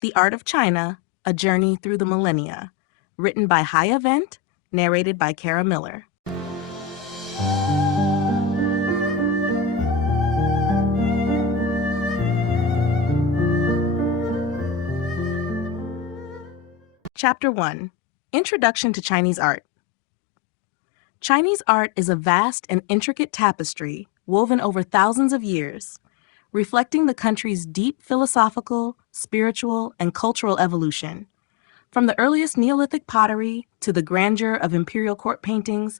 The Art of China, A Journey Through the Millennia, written by High Event, narrated by Kara Miller. Chapter 1. Introduction to Chinese Art. Chinese art is a vast and intricate tapestry woven over thousands of years, reflecting the country's deep philosophical, spiritual, and cultural evolution. From the earliest Neolithic pottery to the grandeur of imperial court paintings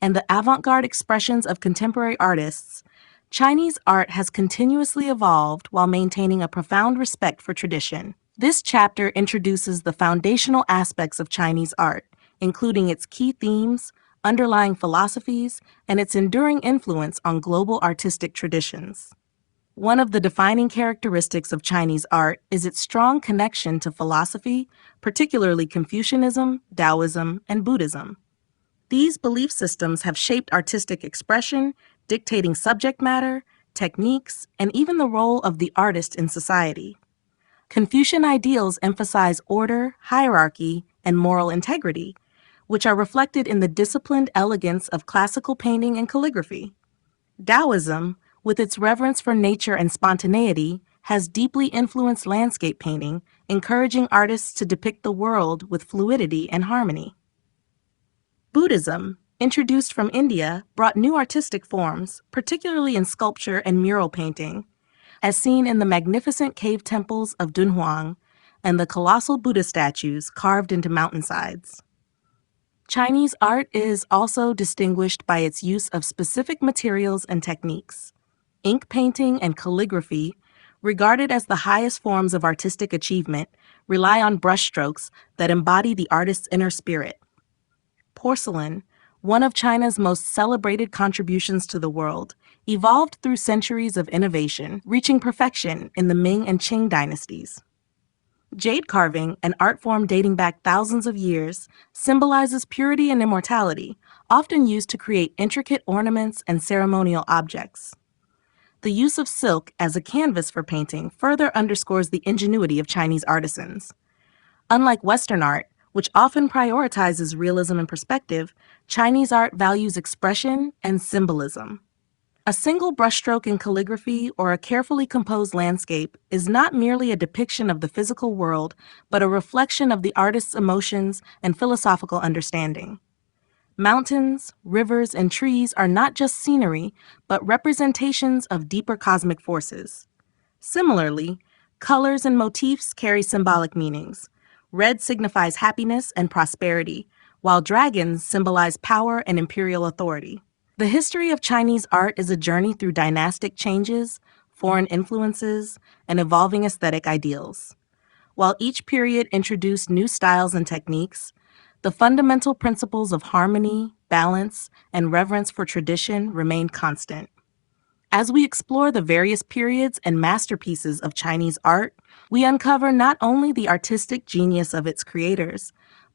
and the avant-garde expressions of contemporary artists, Chinese art has continuously evolved while maintaining a profound respect for tradition. This chapter introduces the foundational aspects of Chinese art, including its key themes, underlying philosophies, and its enduring influence on global artistic traditions. One of the defining characteristics of Chinese art is its strong connection to philosophy, particularly Confucianism, Taoism, and Buddhism. These belief systems have shaped artistic expression, dictating subject matter, techniques, and even the role of the artist in society. Confucian ideals emphasize order, hierarchy, and moral integrity, which are reflected in the disciplined elegance of classical painting and calligraphy. Taoism, with its reverence for nature and spontaneity, has deeply influenced landscape painting, encouraging artists to depict the world with fluidity and harmony. Buddhism, introduced from India, brought new artistic forms, particularly in sculpture and mural painting, as seen in the magnificent cave temples of Dunhuang and the colossal Buddha statues carved into mountainsides. Chinese art is also distinguished by its use of specific materials and techniques. Ink painting and calligraphy, regarded as the highest forms of artistic achievement, rely on brushstrokes that embody the artist's inner spirit. Porcelain, one of China's most celebrated contributions to the world, evolved through centuries of innovation, reaching perfection in the Ming and Qing dynasties. Jade carving, an art form dating back thousands of years, symbolizes purity and immortality, often used to create intricate ornaments and ceremonial objects. The use of silk as a canvas for painting further underscores the ingenuity of Chinese artisans. Unlike Western art, which often prioritizes realism and perspective, Chinese art values expression and symbolism. A single brushstroke in calligraphy or a carefully composed landscape is not merely a depiction of the physical world, but a reflection of the artist's emotions and philosophical understanding. Mountains, rivers, and trees are not just scenery, but representations of deeper cosmic forces. Similarly, colors and motifs carry symbolic meanings. Red signifies happiness and prosperity, while dragons symbolize power and imperial authority. The history of Chinese art is a journey through dynastic changes, foreign influences, and evolving aesthetic ideals. While each period introduced new styles and techniques, the fundamental principles of harmony, balance, and reverence for tradition remained constant. As we explore the various periods and masterpieces of Chinese art, we uncover not only the artistic genius of its creators,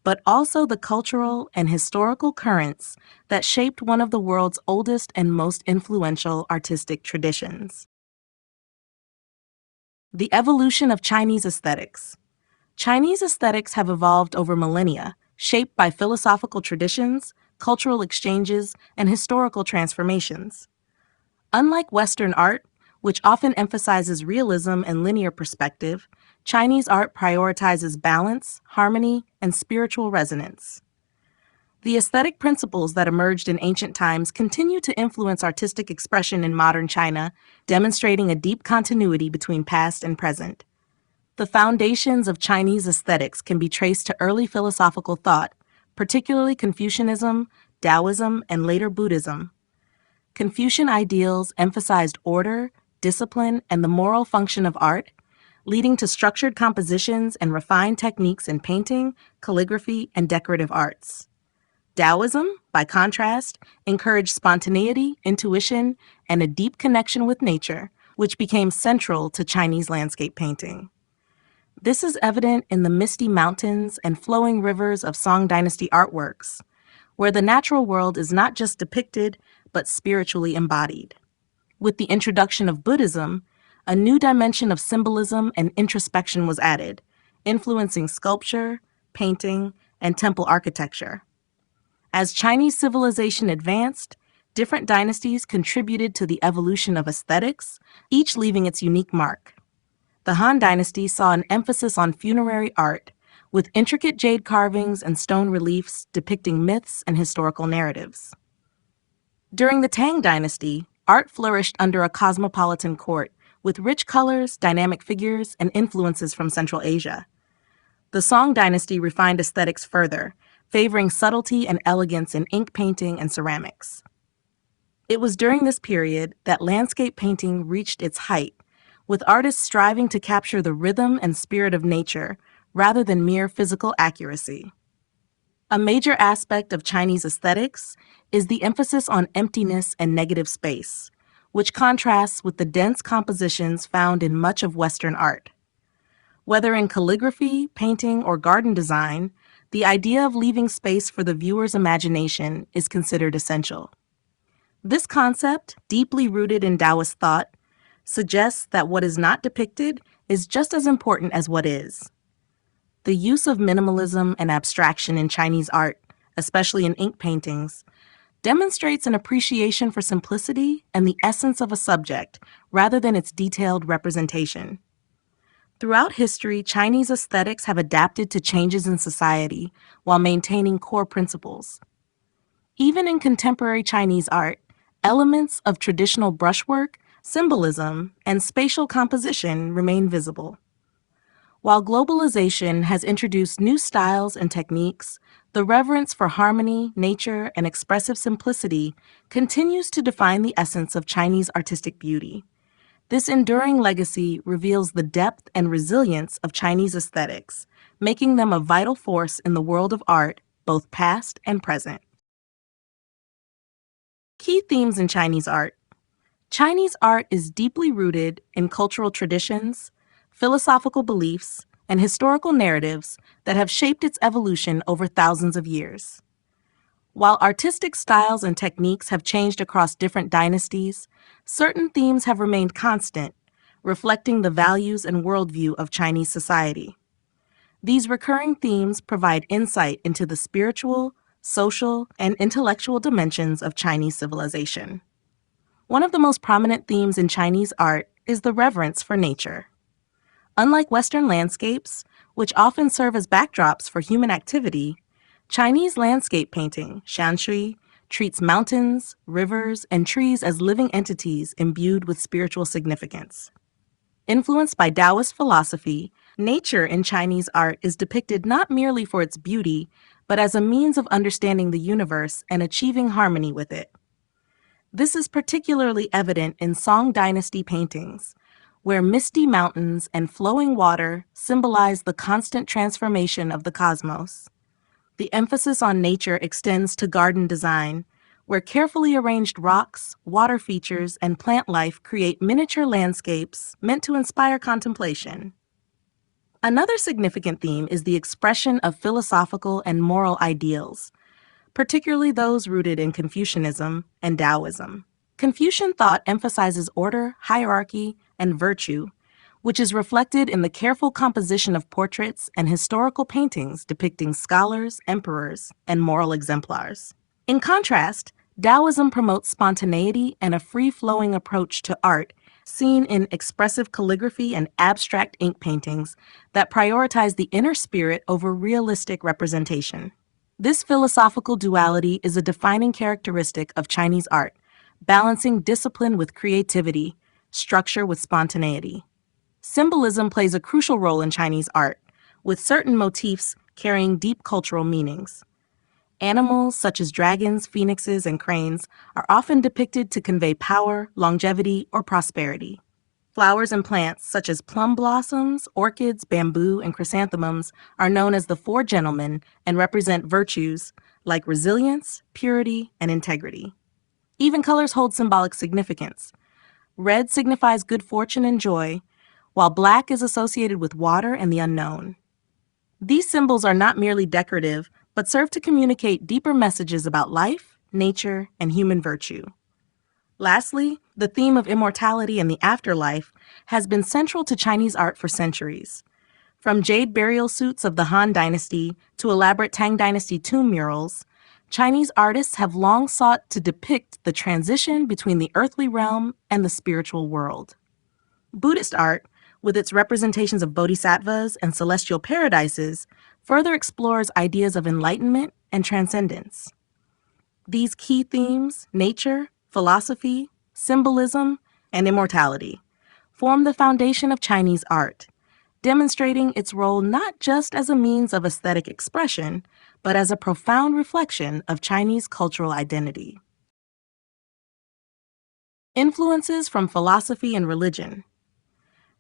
but also the cultural and historical currents that shaped one of the world's oldest and most influential artistic traditions. The evolution of Chinese aesthetics. Chinese aesthetics have evolved over millennia, shaped by philosophical traditions, cultural exchanges, and historical transformations. Unlike Western art, which often emphasizes realism and linear perspective, Chinese art prioritizes balance, harmony, and spiritual resonance. The aesthetic principles that emerged in ancient times continue to influence artistic expression in modern China, demonstrating a deep continuity between past and present. The foundations of Chinese aesthetics can be traced to early philosophical thought, particularly Confucianism, Taoism, and later Buddhism. Confucian ideals emphasized order, discipline, and the moral function of art, leading to structured compositions and refined techniques in painting, calligraphy, and decorative arts. Taoism, by contrast, encouraged spontaneity, intuition, and a deep connection with nature, which became central to Chinese landscape painting. This is evident in the misty mountains and flowing rivers of Song Dynasty artworks, where the natural world is not just depicted, but spiritually embodied. With the introduction of Buddhism, a new dimension of symbolism and introspection was added, influencing sculpture, painting, and temple architecture. As Chinese civilization advanced, different dynasties contributed to the evolution of aesthetics, each leaving its unique mark. The Han Dynasty saw an emphasis on funerary art, with intricate jade carvings and stone reliefs depicting myths and historical narratives. During the Tang Dynasty, art flourished under a cosmopolitan court, with rich colors, dynamic figures, and influences from Central Asia. The Song Dynasty refined aesthetics further, favoring subtlety and elegance in ink painting and ceramics. It was during this period that landscape painting reached its height, with artists striving to capture the rhythm and spirit of nature rather than mere physical accuracy. A major aspect of Chinese aesthetics is the emphasis on emptiness and negative space, which contrasts with the dense compositions found in much of Western art. Whether in calligraphy, painting, or garden design, the idea of leaving space for the viewer's imagination is considered essential. This concept, deeply rooted in Taoist thought, suggests that what is not depicted is just as important as what is. The use of minimalism and abstraction in Chinese art, especially in ink paintings, demonstrates an appreciation for simplicity and the essence of a subject rather than its detailed representation. Throughout history, Chinese aesthetics have adapted to changes in society while maintaining core principles. Even in contemporary Chinese art, elements of traditional brushwork, symbolism, and spatial composition remain visible. While globalization has introduced new styles and techniques, the reverence for harmony, nature, and expressive simplicity continues to define the essence of Chinese artistic beauty. This enduring legacy reveals the depth and resilience of Chinese aesthetics, making them a vital force in the world of art, both past and present. Key themes in Chinese art. Chinese art is deeply rooted in cultural traditions, philosophical beliefs, and historical narratives that have shaped its evolution over thousands of years. While artistic styles and techniques have changed across different dynasties, certain themes have remained constant, reflecting the values and worldview of Chinese society. These recurring themes provide insight into the spiritual, social, and intellectual dimensions of Chinese civilization. One of the most prominent themes in Chinese art is the reverence for nature. Unlike Western landscapes, which often serve as backdrops for human activity, Chinese landscape painting, shanshui, treats mountains, rivers, and trees as living entities imbued with spiritual significance. Influenced by Taoist philosophy, nature in Chinese art is depicted not merely for its beauty, but as a means of understanding the universe and achieving harmony with it. This is particularly evident in Song Dynasty paintings, where misty mountains and flowing water symbolize the constant transformation of the cosmos. The emphasis on nature extends to garden design, where carefully arranged rocks, water features, and plant life create miniature landscapes meant to inspire contemplation. Another significant theme is the expression of philosophical and moral ideals, particularly those rooted in Confucianism and Taoism. Confucian thought emphasizes order, hierarchy, and virtue, which is reflected in the careful composition of portraits and historical paintings depicting scholars, emperors, and moral exemplars. In contrast, Taoism promotes spontaneity and a free-flowing approach to art, seen in expressive calligraphy and abstract ink paintings that prioritize the inner spirit over realistic representation. This philosophical duality is a defining characteristic of Chinese art, balancing discipline with creativity, structure with spontaneity. Symbolism plays a crucial role in Chinese art, with certain motifs carrying deep cultural meanings. Animals such as dragons, phoenixes, and cranes are often depicted to convey power, longevity, or prosperity. Flowers and plants such as plum blossoms, orchids, bamboo, and chrysanthemums are known as the Four Gentlemen and represent virtues like resilience, purity, and integrity. Even colors hold symbolic significance. Red signifies good fortune and joy, while black is associated with water and the unknown. These symbols are not merely decorative, but serve to communicate deeper messages about life, nature, and human virtue. Lastly, the theme of immortality and the afterlife has been central to Chinese art for centuries. From jade burial suits of the Han Dynasty to elaborate Tang Dynasty tomb murals, Chinese artists have long sought to depict the transition between the earthly realm and the spiritual world. Buddhist art, with its representations of bodhisattvas and celestial paradises, further explores ideas of enlightenment and transcendence. These key themes, nature, philosophy, symbolism, and immortality, form the foundation of Chinese art, demonstrating its role not just as a means of aesthetic expression, but as a profound reflection of Chinese cultural identity. Influences from philosophy and religion.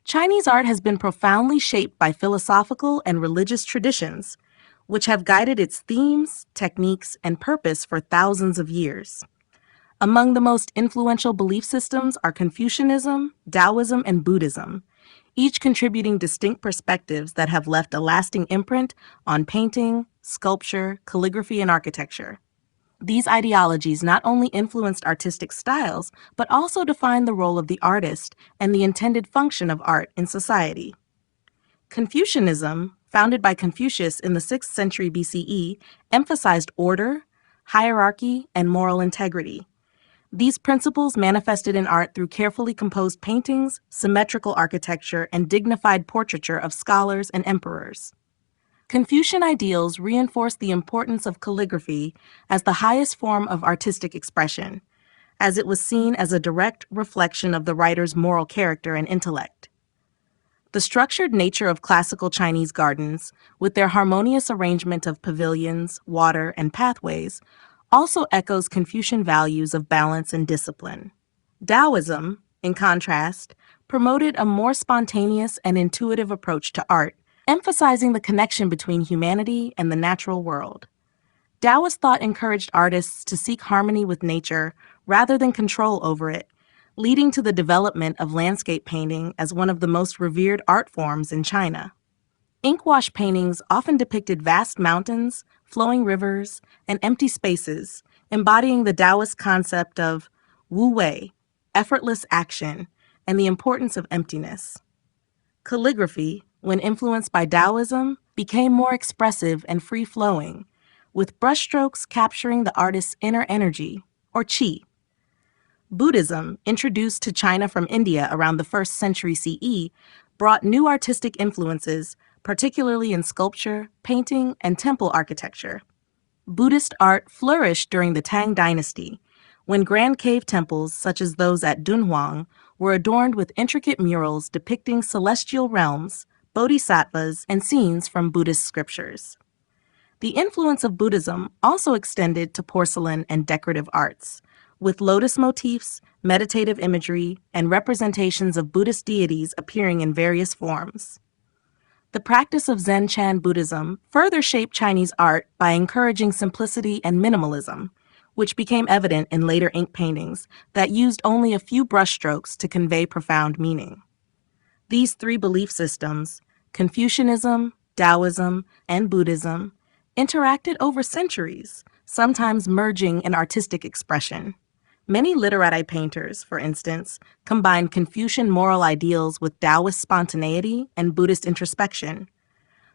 Chinese art has been profoundly shaped by philosophical and religious traditions, which have guided its themes, techniques, and purpose for thousands of years. Among the most influential belief systems are Confucianism, Taoism, and Buddhism, each contributing distinct perspectives that have left a lasting imprint on painting, sculpture, calligraphy, and architecture. These ideologies not only influenced artistic styles, but also defined the role of the artist and the intended function of art in society. Confucianism, founded by Confucius in the 6th century BCE, emphasized order, hierarchy, and moral integrity. These principles manifested in art through carefully composed paintings, symmetrical architecture, and dignified portraiture of scholars and emperors. Confucian ideals reinforced the importance of calligraphy as the highest form of artistic expression, as it was seen as a direct reflection of the writer's moral character and intellect. The structured nature of classical Chinese gardens, with their harmonious arrangement of pavilions, water, and pathways, also echoes Confucian values of balance and discipline. Taoism, in contrast, promoted a more spontaneous and intuitive approach to art, emphasizing the connection between humanity and the natural world. Taoist thought encouraged artists to seek harmony with nature rather than control over it, leading to the development of landscape painting as one of the most revered art forms in China. Inkwash paintings often depicted vast mountains, flowing rivers, and empty spaces, embodying the Taoist concept of wu wei, effortless action, and the importance of emptiness. Calligraphy, when influenced by Taoism, became more expressive and free-flowing, with brushstrokes capturing the artist's inner energy, or qi. Buddhism, introduced to China from India around the 1st century CE, brought new artistic influences, particularly in sculpture, painting, and temple architecture. Buddhist art flourished during the Tang Dynasty, when grand cave temples such as those at Dunhuang were adorned with intricate murals depicting celestial realms, bodhisattvas, and scenes from Buddhist scriptures. The influence of Buddhism also extended to porcelain and decorative arts, with lotus motifs, meditative imagery, and representations of Buddhist deities appearing in various forms. The practice of Zen Chan Buddhism further shaped Chinese art by encouraging simplicity and minimalism, which became evident in later ink paintings that used only a few brushstrokes to convey profound meaning. These three belief systems, Confucianism, Taoism, and Buddhism, interacted over centuries, sometimes merging in artistic expression. Many literati painters, for instance, combined Confucian moral ideals with Taoist spontaneity and Buddhist introspection.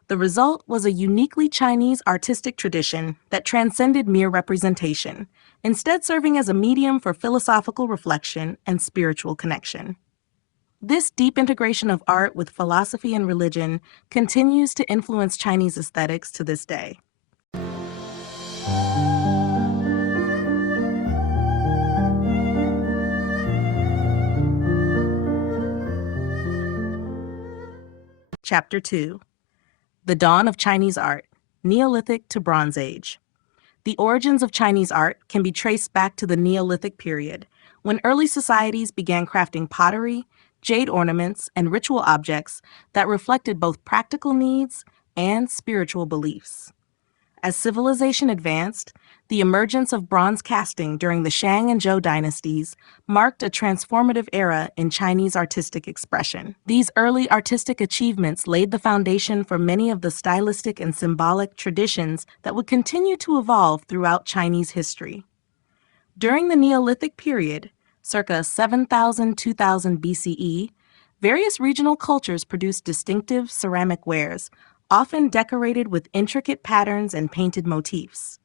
The result was a uniquely Chinese artistic tradition that transcended mere representation, instead serving as a medium for philosophical reflection and spiritual connection. This deep integration of art with philosophy and religion continues to influence Chinese aesthetics to this day. Chapter 2. The Dawn of Chinese Art, Neolithic to Bronze Age. The origins of Chinese art can be traced back to the Neolithic period, when early societies began crafting pottery, jade ornaments, and ritual objects that reflected both practical needs and spiritual beliefs. As civilization advanced, The emergence of bronze casting during the Shang and Zhou dynasties marked a transformative era in Chinese artistic expression. These early artistic achievements laid the foundation for many of the stylistic and symbolic traditions that would continue to evolve throughout Chinese history. During the Neolithic period, circa 7000–2000 BCE, various regional cultures produced distinctive ceramic wares, often decorated with intricate patterns and painted motifs.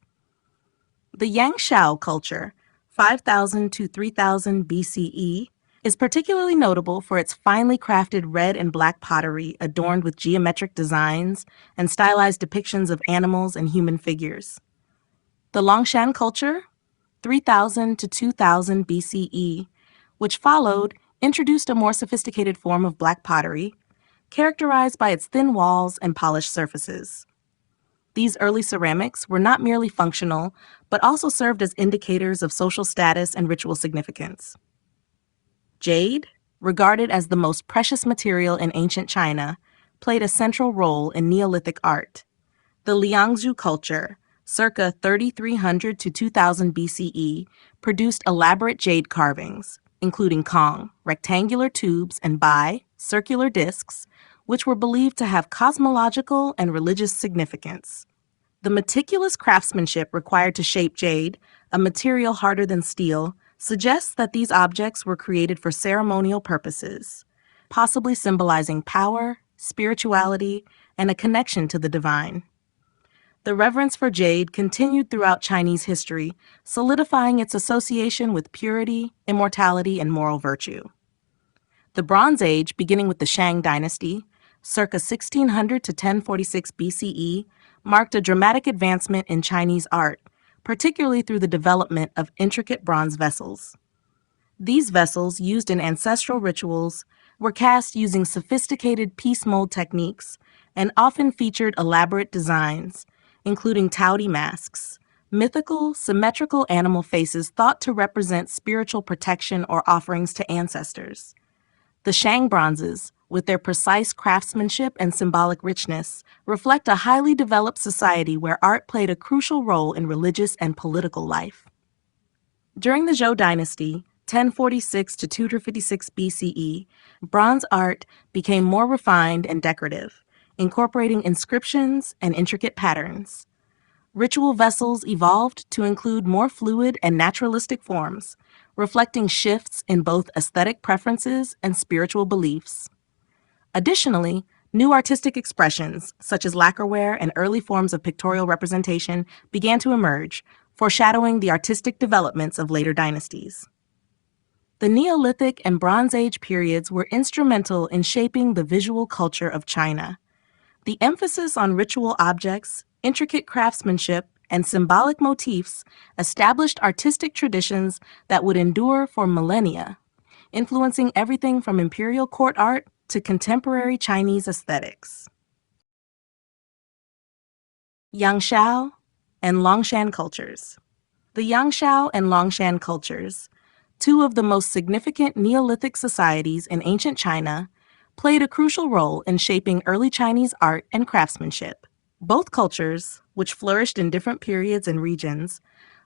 The Yangshao culture, 5000 to 3000 BCE, is particularly notable for its finely crafted red and black pottery adorned with geometric designs and stylized depictions of animals and human figures. The Longshan culture, 3000 to 2000 BCE, which followed, introduced a more sophisticated form of black pottery, characterized by its thin walls and polished surfaces. These early ceramics were not merely functional, but also served as indicators of social status and ritual significance. Jade, regarded as the most precious material in ancient China, played a central role in Neolithic art. The Liangzhu culture, circa 3300 to 2000 BCE, produced elaborate jade carvings, including kong, rectangular tubes, and bai, circular discs, which were believed to have cosmological and religious significance. The meticulous craftsmanship required to shape jade, a material harder than steel, suggests that these objects were created for ceremonial purposes, possibly symbolizing power, spirituality, and a connection to the divine. The reverence for jade continued throughout Chinese history, solidifying its association with purity, immortality, and moral virtue. The Bronze Age, beginning with the Shang dynasty, circa 1600 to 1046 BCE, marked a dramatic advancement in Chinese art, particularly through the development of intricate bronze vessels. These vessels, used in ancestral rituals, were cast using sophisticated piece mold techniques and often featured elaborate designs, including Taodi masks, mythical, symmetrical animal faces thought to represent spiritual protection or offerings to ancestors. The Shang bronzes, with their precise craftsmanship and symbolic richness, reflect a highly developed society where art played a crucial role in religious and political life. During the Zhou dynasty, 1046 to 256 BCE, bronze art became more refined and decorative, incorporating inscriptions and intricate patterns. Ritual vessels evolved to include more fluid and naturalistic forms, reflecting shifts in both aesthetic preferences and spiritual beliefs. Additionally, new artistic expressions, such as lacquerware and early forms of pictorial representation, began to emerge, foreshadowing the artistic developments of later dynasties. The Neolithic and Bronze Age periods were instrumental in shaping the visual culture of China. The emphasis on ritual objects, intricate craftsmanship, and symbolic motifs established artistic traditions that would endure for millennia, influencing everything from imperial court art to contemporary Chinese aesthetics. Yangshao and Longshan cultures. The Yangshao and Longshan cultures, two of the most significant Neolithic societies in ancient China, played a crucial role in shaping early Chinese art and craftsmanship. Both cultures, which flourished in different periods and regions,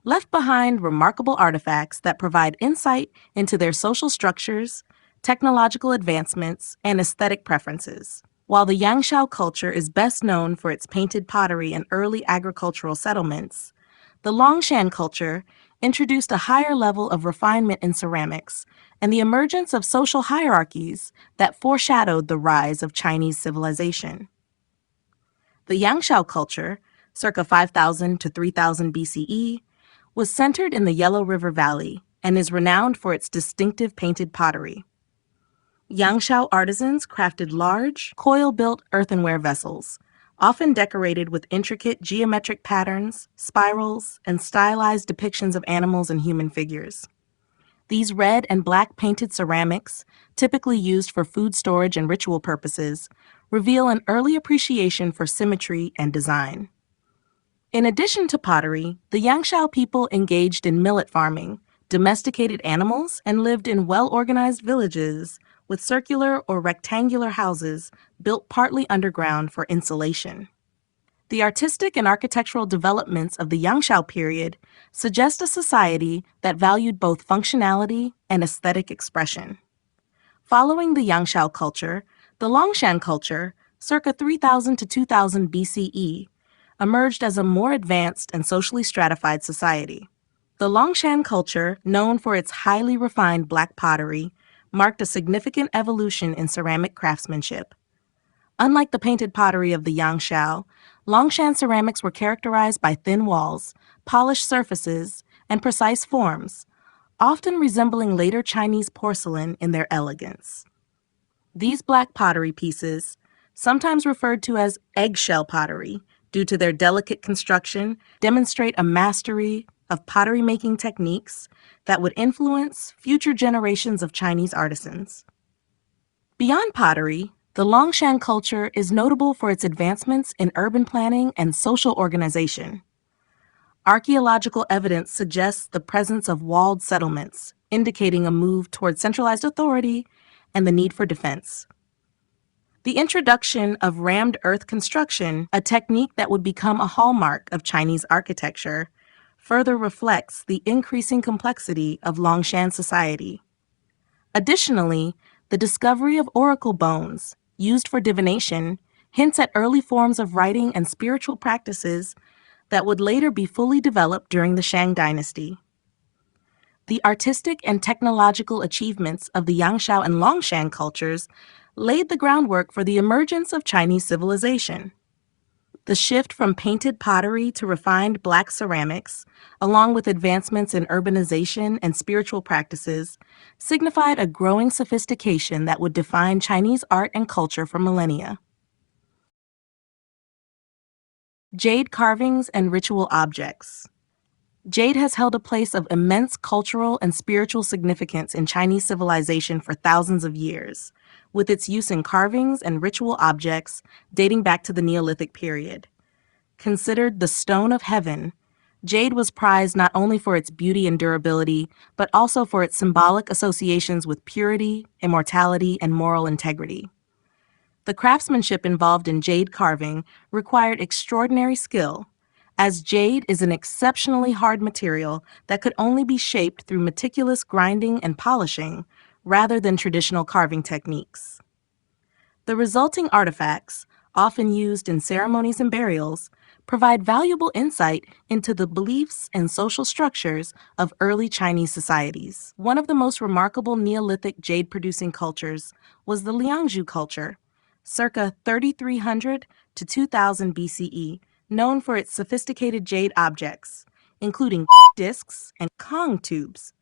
left behind remarkable artifacts that provide insight into their social structures, technological advancements, and aesthetic preferences. While the Yangshao culture is best known for its painted pottery and early agricultural settlements, the Longshan culture introduced a higher level of refinement in ceramics and the emergence of social hierarchies that foreshadowed the rise of Chinese civilization. The Yangshao culture, circa 5000 to 3000 BCE, was centered in the Yellow River Valley and is renowned for its distinctive painted pottery. Yangshao artisans crafted large, coil-built earthenware vessels, often decorated with intricate geometric patterns, spirals, and stylized depictions of animals and human figures. These red and black painted ceramics, typically used for food storage and ritual purposes, reveal an early appreciation for symmetry and design. In addition to pottery, the Yangshao people engaged in millet farming, domesticated animals, and lived in well-organized villages with circular or rectangular houses built partly underground for insulation. The artistic and architectural developments of the Yangshao period suggest a society that valued both functionality and aesthetic expression. Following the Yangshao culture, the Longshan culture, circa 3000 to 2000 BCE, emerged as a more advanced and socially stratified society. The Longshan culture, known for its highly refined black pottery, marked a significant evolution in ceramic craftsmanship. Unlike the painted pottery of the Yangshao, Longshan ceramics were characterized by thin walls, polished surfaces, and precise forms, often resembling later Chinese porcelain in their elegance. These black pottery pieces, sometimes referred to as eggshell pottery due to their delicate construction, demonstrate a mastery of pottery-making techniques that would influence future generations of Chinese artisans. Beyond pottery, the Longshan culture is notable for its advancements in urban planning and social organization. Archaeological evidence suggests the presence of walled settlements, indicating a move toward centralized authority and the need for defense. The introduction of rammed earth construction, a technique that would become a hallmark of Chinese architecture, further reflects the increasing complexity of Longshan society. Additionally, the discovery of oracle bones, used for divination, hints at early forms of writing and spiritual practices that would later be fully developed during the Shang dynasty. The artistic and technological achievements of the Yangshao and Longshan cultures laid the groundwork for the emergence of Chinese civilization. The shift from painted pottery to refined black ceramics, along with advancements in urbanization and spiritual practices, signified a growing sophistication that would define Chinese art and culture for millennia. Jade carvings and ritual objects. Jade has held a place of immense cultural and spiritual significance in Chinese civilization for thousands of years, with its use in carvings and ritual objects dating back to the Neolithic period. Considered the stone of heaven, jade was prized not only for its beauty and durability, but also for its symbolic associations with purity, immortality, and moral integrity. The craftsmanship involved in jade carving required extraordinary skill, as jade is an exceptionally hard material that could only be shaped through meticulous grinding and polishing rather than traditional carving techniques. The resulting artifacts, often used in ceremonies and burials, provide valuable insight into the beliefs and social structures of early Chinese societies. One of the most remarkable Neolithic jade-producing cultures was the Liangzhu culture, circa 3300 to 2000 BCE, known for its sophisticated jade objects, including discs and Kong tubes.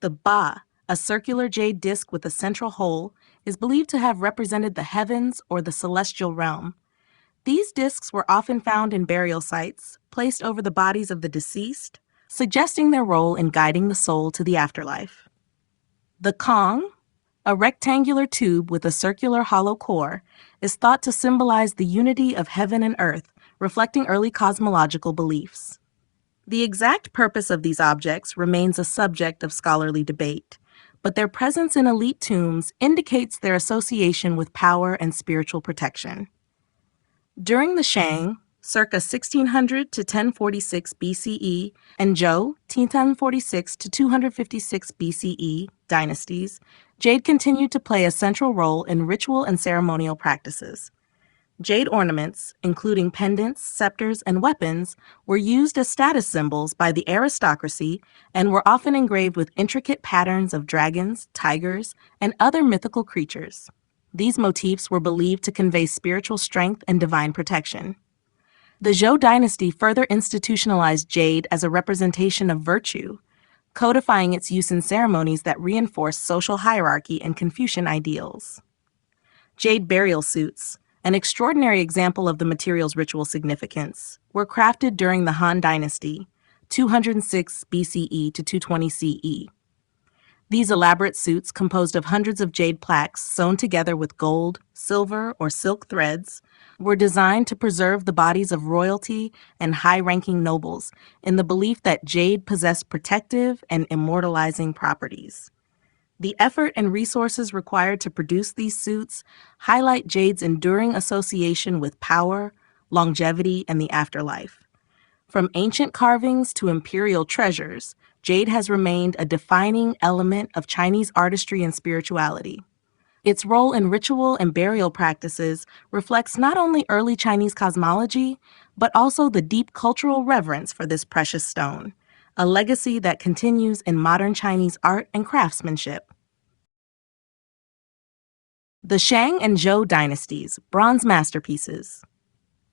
The Ba, a circular jade disc with a central hole, is believed to have represented the heavens or the celestial realm. These discs were often found in burial sites, placed over the bodies of the deceased, suggesting their role in guiding the soul to the afterlife. The Kong, a rectangular tube with a circular hollow core, is thought to symbolize the unity of heaven and earth, reflecting early cosmological beliefs. The exact purpose of these objects remains a subject of scholarly debate, but their presence in elite tombs indicates their association with power and spiritual protection. During the Shang, circa 1600 to 1046 BCE, and Zhou, 1046 to 256 BCE dynasties, jade continued to play a central role in ritual and ceremonial practices. Jade ornaments, including pendants, scepters, and weapons, were used as status symbols by the aristocracy and were often engraved with intricate patterns of dragons, tigers, and other mythical creatures. These motifs were believed to convey spiritual strength and divine protection. The Zhou dynasty further institutionalized jade as a representation of virtue, codifying its use in ceremonies that reinforced social hierarchy and Confucian ideals. Jade burial suits, an extraordinary example of the material's ritual significance, were crafted during the Han Dynasty, 206 BCE to 220 CE. These elaborate suits, composed of hundreds of jade plaques sewn together with gold, silver, or silk threads, were designed to preserve the bodies of royalty and high-ranking nobles in the belief that jade possessed protective and immortalizing properties. The effort and resources required to produce these suits highlight jade's enduring association with power, longevity, and the afterlife. From ancient carvings to imperial treasures, jade has remained a defining element of Chinese artistry and spirituality. Its role in ritual and burial practices reflects not only early Chinese cosmology, but also the deep cultural reverence for this precious stone, a legacy that continues in modern Chinese art and craftsmanship. The Shang and Zhou dynasties, bronze masterpieces.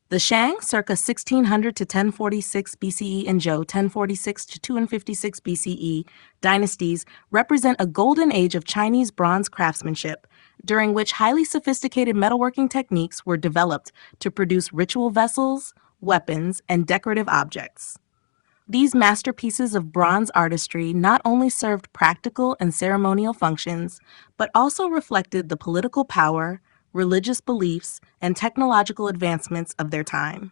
The Shang, circa 1600 to 1046 BCE, and Zhou, 1046 to 256 BCE, dynasties represent a golden age of Chinese bronze craftsmanship, during which highly sophisticated metalworking techniques were developed to produce ritual vessels, weapons, and decorative objects. These masterpieces of bronze artistry not only served practical and ceremonial functions, but also reflected the political power, religious beliefs, and technological advancements of their time.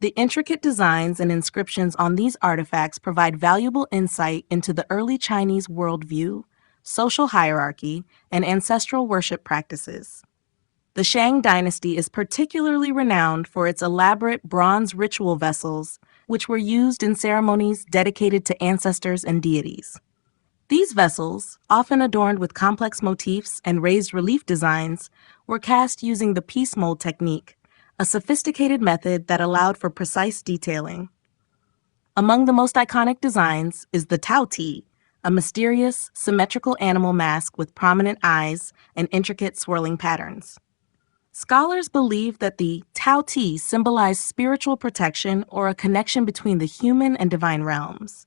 The intricate designs and inscriptions on these artifacts provide valuable insight into the early Chinese worldview, social hierarchy, and ancestral worship practices. The Shang dynasty is particularly renowned for its elaborate bronze ritual vessels, which were used in ceremonies dedicated to ancestors and deities. These vessels, often adorned with complex motifs and raised relief designs, were cast using the piece mold technique, a sophisticated method that allowed for precise detailing. Among the most iconic designs is the Tao Ti, a mysterious, symmetrical animal mask with prominent eyes and intricate swirling patterns. Scholars believe that the Tao Ti symbolized spiritual protection or a connection between the human and divine realms.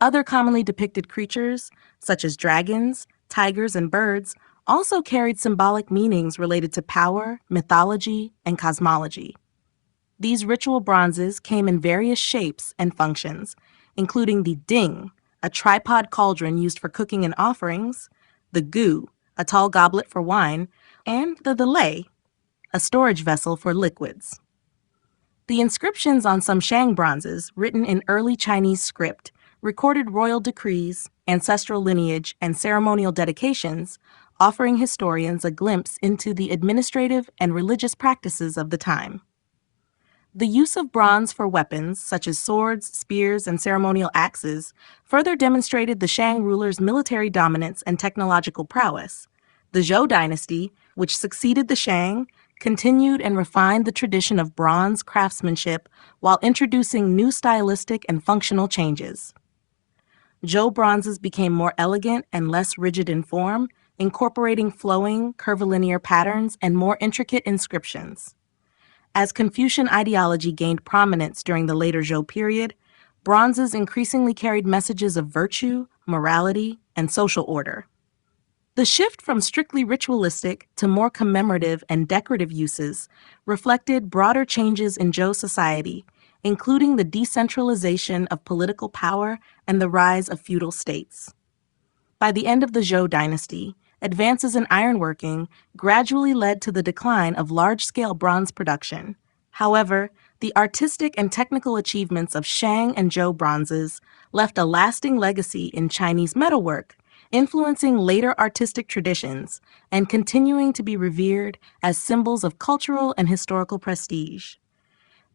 Other commonly depicted creatures, such as dragons, tigers, and birds, also carried symbolic meanings related to power, mythology, and cosmology. These ritual bronzes came in various shapes and functions, including the Ding, a tripod cauldron used for cooking and offerings, the Gu, a tall goblet for wine, and the Lei, a storage vessel for liquids. The inscriptions on some Shang bronzes, written in early Chinese script, recorded royal decrees, ancestral lineage, and ceremonial dedications, offering historians a glimpse into the administrative and religious practices of the time. The use of bronze for weapons, such as swords, spears, and ceremonial axes, further demonstrated the Shang rulers' military dominance and technological prowess. The Zhou dynasty, which succeeded the Shang, continued and refined the tradition of bronze craftsmanship while introducing new stylistic and functional changes. Zhou bronzes became more elegant and less rigid in form, incorporating flowing, curvilinear patterns and more intricate inscriptions. As Confucian ideology gained prominence during the later Zhou period, bronzes increasingly carried messages of virtue, morality, and social order. The shift from strictly ritualistic to more commemorative and decorative uses reflected broader changes in Zhou society, including the decentralization of political power and the rise of feudal states. By the end of the Zhou dynasty, advances in ironworking gradually led to the decline of large-scale bronze production. However, the artistic and technical achievements of Shang and Zhou bronzes left a lasting legacy in Chinese metalwork, influencing later artistic traditions and continuing to be revered as symbols of cultural and historical prestige.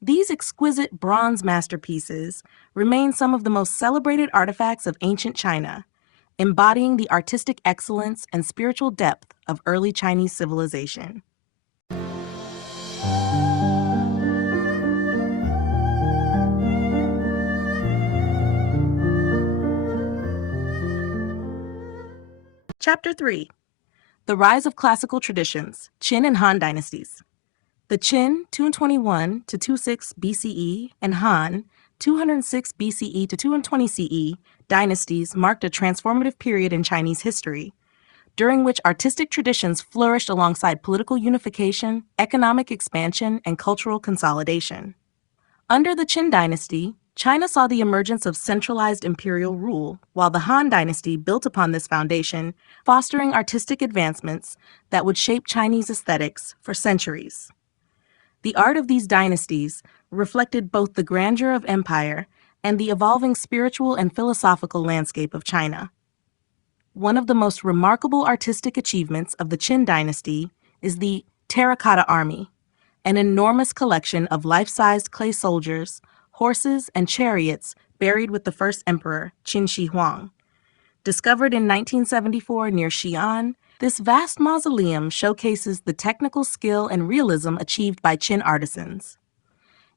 These exquisite bronze masterpieces remain some of the most celebrated artifacts of ancient China, embodying the artistic excellence and spiritual depth of early Chinese civilization. Chapter 3. The Rise of Classical Traditions, Qin and Han Dynasties. The Qin, 221 to 26 BCE, and Han, 206 BCE to 220 CE, dynasties marked a transformative period in Chinese history, during which artistic traditions flourished alongside political unification, economic expansion, and cultural consolidation. Under the Qin dynasty, China saw the emergence of centralized imperial rule, while the Han dynasty built upon this foundation, fostering artistic advancements that would shape Chinese aesthetics for centuries. The art of these dynasties reflected both the grandeur of empire and the evolving spiritual and philosophical landscape of China. One of the most remarkable artistic achievements of the Qin dynasty is the Terracotta Army, an enormous collection of life-sized clay soldiers, horses, and chariots buried with the first emperor, Qin Shi Huang. Discovered in 1974 near Xi'an, this vast mausoleum showcases the technical skill and realism achieved by Qin artisans.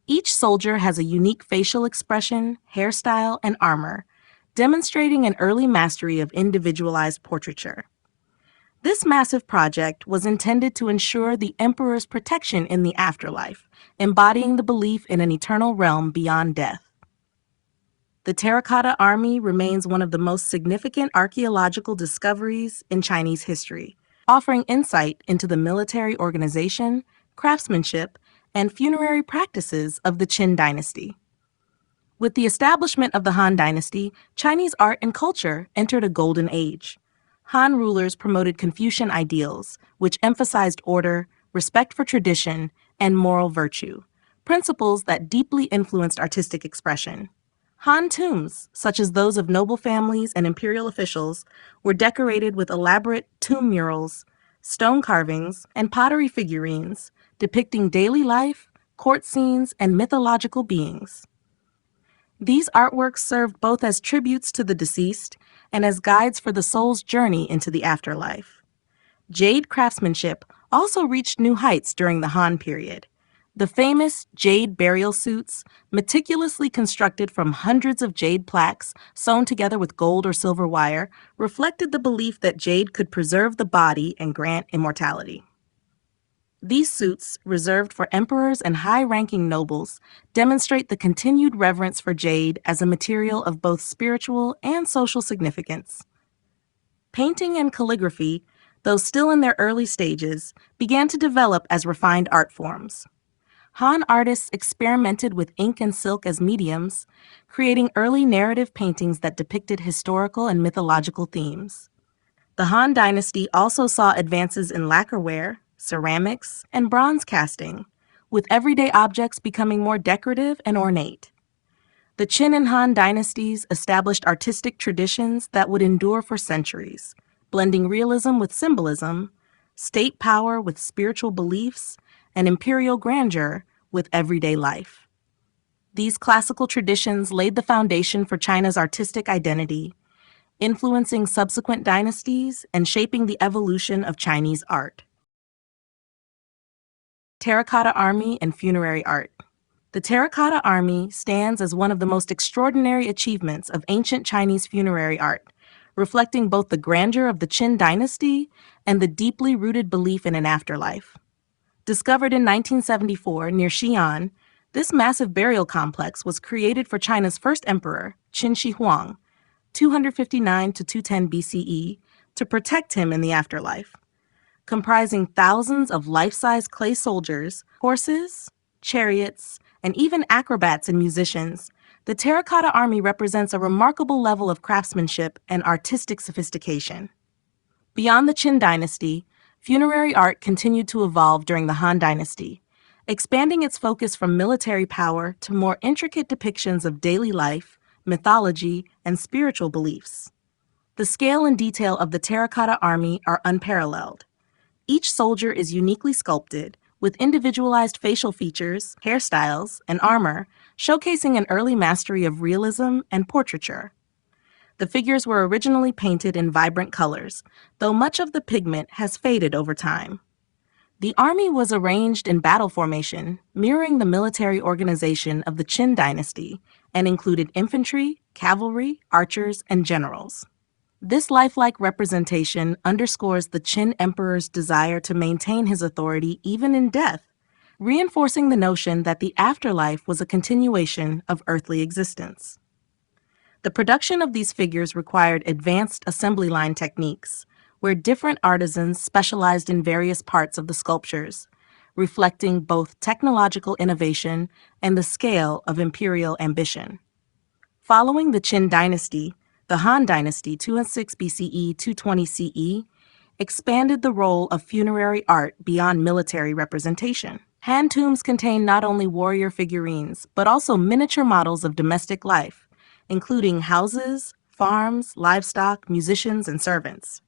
Each soldier has a unique facial expression, hairstyle, and armor, demonstrating an early mastery of individualized portraiture. This massive project was intended to ensure the emperor's protection in the afterlife, embodying the belief in an eternal realm beyond death. The Terracotta Army remains one of the most significant archaeological discoveries in Chinese history, offering insight into the military organization, craftsmanship, and funerary practices of the Qin dynasty. With the establishment of the Han Dynasty, Chinese art and culture entered a golden age. Han rulers promoted Confucian ideals, which emphasized order, respect for tradition, and moral virtue, principles that deeply influenced artistic expression. Han tombs, such as those of noble families and imperial officials, were decorated with elaborate tomb murals, stone carvings, and pottery figurines depicting daily life, court scenes, and mythological beings. These artworks served both as tributes to the deceased and as guides for the soul's journey into the afterlife. Jade craftsmanship also reached new heights during the Han period. The famous jade burial suits, meticulously constructed from hundreds of jade plaques sewn together with gold or silver wire, reflected the belief that jade could preserve the body and grant immortality. These suits, reserved for emperors and high-ranking nobles, demonstrate the continued reverence for jade as a material of both spiritual and social significance. Painting and calligraphy, though still in their early stages, began to develop as refined art forms. Han artists experimented with ink and silk as mediums, creating early narrative paintings that depicted historical and mythological themes. The Han Dynasty also saw advances in lacquerware, ceramics, and bronze casting, with everyday objects becoming more decorative and ornate. The Qin and Han dynasties established artistic traditions that would endure for centuries, blending realism with symbolism, state power with spiritual beliefs, and imperial grandeur with everyday life. These classical traditions laid the foundation for China's artistic identity, influencing subsequent dynasties and shaping the evolution of Chinese art. Terracotta Army and Funerary Art. The Terracotta Army stands as one of the most extraordinary achievements of ancient Chinese funerary art, reflecting both the grandeur of the Qin dynasty and the deeply rooted belief in an afterlife. Discovered in 1974 near Xi'an, this massive burial complex was created for China's first emperor, Qin Shi Huang, 259 to 210 BCE, to protect him in the afterlife. Comprising thousands of life-size clay soldiers, horses, chariots, and even acrobats and musicians, the Terracotta Army represents a remarkable level of craftsmanship and artistic sophistication. Beyond the Qin dynasty, funerary art continued to evolve during the Han dynasty, expanding its focus from military power to more intricate depictions of daily life, mythology, and spiritual beliefs. The scale and detail of the Terracotta Army are unparalleled. Each soldier is uniquely sculpted, with individualized facial features, hairstyles, and armor, showcasing an early mastery of realism and portraiture. The figures were originally painted in vibrant colors, though much of the pigment has faded over time. The army was arranged in battle formation, mirroring the military organization of the Qin dynasty, and included infantry, cavalry, archers, and generals. This lifelike representation underscores the Qin emperor's desire to maintain his authority even in death, reinforcing the notion that the afterlife was a continuation of earthly existence. The production of these figures required advanced assembly line techniques, where different artisans specialized in various parts of the sculptures, reflecting both technological innovation and the scale of imperial ambition. Following the Qin dynasty, the Han dynasty, 206 BCE, 220 CE, expanded the role of funerary art beyond military representation. Han tombs contain not only warrior figurines, but also miniature models of domestic life, including houses, farms, livestock, musicians, and servants.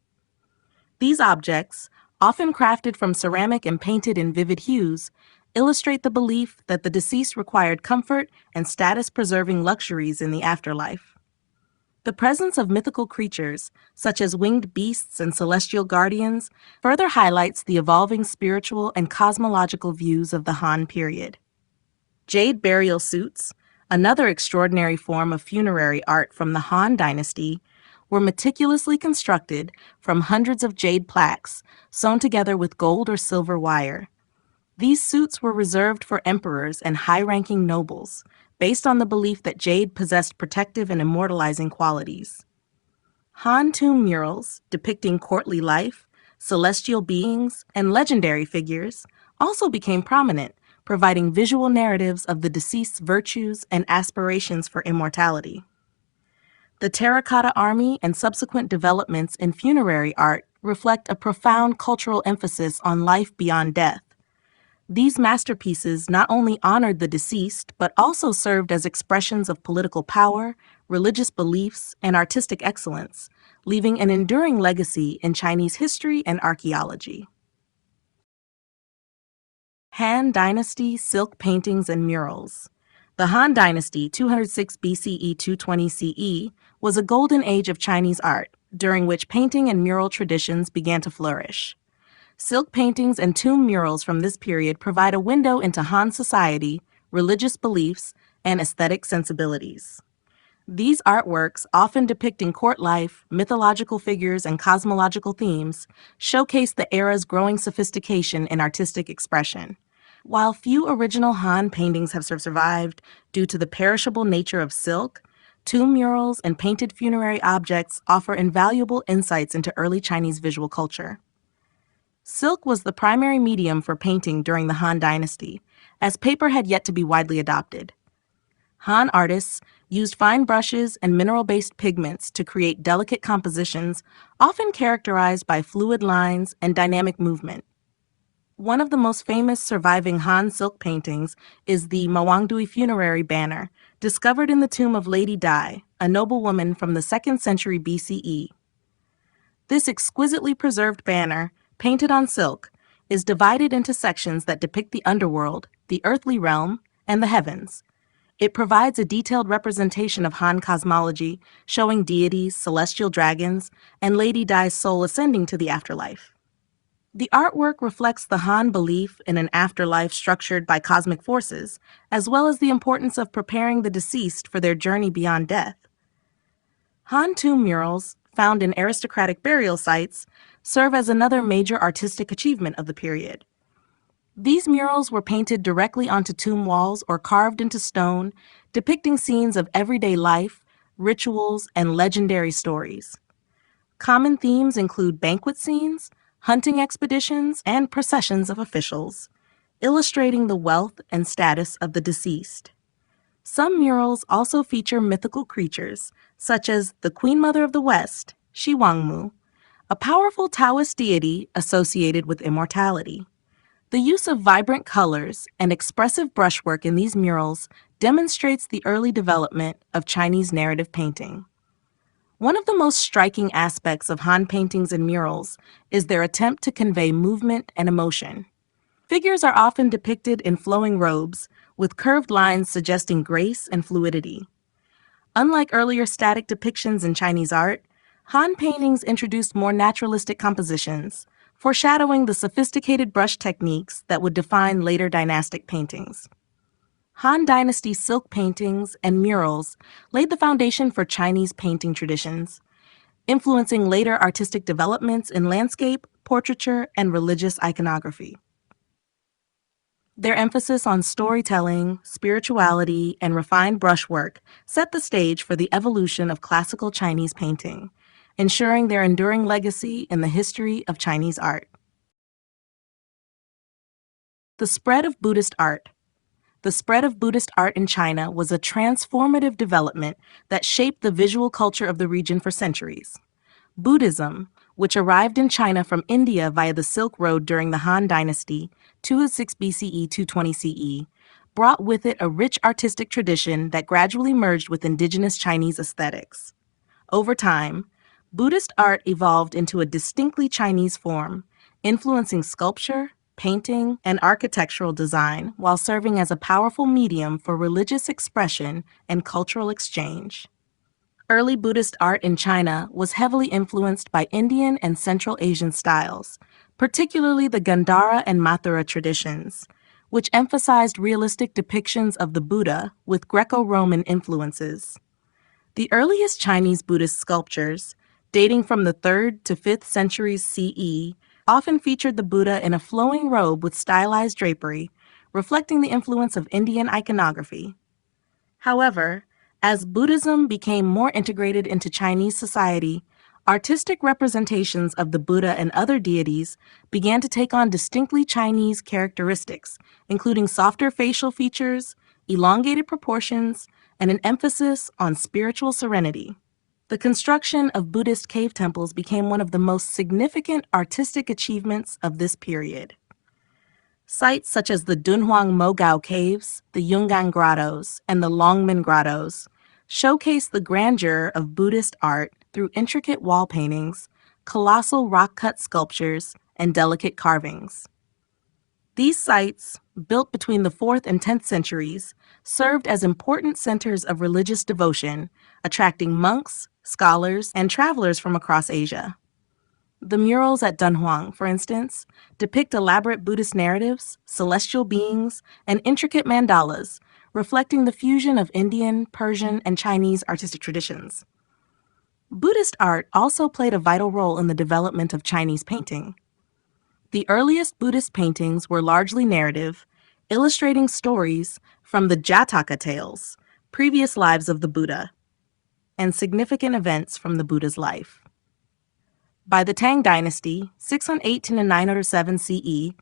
These objects, often crafted from ceramic and painted in vivid hues, illustrate the belief that the deceased required comfort and status-preserving luxuries in the afterlife. The presence of mythical creatures, such as winged beasts and celestial guardians, further highlights the evolving spiritual and cosmological views of the Han period. Jade burial suits, another extraordinary form of funerary art from the Han Dynasty, were meticulously constructed from hundreds of jade plaques sewn together with gold or silver wire. These suits were reserved for emperors and high-ranking nobles, based on the belief that jade possessed protective and immortalizing qualities. Han tomb murals depicting courtly life, celestial beings, and legendary figures also became prominent, providing visual narratives of the deceased's virtues and aspirations for immortality. The terracotta army and subsequent developments in funerary art reflect a profound cultural emphasis on life beyond death. These masterpieces not only honored the deceased, but also served as expressions of political power, religious beliefs, and artistic excellence, leaving an enduring legacy in Chinese history and archaeology. Han Dynasty silk paintings and murals. The Han Dynasty, 206 BCE 220 CE, was a golden age of Chinese art, during which painting and mural traditions began to flourish. Silk paintings and tomb murals from this period provide a window into Han society, religious beliefs, and aesthetic sensibilities. These artworks, often depicting court life, mythological figures, and cosmological themes, showcase the era's growing sophistication in artistic expression. While few original Han paintings have survived due to the perishable nature of silk, tomb murals and painted funerary objects offer invaluable insights into early Chinese visual culture. Silk was the primary medium for painting during the Han Dynasty, as paper had yet to be widely adopted. Han artists used fine brushes and mineral-based pigments to create delicate compositions, often characterized by fluid lines and dynamic movement. One of the most famous surviving Han silk paintings is the Mawangdui funerary banner, discovered in the tomb of Lady Dai, a noblewoman from the 2nd century BCE. This exquisitely preserved banner, painted on silk, is divided into sections that depict the underworld, the earthly realm, and the heavens. It provides a detailed representation of Han cosmology, showing deities, celestial dragons, and Lady Dai's soul ascending to the afterlife. The artwork reflects the Han belief in an afterlife structured by cosmic forces, as well as the importance of preparing the deceased for their journey beyond death. Han tomb murals, found in aristocratic burial sites, serve as another major artistic achievement of the period. These murals were painted directly onto tomb walls or carved into stone, depicting scenes of everyday life, rituals, and legendary stories. Common themes include banquet scenes, hunting expeditions, and processions of officials, illustrating the wealth and status of the deceased. Some murals also feature mythical creatures, such as the Queen Mother of the West, Shi Wangmu, a powerful Taoist deity associated with immortality. The use of vibrant colors and expressive brushwork in these murals demonstrates the early development of Chinese narrative painting. One of the most striking aspects of Han paintings and murals is their attempt to convey movement and emotion. Figures are often depicted in flowing robes, with curved lines suggesting grace and fluidity. Unlike earlier static depictions in Chinese art, Han paintings introduced more naturalistic compositions, foreshadowing the sophisticated brush techniques that would define later dynastic paintings. Han Dynasty silk paintings and murals laid the foundation for Chinese painting traditions, influencing later artistic developments in landscape, portraiture, and religious iconography. Their emphasis on storytelling, spirituality, and refined brushwork set the stage for the evolution of classical Chinese painting, ensuring their enduring legacy in the history of Chinese art. The spread of Buddhist art. The spread of Buddhist art in China was a transformative development that shaped the visual culture of the region for centuries. Buddhism, which arrived in China from India via the Silk Road during the Han Dynasty, 206 BCE 220 CE, brought with it a rich artistic tradition that gradually merged with indigenous Chinese aesthetics. Over time, Buddhist art evolved into a distinctly Chinese form, influencing sculpture, painting, and architectural design while serving as a powerful medium for religious expression and cultural exchange. Early Buddhist art in China was heavily influenced by Indian and Central Asian styles, particularly the Gandhara and Mathura traditions, which emphasized realistic depictions of the Buddha with Greco-Roman influences. The earliest Chinese Buddhist sculptures, dating from the 3rd to 5th centuries CE, often featured the Buddha in a flowing robe with stylized drapery, reflecting the influence of Indian iconography. However, as Buddhism became more integrated into Chinese society, artistic representations of the Buddha and other deities began to take on distinctly Chinese characteristics, including softer facial features, elongated proportions, and an emphasis on spiritual serenity. The construction of Buddhist cave temples became one of the most significant artistic achievements of this period. Sites such as the Dunhuang Mogao Caves, the Yungan Grottos, and the Longmen Grottos showcase the grandeur of Buddhist art through intricate wall paintings, colossal rock-cut sculptures, and delicate carvings. These sites, built between the 4th and 10th centuries, served as important centers of religious devotion, attracting monks, scholars, and travelers from across Asia. The murals at Dunhuang, for instance, depict elaborate Buddhist narratives, celestial beings, and intricate mandalas, reflecting the fusion of Indian, Persian, and Chinese artistic traditions. Buddhist art also played a vital role in the development of Chinese painting. The earliest Buddhist paintings were largely narrative, illustrating stories from the Jataka tales, previous lives of the Buddha, and significant events from the Buddha's life. By the Tang Dynasty, 618 to 907 CE,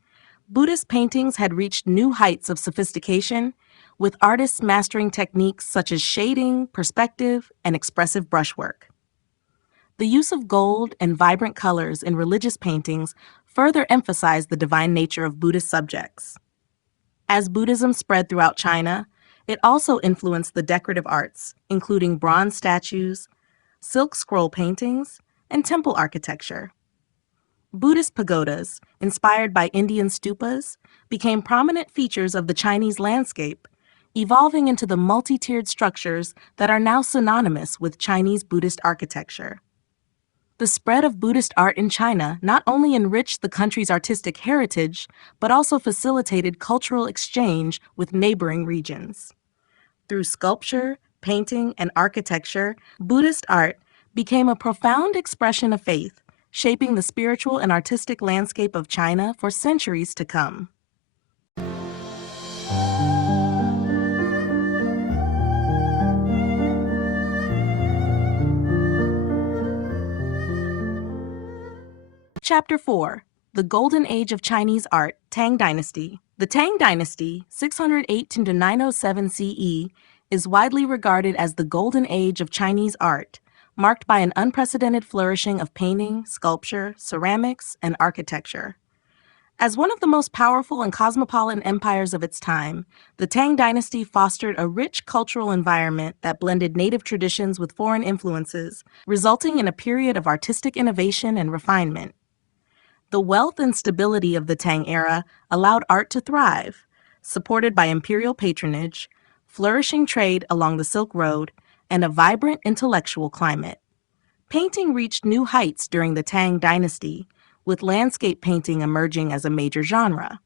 Buddhist paintings had reached new heights of sophistication, with artists mastering techniques such as shading, perspective, and expressive brushwork. The use of gold and vibrant colors in religious paintings further emphasized the divine nature of Buddhist subjects. As Buddhism spread throughout China, it also influenced the decorative arts, including bronze statues, silk scroll paintings, and temple architecture. Buddhist pagodas, inspired by Indian stupas, became prominent features of the Chinese landscape, evolving into the multi-tiered structures that are now synonymous with Chinese Buddhist architecture. The spread of Buddhist art in China not only enriched the country's artistic heritage, but also facilitated cultural exchange with neighboring regions. Through sculpture, painting, and architecture, Buddhist art became a profound expression of faith, shaping the spiritual and artistic landscape of China for centuries to come. Chapter 4. The Golden Age of Chinese Art, Tang Dynasty. The Tang Dynasty, 618 to 907 CE, is widely regarded as the Golden Age of Chinese art, marked by an unprecedented flourishing of painting, sculpture, ceramics, and architecture. As one of the most powerful and cosmopolitan empires of its time, the Tang Dynasty fostered a rich cultural environment that blended native traditions with foreign influences, resulting in a period of artistic innovation and refinement. The wealth and stability of the Tang era allowed art to thrive, supported by imperial patronage, flourishing trade along the Silk Road, and a vibrant intellectual climate. Painting reached new heights during the Tang Dynasty, with landscape painting emerging as a major genre.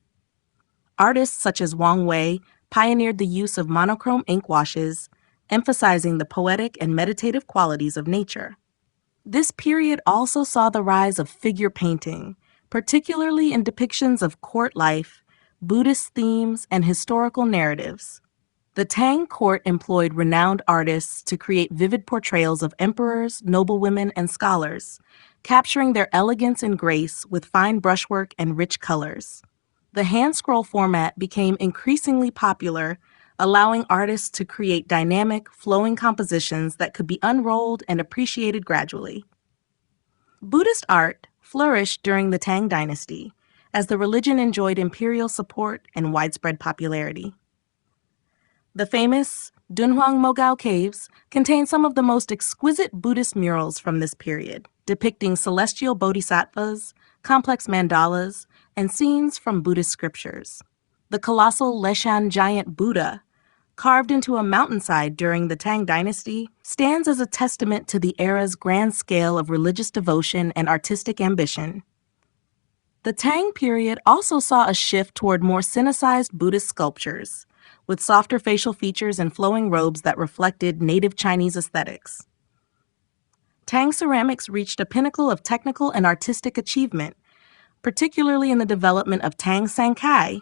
Artists such as Wang Wei pioneered the use of monochrome ink washes, emphasizing the poetic and meditative qualities of nature. This period also saw the rise of figure painting, particularly in depictions of court life, Buddhist themes, and historical narratives. The Tang court employed renowned artists to create vivid portrayals of emperors, noblewomen, and scholars, capturing their elegance and grace with fine brushwork and rich colors. The hand scroll format became increasingly popular, allowing artists to create dynamic, flowing compositions that could be unrolled and appreciated gradually. Buddhist art flourished during the Tang Dynasty, as the religion enjoyed imperial support and widespread popularity. The famous Dunhuang Mogao Caves contain some of the most exquisite Buddhist murals from this period, depicting celestial bodhisattvas, complex mandalas, and scenes from Buddhist scriptures. The colossal Leshan giant Buddha, carved into a mountainside during the Tang Dynasty, stands as a testament to the era's grand scale of religious devotion and artistic ambition. The Tang period also saw a shift toward more Sinicized Buddhist sculptures, with softer facial features and flowing robes that reflected native Chinese aesthetics. Tang ceramics reached a pinnacle of technical and artistic achievement, particularly in the development of Tang Sankai,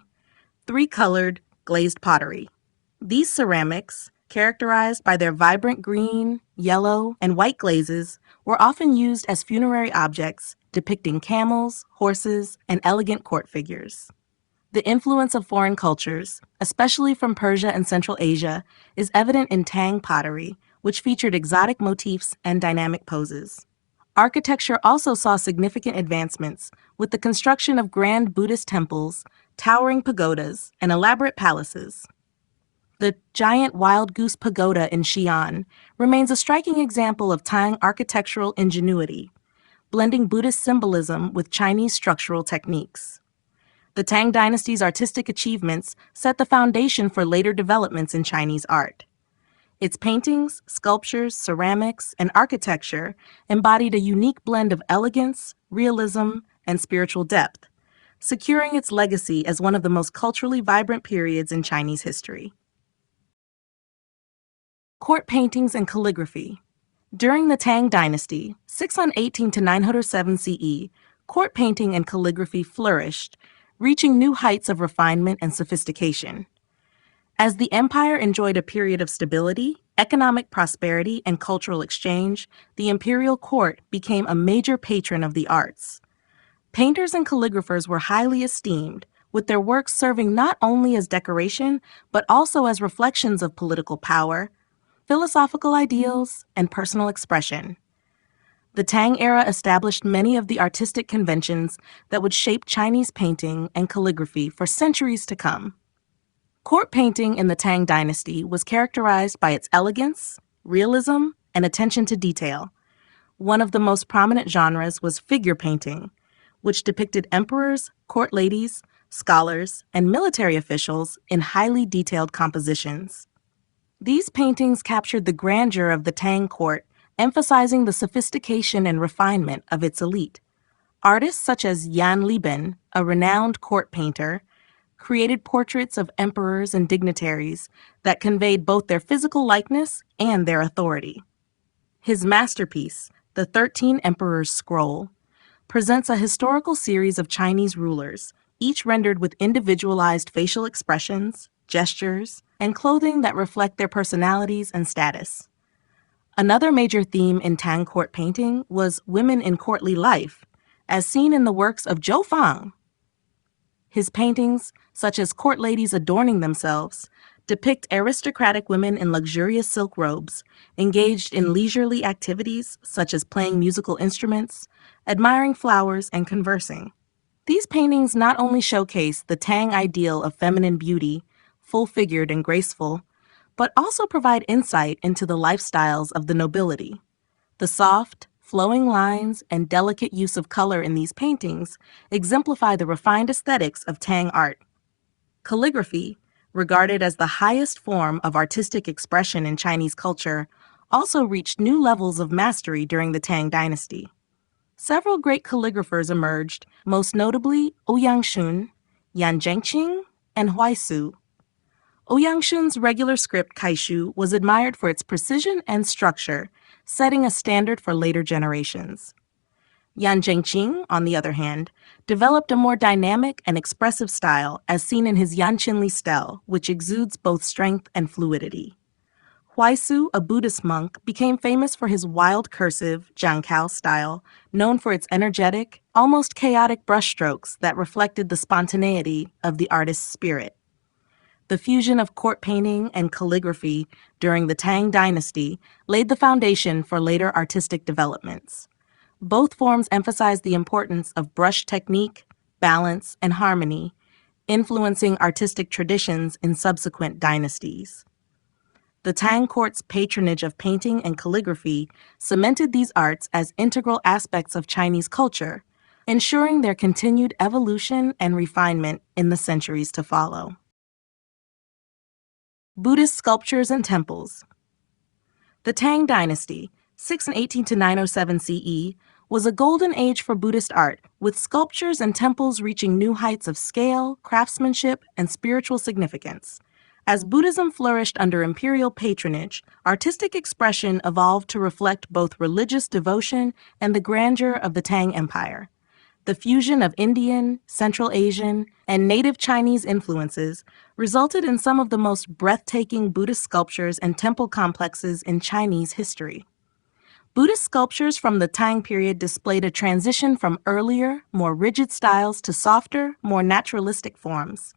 three-colored glazed pottery. These ceramics, characterized by their vibrant green, yellow, and white glazes, were often used as funerary objects depicting camels, horses, and elegant court figures. The influence of foreign cultures, especially from Persia and Central Asia, is evident in Tang pottery, which featured exotic motifs and dynamic poses. Architecture also saw significant advancements, with the construction of grand Buddhist temples, towering pagodas, and elaborate palaces. The giant Wild Goose Pagoda in Xi'an remains a striking example of Tang architectural ingenuity, blending Buddhist symbolism with Chinese structural techniques. The Tang Dynasty's artistic achievements set the foundation for later developments in Chinese art. Its paintings, sculptures, ceramics, and architecture embodied a unique blend of elegance, realism, and spiritual depth, securing its legacy as one of the most culturally vibrant periods in Chinese history. Court paintings and calligraphy. During the Tang Dynasty, 618 to 907 CE, court painting and calligraphy flourished, reaching new heights of refinement and sophistication. As the empire enjoyed a period of stability, economic prosperity, and cultural exchange, the imperial court became a major patron of the arts. Painters and calligraphers were highly esteemed, with their works serving not only as decoration, but also as reflections of political power, philosophical ideals, and personal expression. The Tang era established many of the artistic conventions that would shape Chinese painting and calligraphy for centuries to come. Court painting in the Tang Dynasty was characterized by its elegance, realism, and attention to detail. One of the most prominent genres was figure painting, which depicted emperors, court ladies, scholars, and military officials in highly detailed compositions. These paintings captured the grandeur of the Tang court, emphasizing the sophistication and refinement of its elite. Artists such as Yan Liben, a renowned court painter, created portraits of emperors and dignitaries that conveyed both their physical likeness and their authority. His masterpiece, the 13 Emperors Scroll, presents a historical series of Chinese rulers, each rendered with individualized facial expressions, gestures, and clothing that reflect their personalities and status. Another major theme in Tang court painting was women in courtly life, as seen in the works of Zhou Fang. His paintings, such as court ladies adorning themselves, depict aristocratic women in luxurious silk robes, engaged in leisurely activities such as playing musical instruments, admiring flowers, and conversing. These paintings not only showcase the Tang ideal of feminine beauty, full-figured and graceful, but also provide insight into the lifestyles of the nobility. The soft, flowing lines and delicate use of color in these paintings exemplify the refined aesthetics of Tang art. Calligraphy, regarded as the highest form of artistic expression in Chinese culture, also reached new levels of mastery during the Tang Dynasty. Several great calligraphers emerged, most notably Ouyang Shun, Yan Zhengqing, and Huaisu. Ouyang Shun's regular script kaishu was admired for its precision and structure, setting a standard for later generations. Yan Zhengqing, on the other hand, developed a more dynamic and expressive style as seen in his Yan Qinli stele, which exudes both strength and fluidity. Huaisu, a Buddhist monk, became famous for his wild cursive, jiankao style, known for its energetic, almost chaotic brushstrokes that reflected the spontaneity of the artist's spirit. The fusion of court painting and calligraphy during the Tang Dynasty laid the foundation for later artistic developments. Both forms emphasized the importance of brush technique, balance, and harmony, influencing artistic traditions in subsequent dynasties. The Tang court's patronage of painting and calligraphy cemented these arts as integral aspects of Chinese culture, ensuring their continued evolution and refinement in the centuries to follow. Buddhist sculptures and temples. The Tang Dynasty, 618 to 907 CE, was a golden age for Buddhist art, with sculptures and temples reaching new heights of scale, craftsmanship, and spiritual significance. As Buddhism flourished under imperial patronage, artistic expression evolved to reflect both religious devotion and the grandeur of the Tang Empire. The fusion of Indian, Central Asian, and native Chinese influences resulted in some of the most breathtaking Buddhist sculptures and temple complexes in Chinese history. Buddhist sculptures from the Tang period displayed a transition from earlier, more rigid styles to softer, more naturalistic forms.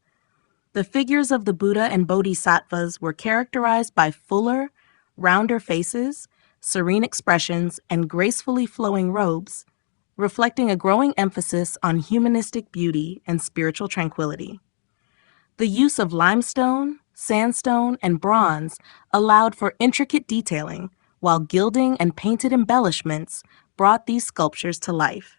The figures of the Buddha and Bodhisattvas were characterized by fuller, rounder faces, serene expressions, and gracefully flowing robes, reflecting a growing emphasis on humanistic beauty and spiritual tranquility. The use of limestone, sandstone, and bronze allowed for intricate detailing, while gilding and painted embellishments brought these sculptures to life.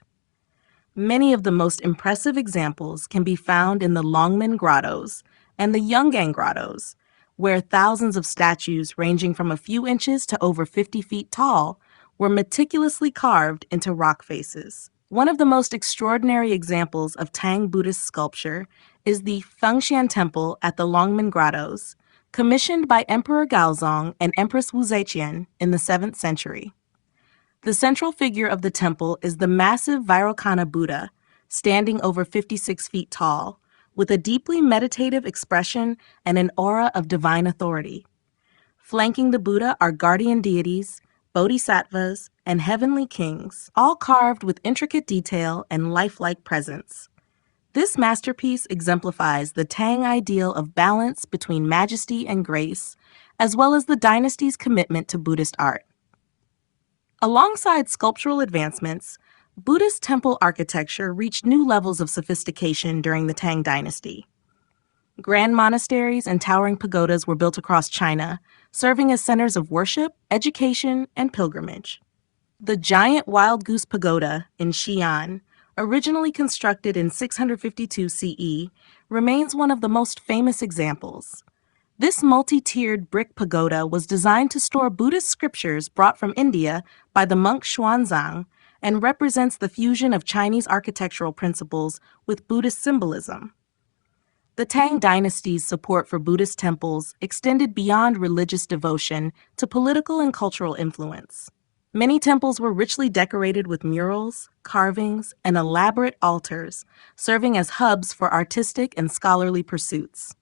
Many of the most impressive examples can be found in the Longmen Grottos and the Yungang Grottos, where thousands of statues ranging from a few inches to over 50 feet tall were meticulously carved into rock faces. One of the most extraordinary examples of Tang Buddhist sculpture is the Fengshan Temple at the Longmen Grottos, commissioned by Emperor Gaozong and Empress Wu Zetian in the 7th century. The central figure of the temple is the massive Vairocana Buddha, standing over 56 feet tall, with a deeply meditative expression and an aura of divine authority. Flanking the Buddha are guardian deities, bodhisattvas, and heavenly kings, all carved with intricate detail and lifelike presence. This masterpiece exemplifies the Tang ideal of balance between majesty and grace, as well as the dynasty's commitment to Buddhist art. Alongside sculptural advancements, Buddhist temple architecture reached new levels of sophistication during the Tang Dynasty. Grand monasteries and towering pagodas were built across China, serving as centers of worship, education, and pilgrimage. The giant Wild Goose Pagoda in Xi'an, originally constructed in 652 CE, remains one of the most famous examples. This multi-tiered brick pagoda was designed to store Buddhist scriptures brought from India by the monk Xuanzang and represents the fusion of Chinese architectural principles with Buddhist symbolism. The Tang Dynasty's support for Buddhist temples extended beyond religious devotion to political and cultural influence. Many temples were richly decorated with murals, carvings, and elaborate altars, serving as hubs for artistic and scholarly pursuits.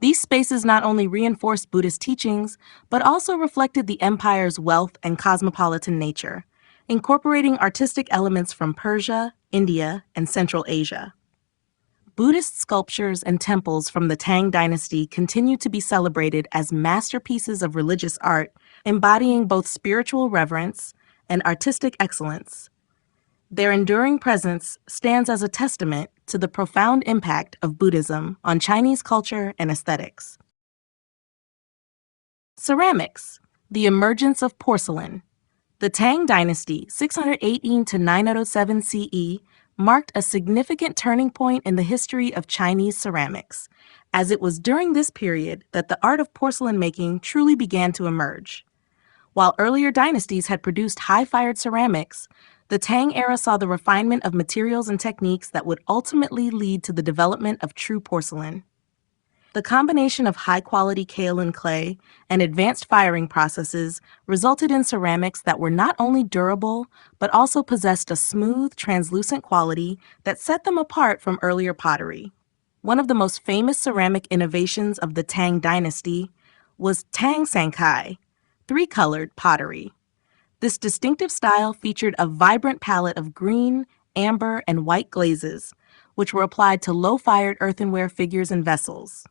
These spaces not only reinforced Buddhist teachings, but also reflected the empire's wealth and cosmopolitan nature, incorporating artistic elements from Persia, India, and Central Asia. Buddhist sculptures and temples from the Tang Dynasty continue to be celebrated as masterpieces of religious art, embodying both spiritual reverence and artistic excellence. Their enduring presence stands as a testament to the profound impact of Buddhism on Chinese culture and aesthetics. Ceramics, the emergence of porcelain. The Tang Dynasty, 618 to 907 CE, marked a significant turning point in the history of Chinese ceramics, as it was during this period that the art of porcelain making truly began to emerge. While earlier dynasties had produced high-fired ceramics, the Tang era saw the refinement of materials and techniques that would ultimately lead to the development of true porcelain. The combination of high-quality kaolin clay and advanced firing processes resulted in ceramics that were not only durable, but also possessed a smooth, translucent quality that set them apart from earlier pottery. One of the most famous ceramic innovations of the Tang Dynasty was Tang Sankai, three-colored pottery. This distinctive style featured a vibrant palette of green, amber, and white glazes, which were applied to low-fired earthenware figures and vessels.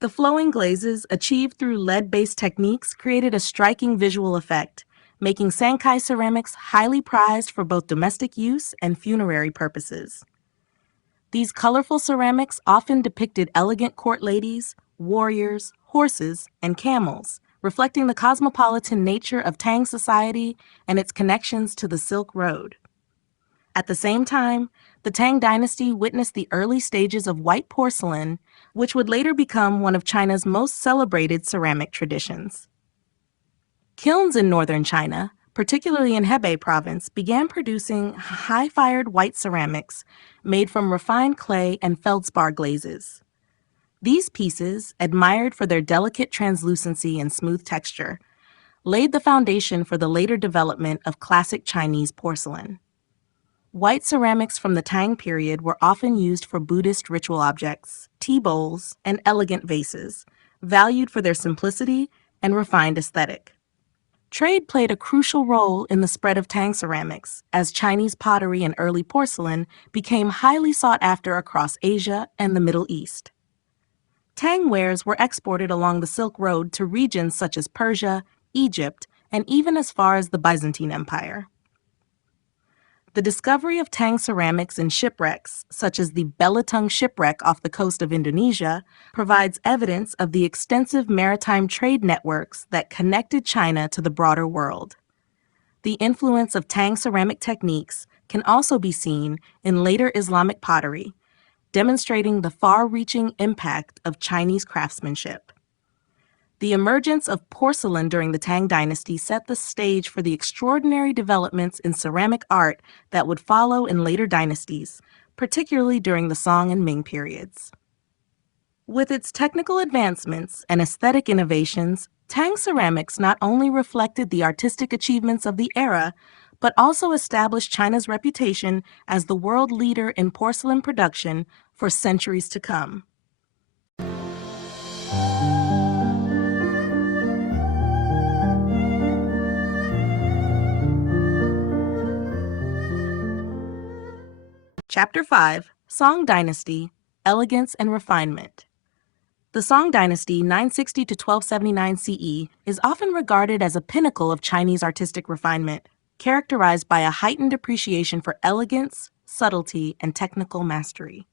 The flowing glazes, achieved through lead-based techniques, created a striking visual effect, making Sankai ceramics highly prized for both domestic use and funerary purposes. These colorful ceramics often depicted elegant court ladies, warriors, horses, and camels, reflecting the cosmopolitan nature of Tang society and its connections to the Silk Road. At the same time, the Tang Dynasty witnessed the early stages of white porcelain, which would later become one of China's most celebrated ceramic traditions. Kilns in northern China, particularly in Hebei province, began producing high-fired white ceramics made from refined clay and feldspar glazes. These pieces, admired for their delicate translucency and smooth texture, laid the foundation for the later development of classic Chinese porcelain. White ceramics from the Tang period were often used for Buddhist ritual objects, tea bowls, and elegant vases, valued for their simplicity and refined aesthetic. Trade played a crucial role in the spread of Tang ceramics, as Chinese pottery and early porcelain became highly sought after across Asia and the Middle East. Tang wares were exported along the Silk Road to regions such as Persia, Egypt, and even as far as the Byzantine Empire. The discovery of Tang ceramics in shipwrecks, such as the Belitung shipwreck off the coast of Indonesia, provides evidence of the extensive maritime trade networks that connected China to the broader world. The influence of Tang ceramic techniques can also be seen in later Islamic pottery, demonstrating the far-reaching impact of Chinese craftsmanship. The emergence of porcelain during the Tang Dynasty set the stage for the extraordinary developments in ceramic art that would follow in later dynasties, particularly during the Song and Ming periods. With its technical advancements and aesthetic innovations, Tang ceramics not only reflected the artistic achievements of the era, but also established China's reputation as the world leader in porcelain production for centuries to come. Chapter 5, Song Dynasty, Elegance and Refinement. The Song Dynasty, 960 to 1279 CE, is often regarded as a pinnacle of Chinese artistic refinement, characterized by a heightened appreciation for elegance, subtlety, and technical mastery.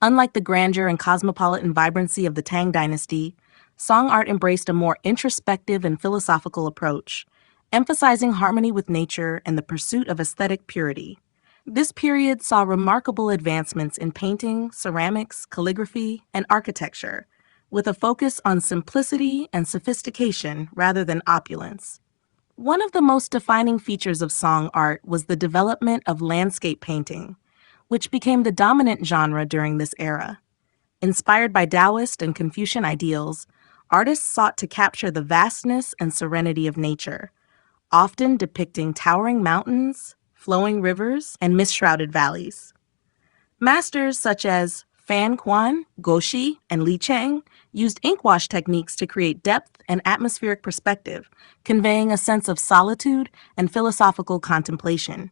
Unlike the grandeur and cosmopolitan vibrancy of the Tang Dynasty, Song art embraced a more introspective and philosophical approach, emphasizing harmony with nature and the pursuit of aesthetic purity. This period saw remarkable advancements in painting, ceramics, calligraphy, and architecture, with a focus on simplicity and sophistication rather than opulence. One of the most defining features of Song art was the development of landscape painting, which became the dominant genre during this era. Inspired by Taoist and Confucian ideals, artists sought to capture the vastness and serenity of nature, often depicting towering mountains, flowing rivers, and mist-shrouded valleys. Masters such as Fan Quan, Goshi, and Li Cheng used inkwash techniques to create depth and atmospheric perspective, conveying a sense of solitude and philosophical contemplation.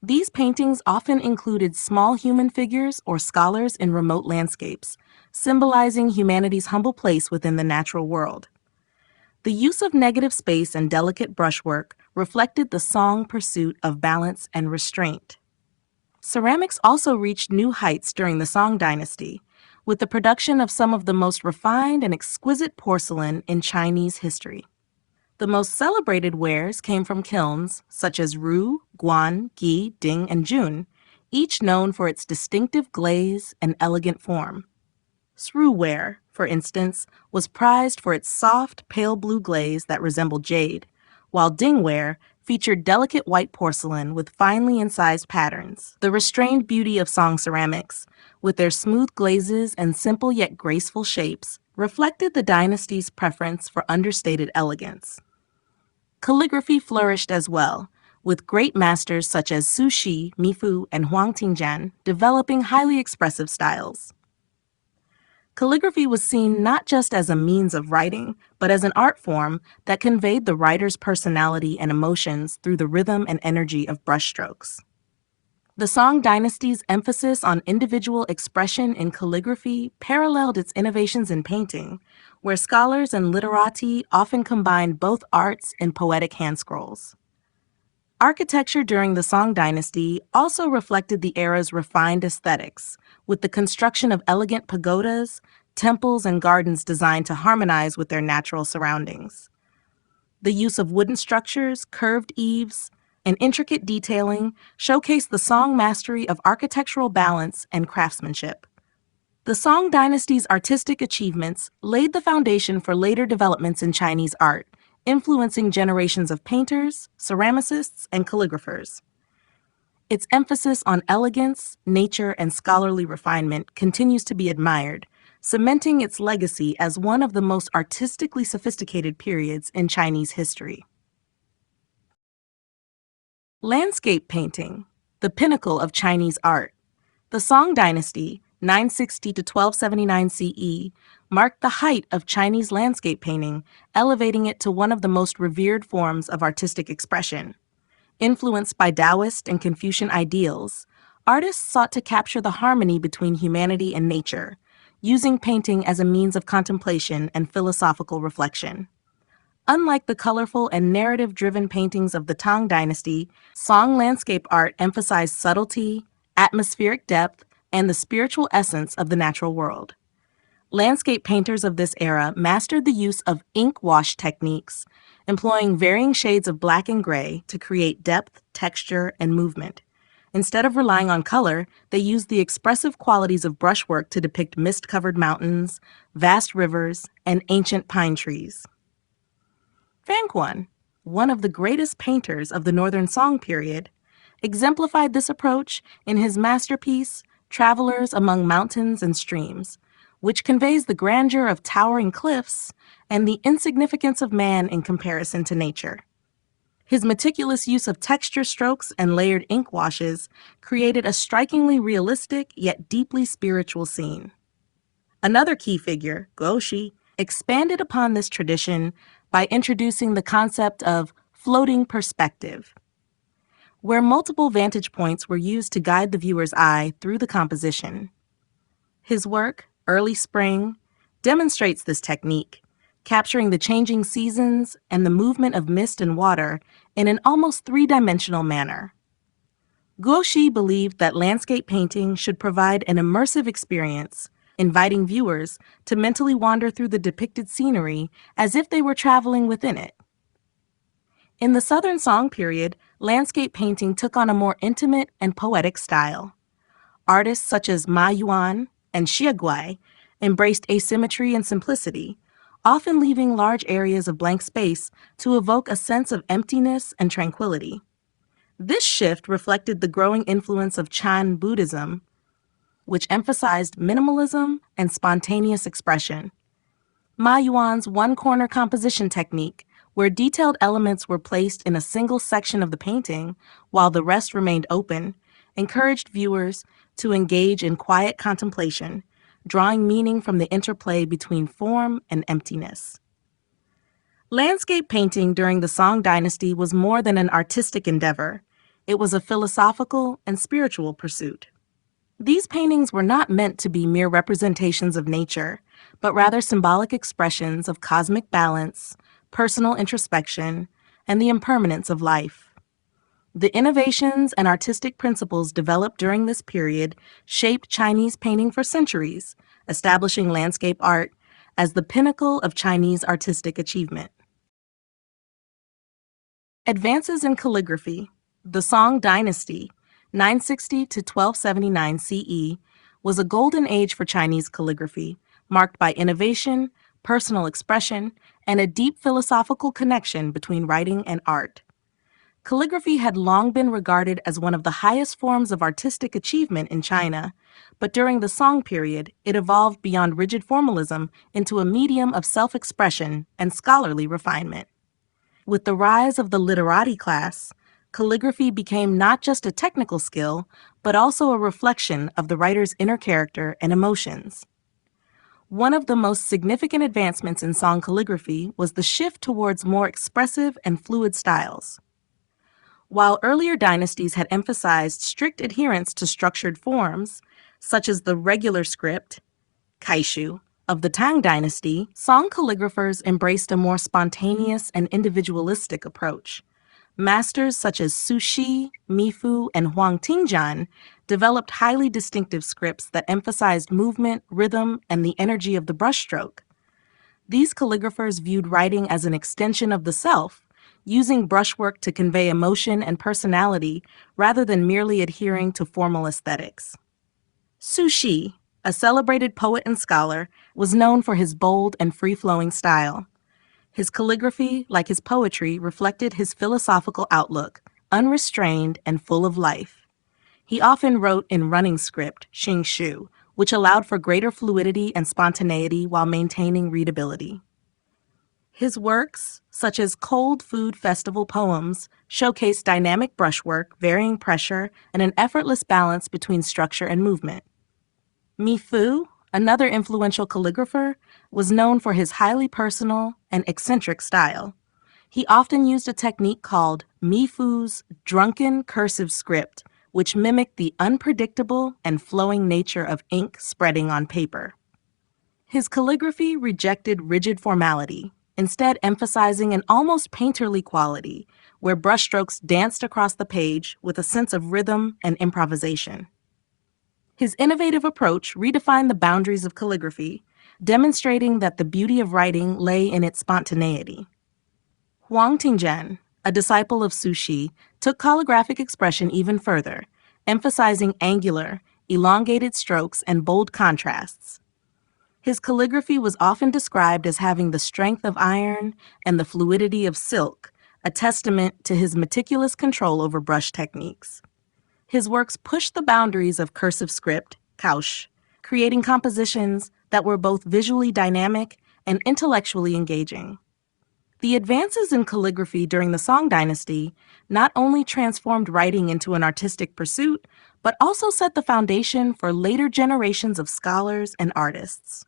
These paintings often included small human figures or scholars in remote landscapes, symbolizing humanity's humble place within the natural world. The use of negative space and delicate brushwork reflected the Song pursuit of balance and restraint. Ceramics also reached new heights during the Song Dynasty, with the production of some of the most refined and exquisite porcelain in Chinese history. The most celebrated wares came from kilns such as Ru, Guan, Gi, Ding, and Jun, each known for its distinctive glaze and elegant form. Sru ware, for instance, was prized for its soft, pale blue glaze that resembled jade, while Ding ware featured delicate white porcelain with finely incised patterns. The restrained beauty of Song ceramics, with their smooth glazes and simple yet graceful shapes, reflected the dynasty's preference for understated elegance. Calligraphy flourished as well, with great masters such as Su Shi, Mi Fu, and Huang Tingjian developing highly expressive styles. Calligraphy was seen not just as a means of writing, but as an art form that conveyed the writer's personality and emotions through the rhythm and energy of brushstrokes. The Song Dynasty's emphasis on individual expression in calligraphy paralleled its innovations in painting, where scholars and literati often combined both arts in poetic handscrolls. Architecture during the Song Dynasty also reflected the era's refined aesthetics, with the construction of elegant pagodas, temples, and gardens designed to harmonize with their natural surroundings. The use of wooden structures, curved eaves, and intricate detailing showcase the Song mastery of architectural balance and craftsmanship. The Song dynasty's artistic achievements laid the foundation for later developments in Chinese art, influencing generations of painters, ceramicists, and calligraphers. Its emphasis on elegance, nature, and scholarly refinement continues to be admired, cementing its legacy as one of the most artistically sophisticated periods in Chinese history. Landscape painting, the pinnacle of Chinese art. The Song dynasty, 960 to 1279 CE, marked the height of Chinese landscape painting, elevating it to one of the most revered forms of artistic expression. Influenced by Taoist and Confucian ideals, artists sought to capture the harmony between humanity and nature, using painting as a means of contemplation and philosophical reflection. Unlike the colorful and narrative-driven paintings of the Tang dynasty, Song landscape art emphasized subtlety, atmospheric depth, and the spiritual essence of the natural world. Landscape painters of this era mastered the use of ink wash techniques, employing varying shades of black and gray to create depth, texture, and movement. Instead of relying on color, they used the expressive qualities of brushwork to depict mist-covered mountains, vast rivers, and ancient pine trees. Fan Quan, one of the greatest painters of the Northern Song period, exemplified this approach in his masterpiece, Travelers Among Mountains and Streams, which conveys the grandeur of towering cliffs and the insignificance of man in comparison to nature. His meticulous use of texture strokes and layered ink washes created a strikingly realistic yet deeply spiritual scene. Another key figure, Guoxi, expanded upon this tradition by introducing the concept of floating perspective, where multiple vantage points were used to guide the viewer's eye through the composition. His work, Early Spring, demonstrates this technique, capturing the changing seasons and the movement of mist and water in an almost three-dimensional manner. Guoxi believed that landscape painting should provide an immersive experience, inviting viewers to mentally wander through the depicted scenery as if they were traveling within it. In the Southern Song period, landscape painting took on a more intimate and poetic style. Artists such as Ma Yuan and Xie Guai embraced asymmetry and simplicity, often leaving large areas of blank space to evoke a sense of emptiness and tranquility. This shift reflected the growing influence of Chan Buddhism, which emphasized minimalism and spontaneous expression. Ma Yuan's one-corner composition technique, where detailed elements were placed in a single section of the painting while the rest remained open, encouraged viewers to engage in quiet contemplation, drawing meaning from the interplay between form and emptiness. Landscape painting during the Song dynasty was more than an artistic endeavor. It was a philosophical and spiritual pursuit. These paintings were not meant to be mere representations of nature, but rather symbolic expressions of cosmic balance, personal introspection, and the impermanence of life. The innovations and artistic principles developed during this period shaped Chinese painting for centuries, establishing landscape art as the pinnacle of Chinese artistic achievement. Advances in calligraphy. The Song dynasty, 960 to 1279 CE, was a golden age for Chinese calligraphy, marked by innovation, personal expression, and a deep philosophical connection between writing and art. Calligraphy had long been regarded as one of the highest forms of artistic achievement in China, but during the Song period, it evolved beyond rigid formalism into a medium of self-expression and scholarly refinement. With the rise of the literati class, calligraphy became not just a technical skill, but also a reflection of the writer's inner character and emotions. One of the most significant advancements in Song calligraphy was the shift towards more expressive and fluid styles. While earlier dynasties had emphasized strict adherence to structured forms, such as the regular script, kaishu, of the Tang dynasty, Song calligraphers embraced a more spontaneous and individualistic approach. Masters such as Su Shi, Mi Fu, and Huang Tingjian developed highly distinctive scripts that emphasized movement, rhythm, and the energy of the brushstroke. These calligraphers viewed writing as an extension of the self, using brushwork to convey emotion and personality rather than merely adhering to formal aesthetics. Su Shi, a celebrated poet and scholar, was known for his bold and free-flowing style. His calligraphy, like his poetry, reflected his philosophical outlook, unrestrained and full of life. He often wrote in running script, Xing Shu, which allowed for greater fluidity and spontaneity while maintaining readability. His works, such as Cold Food Festival poems, showcase dynamic brushwork, varying pressure, and an effortless balance between structure and movement. Mi Fu, another influential calligrapher, was known for his highly personal and eccentric style. He often used a technique called Mi Fu's drunken cursive script, which mimicked the unpredictable and flowing nature of ink spreading on paper. His calligraphy rejected rigid formality, instead emphasizing an almost painterly quality, where brushstrokes danced across the page with a sense of rhythm and improvisation. His innovative approach redefined the boundaries of calligraphy, demonstrating that the beauty of writing lay in its spontaneity. Huang Tingzhen, a disciple of Su Shi, took calligraphic expression even further, emphasizing angular, elongated strokes and bold contrasts. His calligraphy was often described as having the strength of iron and the fluidity of silk, a testament to his meticulous control over brush techniques. His works pushed the boundaries of cursive script, Kaosh, creating compositions that were both visually dynamic and intellectually engaging. The advances in calligraphy during the Song Dynasty not only transformed writing into an artistic pursuit, but also set the foundation for later generations of scholars and artists.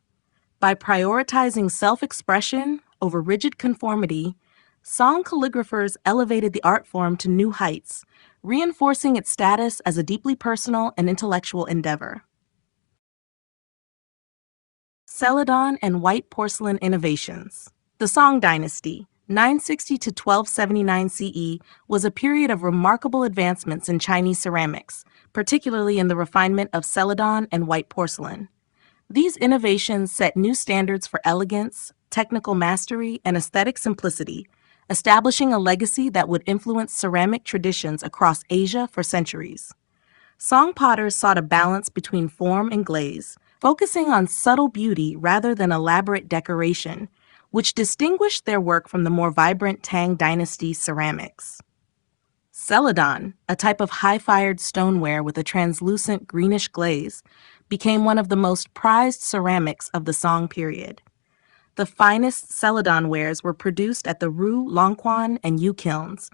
By prioritizing self-expression over rigid conformity, Song calligraphers elevated the art form to new heights, reinforcing its status as a deeply personal and intellectual endeavor. Celadon and white porcelain innovations. The Song Dynasty, 960 to 1279 CE, was a period of remarkable advancements in Chinese ceramics, particularly in the refinement of celadon and white porcelain. These innovations set new standards for elegance, technical mastery, and aesthetic simplicity, establishing a legacy that would influence ceramic traditions across Asia for centuries. Song potters sought a balance between form and glaze, focusing on subtle beauty rather than elaborate decoration, which distinguished their work from the more vibrant Tang Dynasty ceramics. Celadon, a type of high-fired stoneware with a translucent greenish glaze, became one of the most prized ceramics of the Song period. The finest celadon wares were produced at the Ru, Longquan, and Yu kilns,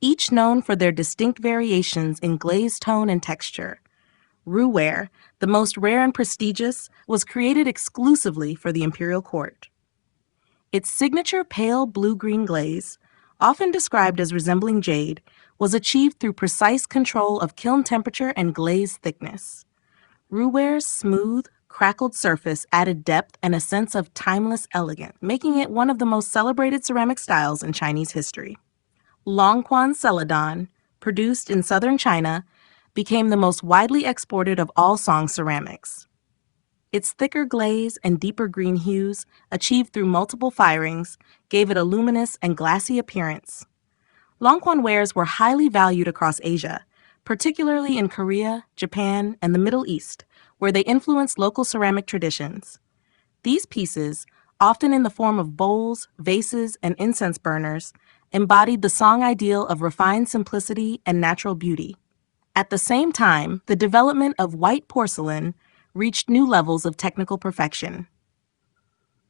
each known for their distinct variations in glaze tone and texture. Ru ware, the most rare and prestigious, was created exclusively for the imperial court. Its signature pale blue-green glaze, often described as resembling jade, was achieved through precise control of kiln temperature and glaze thickness. Ruware's smooth, crackled surface added depth and a sense of timeless elegance, making it one of the most celebrated ceramic styles in Chinese history. Longquan celadon, produced in southern China, became the most widely exported of all Song ceramics. Its thicker glaze and deeper green hues, achieved through multiple firings, gave it a luminous and glassy appearance. Longquan wares were highly valued across Asia, particularly in Korea, Japan, and the Middle East, where they influenced local ceramic traditions. These pieces, often in the form of bowls, vases, and incense burners, embodied the Song ideal of refined simplicity and natural beauty. At the same time, the development of white porcelain reached new levels of technical perfection.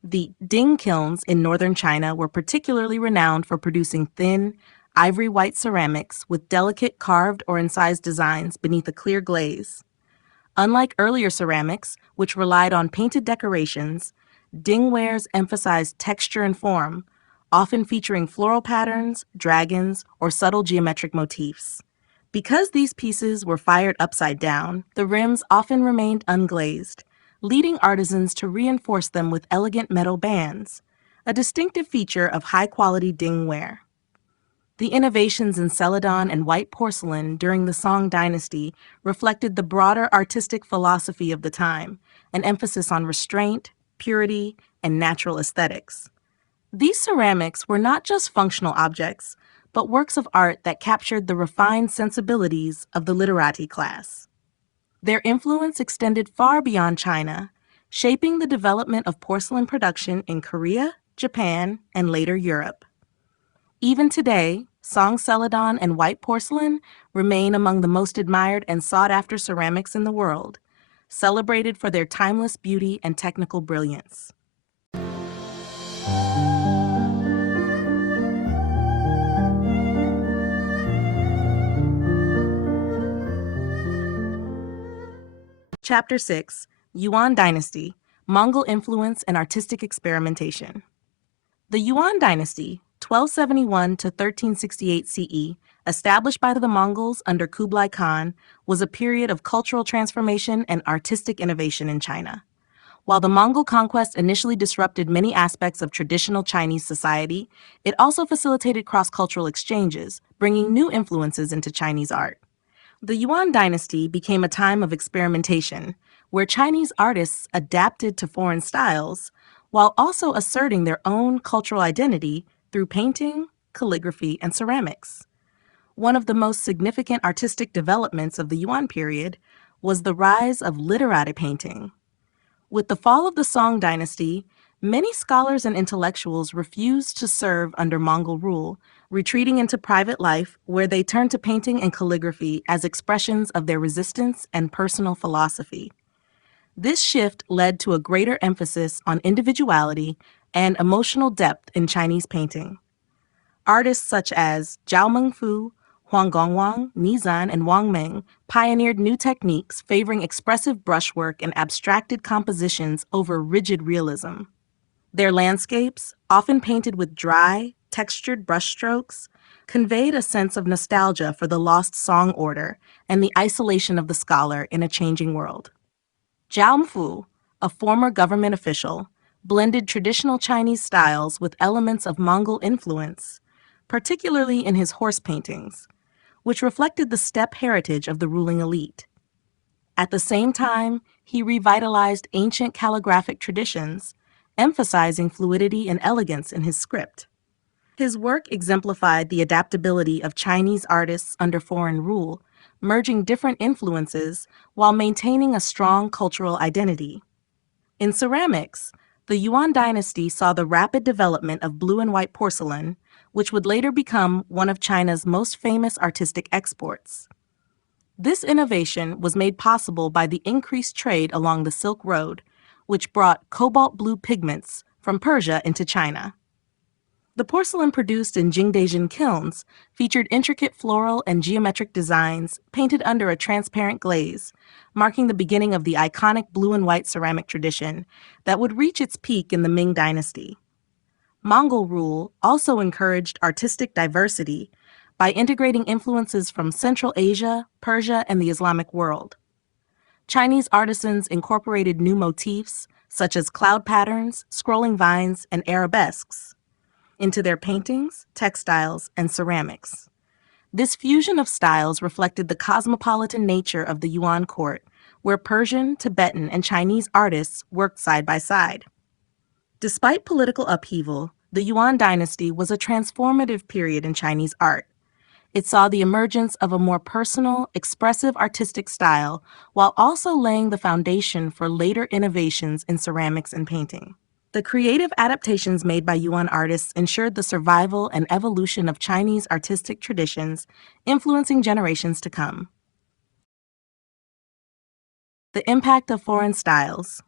The Ding kilns in northern China were particularly renowned for producing thin, ivory white ceramics with delicate carved or incised designs beneath a clear glaze. Unlike earlier ceramics, which relied on painted decorations, Ding wares emphasized texture and form, often featuring floral patterns, dragons, or subtle geometric motifs. Because these pieces were fired upside down, the rims often remained unglazed, leading artisans to reinforce them with elegant metal bands, a distinctive feature of high-quality Ding ware. The innovations in celadon and white porcelain during the Song Dynasty reflected the broader artistic philosophy of the time, an emphasis on restraint, purity, and natural aesthetics. These ceramics were not just functional objects, but works of art that captured the refined sensibilities of the literati class. Their influence extended far beyond China, shaping the development of porcelain production in Korea, Japan, and later Europe. Even today, Song Celadon and white porcelain remain among the most admired and sought-after ceramics in the world, celebrated for their timeless beauty and technical brilliance. Chapter 6: Yuan Dynasty, Mongol Influence and Artistic Experimentation. The Yuan Dynasty, 1271 to 1368 CE, established by the Mongols under Kublai Khan, was a period of cultural transformation and artistic innovation in China. While the Mongol conquest initially disrupted many aspects of traditional Chinese society, it also facilitated cross-cultural exchanges, bringing new influences into Chinese art. The Yuan dynasty became a time of experimentation, where Chinese artists adapted to foreign styles while also asserting their own cultural identity through painting, calligraphy, and ceramics. One of the most significant artistic developments of the Yuan period was the rise of literati painting. With the fall of the Song dynasty, many scholars and intellectuals refused to serve under Mongol rule, retreating into private life where they turned to painting and calligraphy as expressions of their resistance and personal philosophy. This shift led to a greater emphasis on individuality and emotional depth in Chinese painting. Artists such as Zhao Mengfu, Huang Gongwang, Nizan, and Wang Meng pioneered new techniques favoring expressive brushwork and abstracted compositions over rigid realism. Their landscapes, often painted with dry, textured brushstrokes, conveyed a sense of nostalgia for the lost song order and the isolation of the scholar in a changing world. Zhao Mengfu, a former government official, blended traditional Chinese styles with elements of Mongol influence, particularly in his horse paintings, which reflected the steppe heritage of the ruling elite. At the same time, he revitalized ancient calligraphic traditions, emphasizing fluidity and elegance in his script. His work exemplified the adaptability of Chinese artists under foreign rule, merging different influences while maintaining a strong cultural identity. In ceramics, the Yuan dynasty saw the rapid development of blue and white porcelain, which would later become one of China's most famous artistic exports. This innovation was made possible by the increased trade along the Silk Road, which brought cobalt blue pigments from Persia into China. The porcelain produced in Jingdezhen kilns featured intricate floral and geometric designs painted under a transparent glaze, marking the beginning of the iconic blue and white ceramic tradition that would reach its peak in the Ming Dynasty. Mongol rule also encouraged artistic diversity by integrating influences from Central Asia, Persia, and the Islamic world. Chinese artisans incorporated new motifs, such as cloud patterns, scrolling vines, and arabesques, into their paintings, textiles, and ceramics. This fusion of styles reflected the cosmopolitan nature of the Yuan court, where Persian, Tibetan, and Chinese artists worked side by side. Despite political upheaval, the Yuan dynasty was a transformative period in Chinese art. It saw the emergence of a more personal, expressive artistic style while also laying the foundation for later innovations in ceramics and painting. The creative adaptations made by Yuan artists ensured the survival and evolution of Chinese artistic traditions, influencing generations to come. The impact of foreign styles.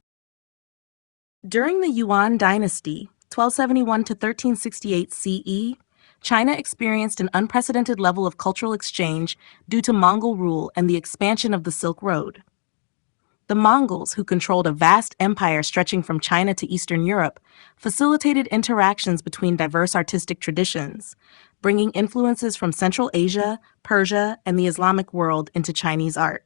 During the Yuan dynasty, 1271 to 1368 CE, China experienced an unprecedented level of cultural exchange due to Mongol rule and the expansion of the Silk Road. The Mongols, who controlled a vast empire stretching from China to Eastern Europe, facilitated interactions between diverse artistic traditions, bringing influences from Central Asia, Persia, and the Islamic world into Chinese art.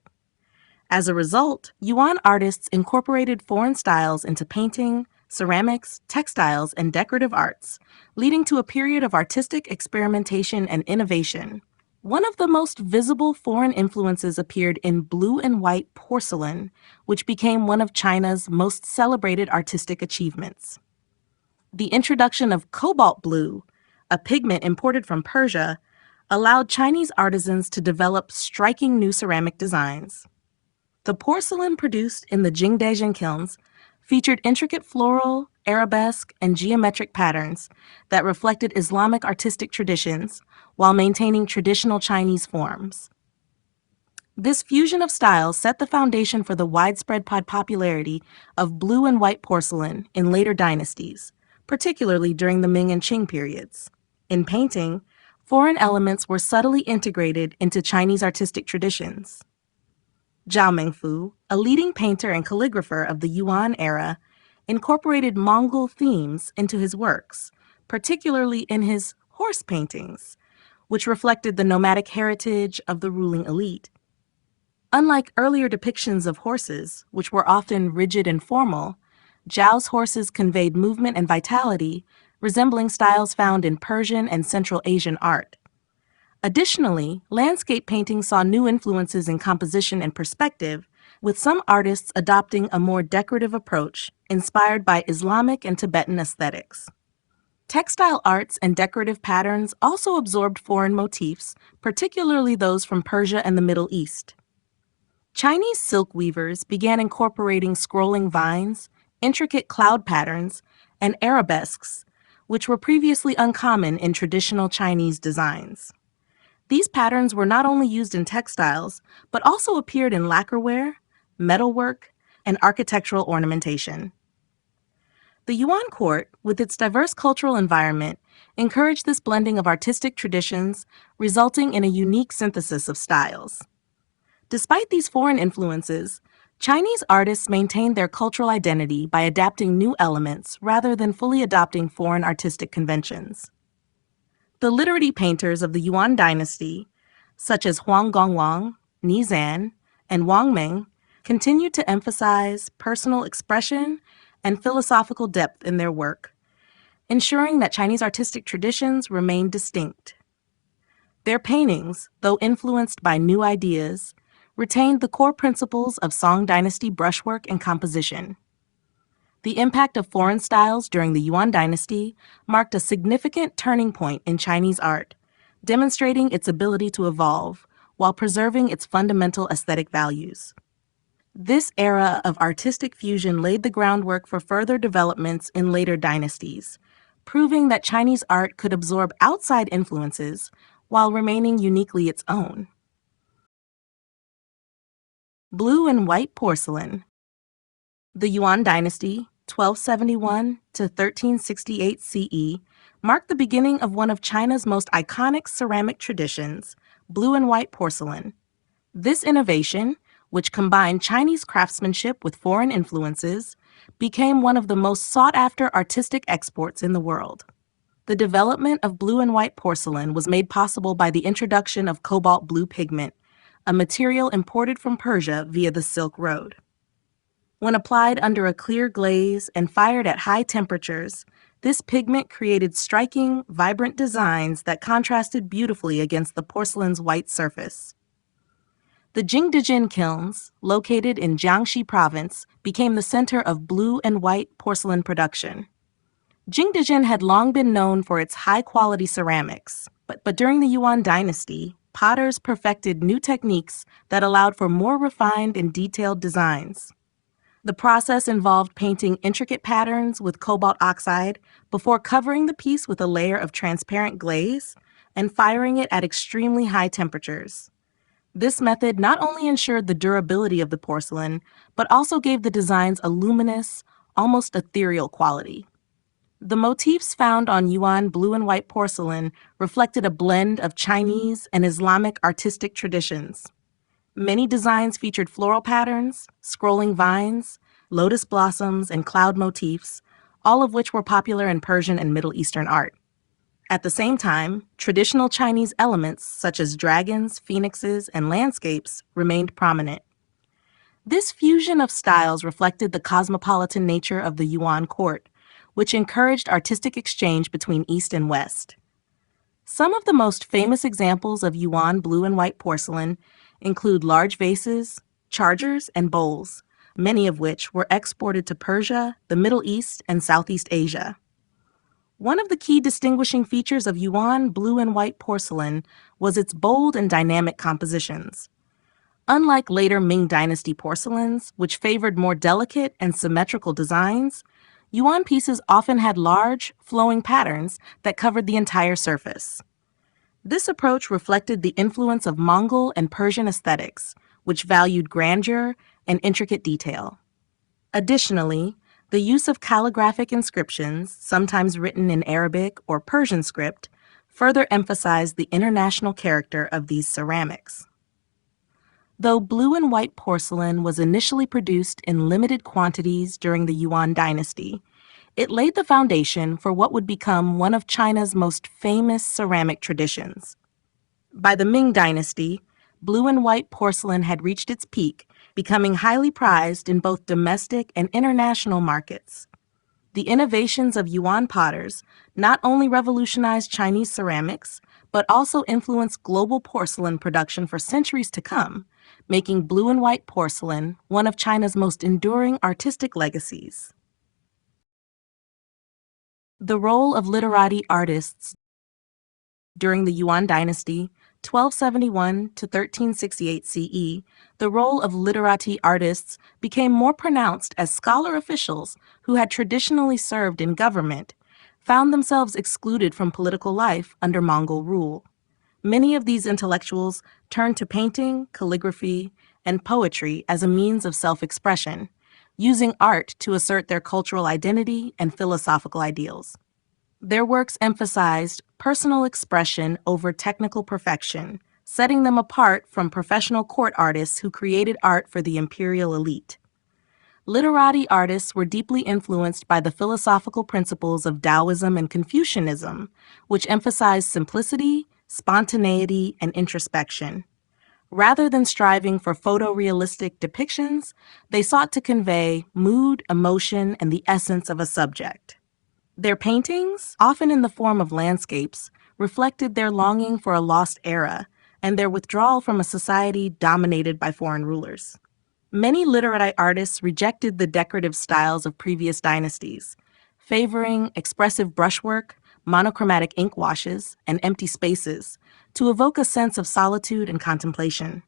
As a result, Yuan artists incorporated foreign styles into painting, ceramics, textiles, and decorative arts, leading to a period of artistic experimentation and innovation. One of the most visible foreign influences appeared in blue and white porcelain, which became one of China's most celebrated artistic achievements. The introduction of cobalt blue, a pigment imported from Persia, allowed Chinese artisans to develop striking new ceramic designs. The porcelain produced in the Jingdezhen kilns featured intricate floral, arabesque, and geometric patterns that reflected Islamic artistic traditions while maintaining traditional Chinese forms. This fusion of styles set the foundation for the widespread popularity of blue and white porcelain in later dynasties, particularly during the Ming and Qing periods. In painting, foreign elements were subtly integrated into Chinese artistic traditions. Zhao Mengfu, a leading painter and calligrapher of the Yuan era, incorporated Mongol themes into his works, particularly in his horse paintings, which reflected the nomadic heritage of the ruling elite. Unlike earlier depictions of horses, which were often rigid and formal, Zhao's horses conveyed movement and vitality, resembling styles found in Persian and Central Asian art. Additionally, landscape painting saw new influences in composition and perspective, with some artists adopting a more decorative approach inspired by Islamic and Tibetan aesthetics. Textile arts and decorative patterns also absorbed foreign motifs, particularly those from Persia and the Middle East. Chinese silk weavers began incorporating scrolling vines, intricate cloud patterns, and arabesques, which were previously uncommon in traditional Chinese designs. These patterns were not only used in textiles, but also appeared in lacquerware, metalwork, and architectural ornamentation. The Yuan court, with its diverse cultural environment, encouraged this blending of artistic traditions, resulting in a unique synthesis of styles. Despite these foreign influences, Chinese artists maintained their cultural identity by adapting new elements rather than fully adopting foreign artistic conventions. The literati painters of the Yuan dynasty, such as Huang Gongwang, Ni Zan, and Wang Ming, continued to emphasize personal expression and philosophical depth in their work, ensuring that Chinese artistic traditions remained distinct. Their paintings, though influenced by new ideas, retained the core principles of Song dynasty brushwork and composition. The impact of foreign styles during the Yuan dynasty marked a significant turning point in Chinese art, demonstrating its ability to evolve while preserving its fundamental aesthetic values. This era of artistic fusion laid the groundwork for further developments in later dynasties, proving that Chinese art could absorb outside influences while remaining uniquely its own. Blue and white porcelain. The Yuan dynasty, 1271 to 1368 CE, marked the beginning of one of China's most iconic ceramic traditions, blue and white porcelain. This innovation, which combined Chinese craftsmanship with foreign influences, became one of the most sought-after artistic exports in the world. The development of blue and white porcelain was made possible by the introduction of cobalt blue pigment, a material imported from Persia via the Silk Road. When applied under a clear glaze and fired at high temperatures, this pigment created striking, vibrant designs that contrasted beautifully against the porcelain's white surface. The Jingdezhen kilns, located in Jiangxi province, became the center of blue and white porcelain production. Jingdezhen had long been known for its high-quality ceramics, but during the Yuan dynasty, potters perfected new techniques that allowed for more refined and detailed designs. The process involved painting intricate patterns with cobalt oxide before covering the piece with a layer of transparent glaze and firing it at extremely high temperatures. This method not only ensured the durability of the porcelain, but also gave the designs a luminous, almost ethereal quality. The motifs found on Yuan blue and white porcelain reflected a blend of Chinese and Islamic artistic traditions. Many designs featured floral patterns, scrolling vines, lotus blossoms, and cloud motifs, all of which were popular in Persian and Middle Eastern art. At the same time, traditional Chinese elements such as dragons, phoenixes, and landscapes remained prominent. This fusion of styles reflected the cosmopolitan nature of the Yuan court, which encouraged artistic exchange between East and West. Some of the most famous examples of Yuan blue and white porcelain include large vases, chargers, and bowls, many of which were exported to Persia, the Middle East, and Southeast Asia. One of the key distinguishing features of Yuan blue and white porcelain was its bold and dynamic compositions. Unlike later Ming Dynasty porcelains, which favored more delicate and symmetrical designs, Yuan pieces often had large, flowing patterns that covered the entire surface. This approach reflected the influence of Mongol and Persian aesthetics, which valued grandeur and intricate detail. Additionally, the use of calligraphic inscriptions, sometimes written in Arabic or Persian script, further emphasized the international character of these ceramics. Though blue and white porcelain was initially produced in limited quantities during the Yuan dynasty, it laid the foundation for what would become one of China's most famous ceramic traditions. By the Ming Dynasty, blue and white porcelain had reached its peak, becoming highly prized in both domestic and international markets. The innovations of Yuan potters not only revolutionized Chinese ceramics, but also influenced global porcelain production for centuries to come, making blue and white porcelain one of China's most enduring artistic legacies. The role of literati artists during the Yuan dynasty, 1271 to 1368 CE, the role of literati artists became more pronounced as scholar officials who had traditionally served in government found themselves excluded from political life under Mongol rule. Many of these intellectuals turned to painting, calligraphy, and poetry as a means of self-expression, using art to assert their cultural identity and philosophical ideals. Their works emphasized personal expression over technical perfection, setting them apart from professional court artists who created art for the imperial elite. Literati artists were deeply influenced by the philosophical principles of Taoism and Confucianism, which emphasized simplicity, spontaneity, and introspection. Rather than striving for photorealistic depictions, they sought to convey mood, emotion, and the essence of a subject. Their paintings, often in the form of landscapes, reflected their longing for a lost era and their withdrawal from a society dominated by foreign rulers. Many literati artists rejected the decorative styles of previous dynasties, favoring expressive brushwork, monochromatic ink washes, and empty spaces to evoke a sense of solitude and contemplation.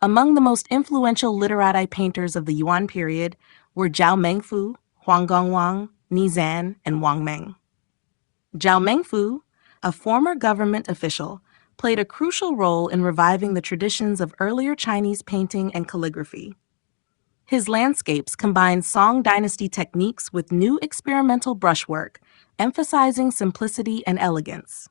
Among the most influential literati painters of the Yuan period were Zhao Mengfu, Huang Gongwang, Nizan, and Wang Meng. Zhao Mengfu, a former government official, played a crucial role in reviving the traditions of earlier Chinese painting and calligraphy. His landscapes combined Song Dynasty techniques with new experimental brushwork, emphasizing simplicity and elegance.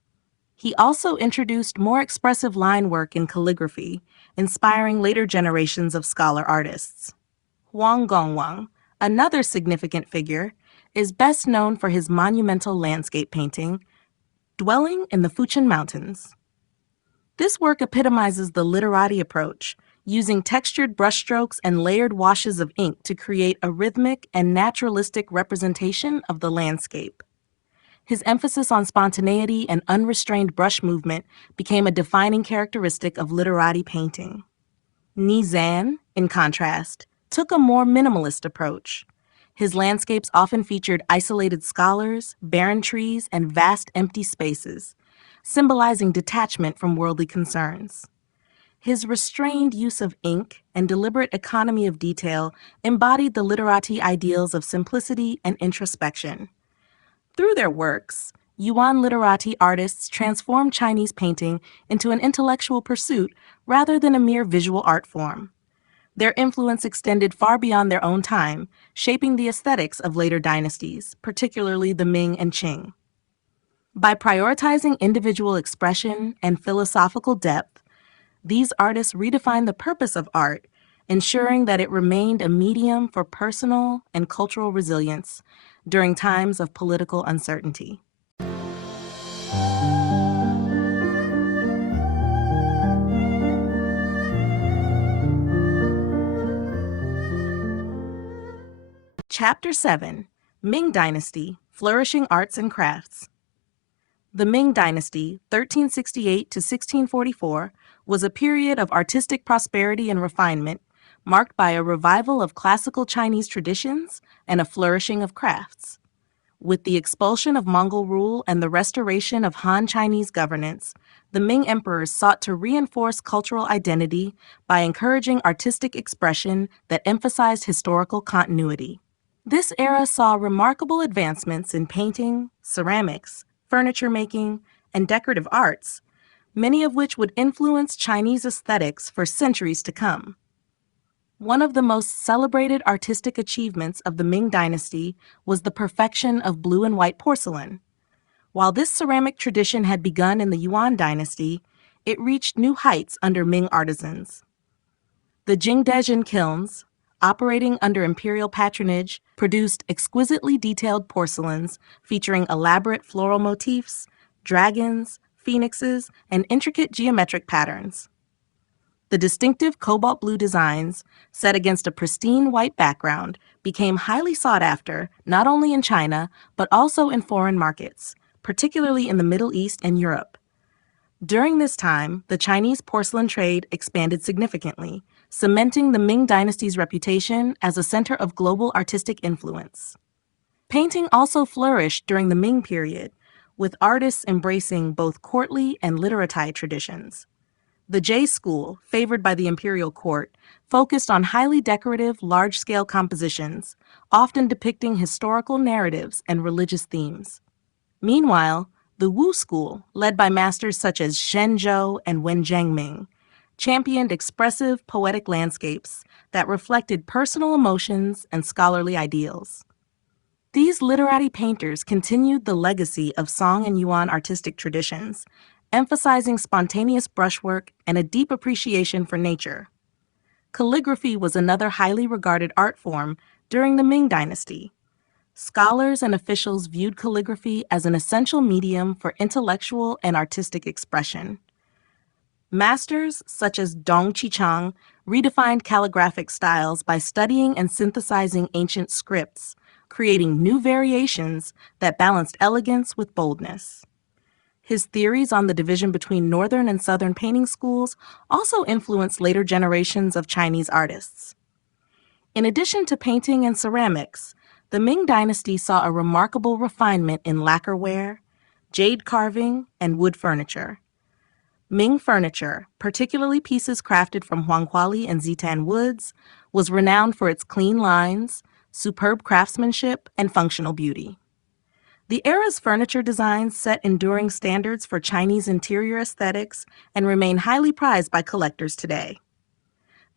He also introduced more expressive line work in calligraphy, inspiring later generations of scholar artists. Huang Gongwang, another significant figure, is best known for his monumental landscape painting, Dwelling in the Fujian Mountains. This work epitomizes the literati approach, using textured brushstrokes and layered washes of ink to create a rhythmic and naturalistic representation of the landscape. His emphasis on spontaneity and unrestrained brush movement became a defining characteristic of literati painting. Nizan, in contrast, took a more minimalist approach. His landscapes often featured isolated scholars, barren trees, and vast empty spaces, symbolizing detachment from worldly concerns. His restrained use of ink and deliberate economy of detail embodied the literati ideals of simplicity and introspection. Through their works, Yuan literati artists transformed Chinese painting into an intellectual pursuit rather than a mere visual art form. Their influence extended far beyond their own time, shaping the aesthetics of later dynasties, particularly the Ming and Qing. By prioritizing individual expression and philosophical depth, these artists redefined the purpose of art, ensuring that it remained a medium for personal and cultural resilience during times of political uncertainty. Chapter 7: Ming Dynasty, Flourishing Arts and Crafts. The Ming Dynasty, 1368 to 1644, was a period of artistic prosperity and refinement, marked by a revival of classical Chinese traditions and a flourishing of crafts. With the expulsion of Mongol rule and the restoration of Han Chinese governance, the Ming emperors sought to reinforce cultural identity by encouraging artistic expression that emphasized historical continuity. This era saw remarkable advancements in painting, ceramics, furniture making, and decorative arts, many of which would influence Chinese aesthetics for centuries to come. One of the most celebrated artistic achievements of the Ming Dynasty was the perfection of blue and white porcelain. While this ceramic tradition had begun in the Yuan Dynasty, it reached new heights under Ming artisans. The Jingdezhen kilns, operating under imperial patronage, produced exquisitely detailed porcelains featuring elaborate floral motifs, dragons, phoenixes, and intricate geometric patterns. The distinctive cobalt blue designs, set against a pristine white background, became highly sought after not only in China but also in foreign markets, particularly in the Middle East and Europe. During this time, the Chinese porcelain trade expanded significantly, cementing the Ming Dynasty's reputation as a center of global artistic influence. Painting also flourished during the Ming period, with artists embracing both courtly and literati traditions. The Jade School, favored by the imperial court, focused on highly decorative, large-scale compositions, often depicting historical narratives and religious themes. Meanwhile, the Wu School, led by masters such as Zhen Zhou and Wen Jiangming, championed expressive, poetic landscapes that reflected personal emotions and scholarly ideals. These literati painters continued the legacy of Song and Yuan artistic traditions, emphasizing spontaneous brushwork and a deep appreciation for nature. Calligraphy was another highly regarded art form during the Ming Dynasty. Scholars and officials viewed calligraphy as an essential medium for intellectual and artistic expression. Masters such as Dong Qichang redefined calligraphic styles by studying and synthesizing ancient scripts, creating new variations that balanced elegance with boldness. His theories on the division between northern and southern painting schools also influenced later generations of Chinese artists. In addition to painting and ceramics, the Ming Dynasty saw a remarkable refinement in lacquerware, jade carving, and wood furniture. Ming furniture, particularly pieces crafted from Huanghuali and Zitan woods, was renowned for its clean lines, superb craftsmanship, and functional beauty. The era's furniture designs set enduring standards for Chinese interior aesthetics and remain highly prized by collectors today.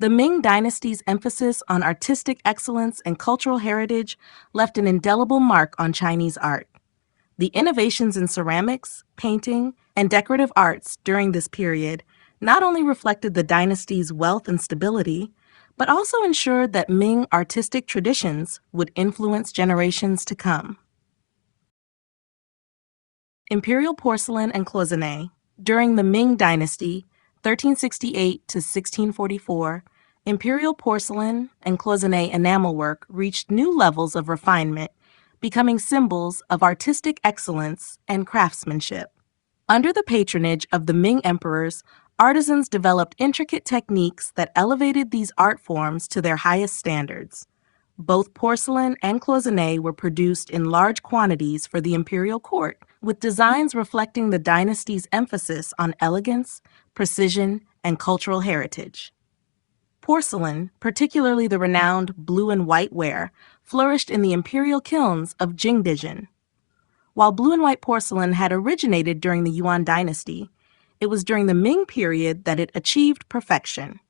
The Ming Dynasty's emphasis on artistic excellence and cultural heritage left an indelible mark on Chinese art. The innovations in ceramics, painting, and decorative arts during this period not only reflected the dynasty's wealth and stability, but also ensured that Ming artistic traditions would influence generations to come. Imperial porcelain and cloisonné. During the Ming Dynasty, 1368 to 1644, imperial porcelain and cloisonné enamel work reached new levels of refinement, becoming symbols of artistic excellence and craftsmanship. Under the patronage of the Ming emperors, artisans developed intricate techniques that elevated these art forms to their highest standards. Both porcelain and cloisonné were produced in large quantities for the imperial court, with designs reflecting the dynasty's emphasis on elegance, precision, and cultural heritage. Porcelain, particularly the renowned blue and white ware, flourished in the imperial kilns of Jingdezhen. While blue and white porcelain had originated during the Yuan dynasty, it was during the Ming period that it achieved perfection.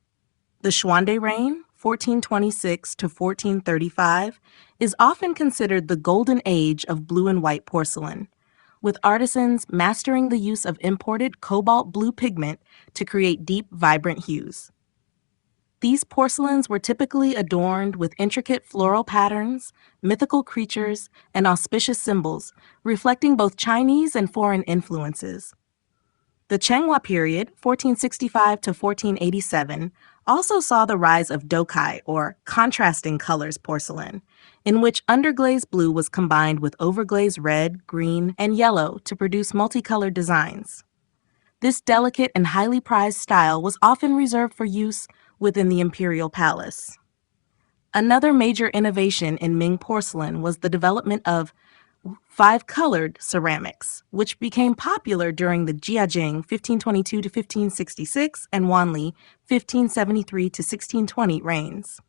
The Xuande reign, 1426 to 1435, is often considered the golden age of blue and white porcelain, with artisans mastering the use of imported cobalt blue pigment to create deep, vibrant hues. These porcelains were typically adorned with intricate floral patterns, mythical creatures, and auspicious symbols, reflecting both Chinese and foreign influences. The Chenghua period, 1465 to 1487, also saw the rise of dokai, or contrasting colors porcelain, in which underglazed blue was combined with overglazed red, green, and yellow to produce multicolored designs. This delicate and highly prized style was often reserved for use within the imperial palace. Another major innovation in Ming porcelain was the development of five-colored ceramics, which became popular during the Jiajing 1522 to 1566 and Wanli 1573 to 1620 reigns.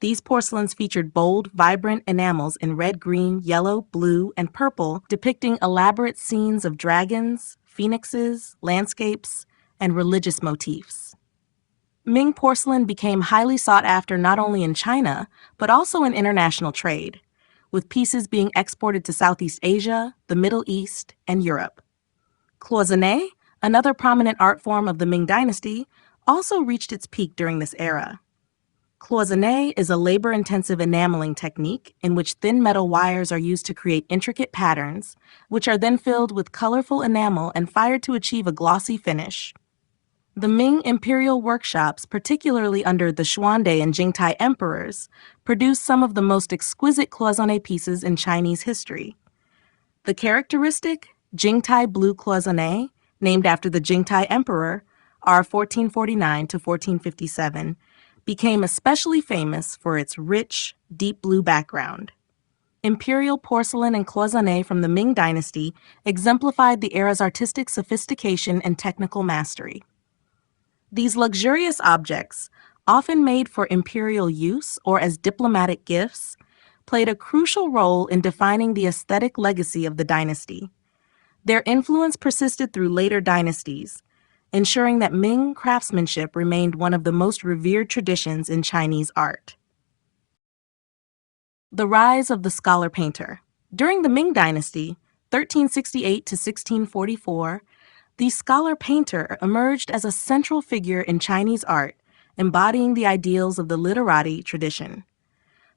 These porcelains featured bold, vibrant enamels in red, green, yellow, blue, and purple, depicting elaborate scenes of dragons, phoenixes, landscapes, and religious motifs. Ming porcelain became highly sought after not only in China, but also in international trade, with pieces being exported to Southeast Asia, the Middle East, and Europe. Cloisonné, another prominent art form of the Ming Dynasty, also reached its peak during this era. Cloisonné is a labor-intensive enameling technique in which thin metal wires are used to create intricate patterns, which are then filled with colorful enamel and fired to achieve a glossy finish. The Ming imperial workshops, particularly under the Xuande and Jingtai emperors, produced some of the most exquisite cloisonné pieces in Chinese history. The characteristic Jingtai blue cloisonné, named after the Jingtai emperor, R 1449 to 1457, became especially famous for its rich, deep blue background. Imperial porcelain and cloisonné from the Ming Dynasty exemplified the era's artistic sophistication and technical mastery. These luxurious objects, often made for imperial use or as diplomatic gifts, played a crucial role in defining the aesthetic legacy of the dynasty. Their influence persisted through later dynasties, ensuring that Ming craftsmanship remained one of the most revered traditions in Chinese art. The rise of the scholar painter. During the Ming Dynasty, 1368 to 1644, the scholar painter emerged as a central figure in Chinese art, embodying the ideals of the literati tradition.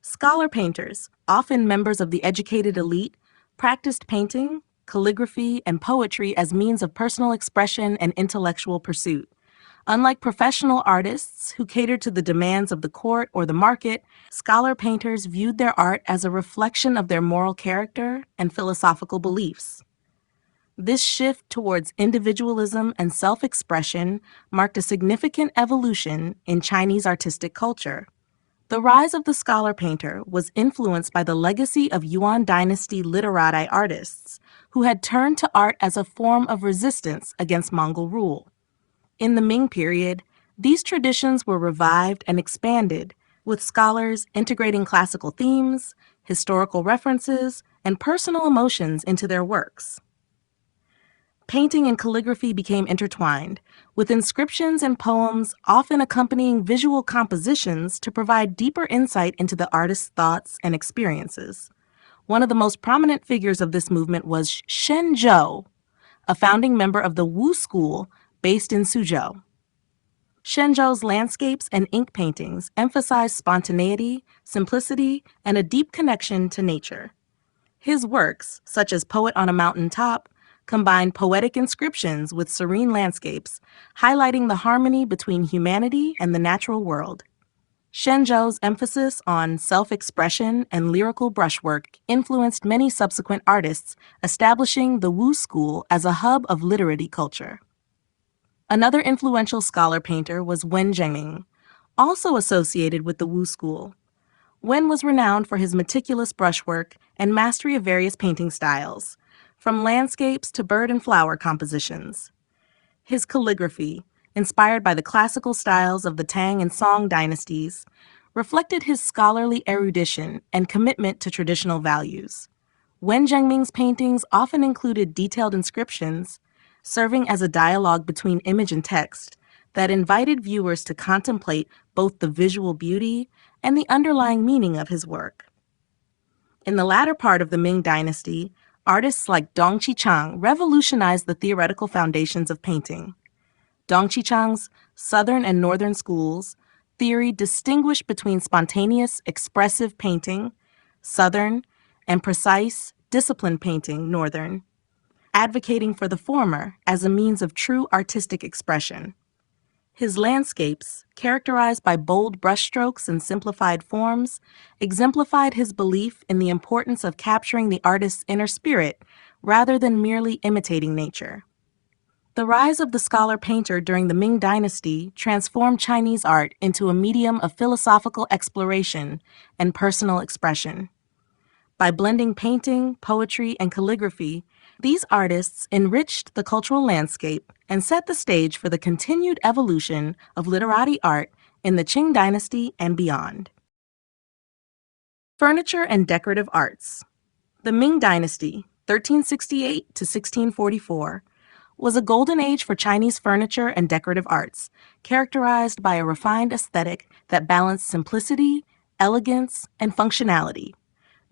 Scholar painters, often members of the educated elite, practiced painting, calligraphy, and poetry as means of personal expression and intellectual pursuit. Unlike professional artists who catered to the demands of the court or the market, scholar painters viewed their art as a reflection of their moral character and philosophical beliefs. This shift towards individualism and self-expression marked a significant evolution in Chinese artistic culture. The rise of the scholar painter was influenced by the legacy of Yuan dynasty literati artists, who had turned to art as a form of resistance against Mongol rule. In the Ming period, these traditions were revived and expanded, with scholars integrating classical themes, historical references, and personal emotions into their works. Painting and calligraphy became intertwined, with inscriptions and poems often accompanying visual compositions to provide deeper insight into the artist's thoughts and experiences. One of the most prominent figures of this movement was Shen Zhou, a founding member of the Wu School based in Suzhou. Shen Zhou's landscapes and ink paintings emphasized spontaneity, simplicity, and a deep connection to nature. His works, such as Poet on a Mountain Top, combined poetic inscriptions with serene landscapes, highlighting the harmony between humanity and the natural world. Shen Zhou's emphasis on self-expression and lyrical brushwork influenced many subsequent artists, establishing the Wu School as a hub of literary culture. Another influential scholar painter was Wen Zhengming, also associated with the Wu School. Wen was renowned for his meticulous brushwork and mastery of various painting styles, from landscapes to bird and flower compositions. His calligraphy, inspired by the classical styles of the Tang and Song dynasties, reflected his scholarly erudition and commitment to traditional values. Wen Zhengming's paintings often included detailed inscriptions, serving as a dialogue between image and text that invited viewers to contemplate both the visual beauty and the underlying meaning of his work. In the latter part of the Ming Dynasty, artists like Dong Qichang revolutionized the theoretical foundations of painting. Dong Qichang's Southern and Northern schools theory distinguished between spontaneous, expressive painting, Southern, and precise, disciplined painting, Northern, advocating for the former as a means of true artistic expression. His landscapes, characterized by bold brushstrokes and simplified forms, exemplified his belief in the importance of capturing the artist's inner spirit rather than merely imitating nature. The rise of the scholar painter during the Ming Dynasty transformed Chinese art into a medium of philosophical exploration and personal expression. By blending painting, poetry, and calligraphy, these artists enriched the cultural landscape and set the stage for the continued evolution of literati art in the Qing dynasty and beyond. Furniture and decorative arts. The Ming Dynasty, 1368 to 1644, was a golden age for Chinese furniture and decorative arts, characterized by a refined aesthetic that balanced simplicity, elegance, and functionality.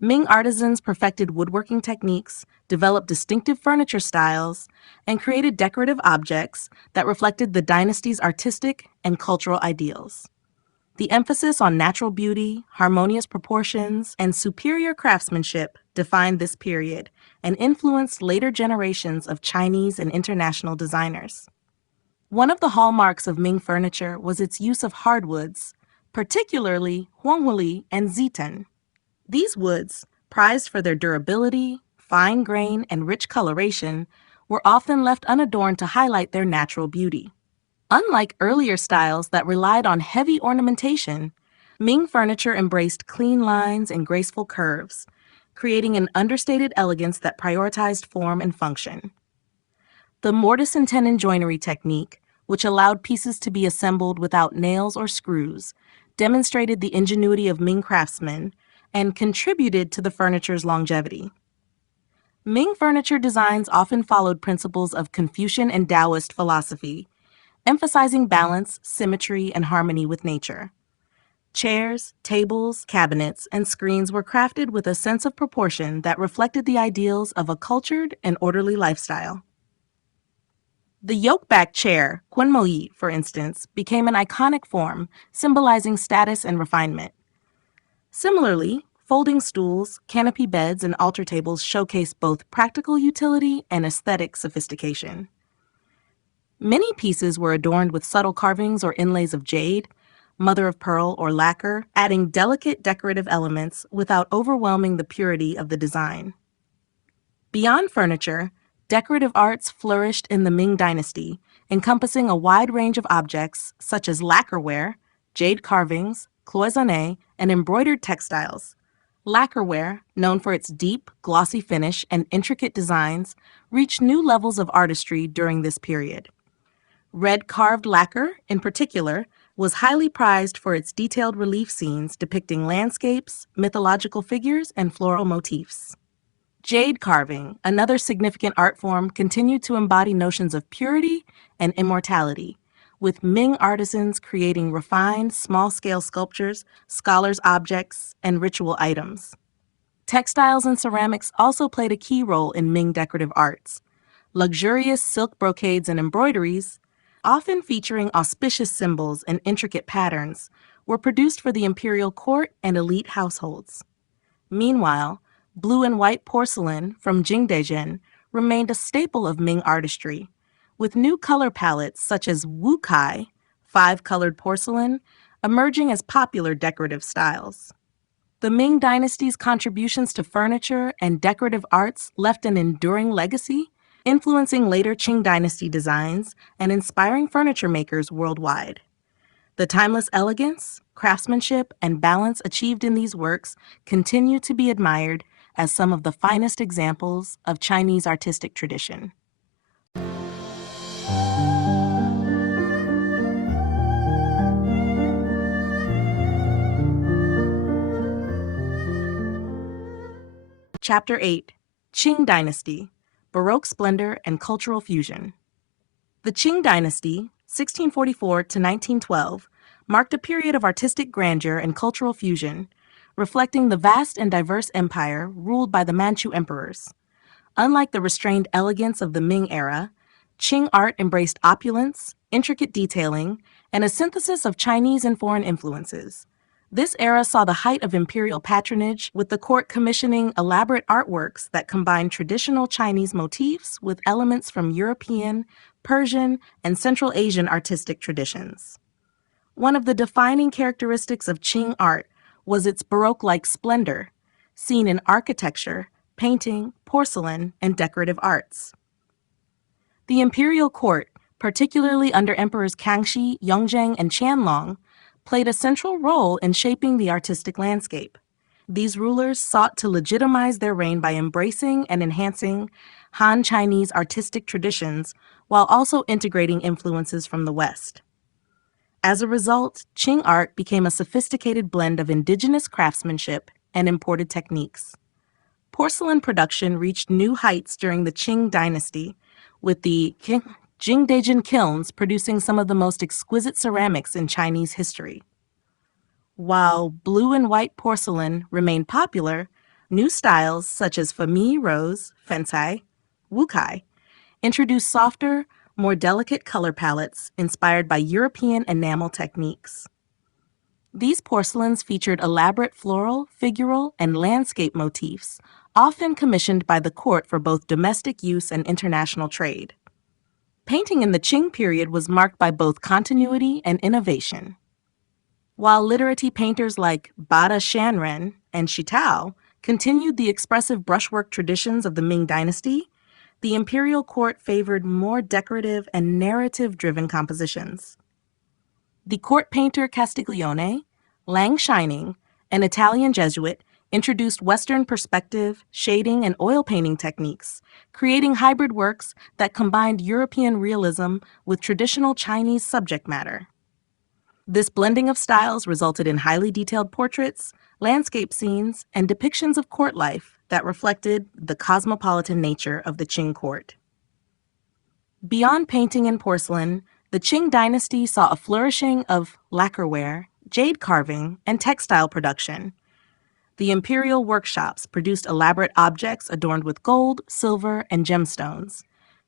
Ming artisans perfected woodworking techniques, developed distinctive furniture styles, and created decorative objects that reflected the dynasty's artistic and cultural ideals. The emphasis on natural beauty, harmonious proportions, and superior craftsmanship defined this period and influenced later generations of Chinese and international designers. One of the hallmarks of Ming furniture was its use of hardwoods, particularly huanghuili and zitan. These woods, prized for their durability, fine grain, and rich coloration, were often left unadorned to highlight their natural beauty. Unlike earlier styles that relied on heavy ornamentation, Ming furniture embraced clean lines and graceful curves, creating an understated elegance that prioritized form and function. The mortise and tenon joinery technique, which allowed pieces to be assembled without nails or screws, demonstrated the ingenuity of Ming craftsmen and contributed to the furniture's longevity. Ming furniture designs often followed principles of Confucian and Taoist philosophy, emphasizing balance, symmetry, and harmony with nature. Chairs, tables, cabinets, and screens were crafted with a sense of proportion that reflected the ideals of a cultured and orderly lifestyle. The yoke-back chair, kunmoyi, for instance, became an iconic form, symbolizing status and refinement. Similarly, folding stools, canopy beds, and altar tables showcase both practical utility and aesthetic sophistication. Many pieces were adorned with subtle carvings or inlays of jade, mother of pearl, or lacquer, adding delicate decorative elements without overwhelming the purity of the design. Beyond furniture, decorative arts flourished in the Ming Dynasty, encompassing a wide range of objects such as lacquerware, jade carvings, cloisonné, and embroidered textiles. Lacquerware, known for its deep, glossy finish and intricate designs, reached new levels of artistry during this period. Red carved lacquer, in particular, was highly prized for its detailed relief scenes depicting landscapes, mythological figures, and floral motifs. Jade carving, another significant art form, continued to embody notions of purity and immortality, with Ming artisans creating refined, small-scale sculptures, scholars' objects, and ritual items. Textiles and ceramics also played a key role in Ming decorative arts. Luxurious silk brocades and embroideries, often featuring auspicious symbols and intricate patterns, were produced for the imperial court and elite households. Meanwhile, blue and white porcelain from Jingdezhen remained a staple of Ming artistry, with new color palettes such as wukai, five-colored porcelain, emerging as popular decorative styles. The Ming Dynasty's contributions to furniture and decorative arts left an enduring legacy, influencing later Qing Dynasty designs and inspiring furniture makers worldwide. The timeless elegance, craftsmanship, and balance achieved in these works continue to be admired as some of the finest examples of Chinese artistic tradition. Chapter 8: Qing Dynasty, Baroque Splendor and Cultural Fusion. The Qing Dynasty, 1644 to 1912, marked a period of artistic grandeur and cultural fusion, reflecting the vast and diverse empire ruled by the Manchu emperors. Unlike the restrained elegance of the Ming era, Qing art embraced opulence, intricate detailing, and a synthesis of Chinese and foreign influences. This era saw the height of imperial patronage, with the court commissioning elaborate artworks that combined traditional Chinese motifs with elements from European, Persian, and Central Asian artistic traditions. One of the defining characteristics of Qing art was its Baroque-like splendor, seen in architecture, painting, porcelain, and decorative arts. The imperial court, particularly under emperors Kangxi, Yongzheng, and Qianlong, played a central role in shaping the artistic landscape. These rulers sought to legitimize their reign by embracing and enhancing Han Chinese artistic traditions while also integrating influences from the West. As a result, Qing art became a sophisticated blend of indigenous craftsmanship and imported techniques. Porcelain production reached new heights during the Qing dynasty, with the Jingdezhen kilns producing some of the most exquisite ceramics in Chinese history. While blue and white porcelain remained popular, new styles such as famille rose, fencai, wukai introduced softer, more delicate color palettes inspired by European enamel techniques. These porcelains featured elaborate floral, figural, and landscape motifs, often commissioned by the court for both domestic use and international trade. Painting in the Qing period was marked by both continuity and innovation. While literati painters like Bada Shanren and Shitao continued the expressive brushwork traditions of the Ming dynasty, the imperial court favored more decorative and narrative-driven compositions. The court painter Castiglione, Lang Shining, an Italian Jesuit, introduced Western perspective, shading, and oil painting techniques, creating hybrid works that combined European realism with traditional Chinese subject matter. This blending of styles resulted in highly detailed portraits, landscape scenes, and depictions of court life that reflected the cosmopolitan nature of the Qing court. Beyond painting and porcelain, the Qing dynasty saw a flourishing of lacquerware, jade carving, and textile production. The imperial workshops produced elaborate objects adorned with gold, silver, and gemstones,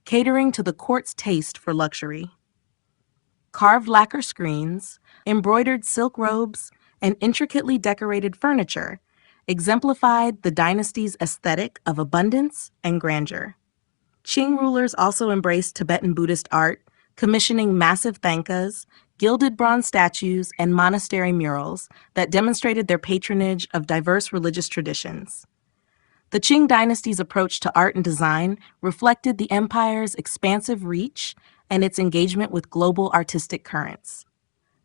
catering to the court's taste for luxury. Carved lacquer screens, embroidered silk robes, and intricately decorated furniture exemplified the dynasty's aesthetic of abundance and grandeur. Qing rulers also embraced Tibetan Buddhist art, commissioning massive thangkas, gilded bronze statues, and monastery murals that demonstrated their patronage of diverse religious traditions. The Qing dynasty's approach to art and design reflected the empire's expansive reach and its engagement with global artistic currents.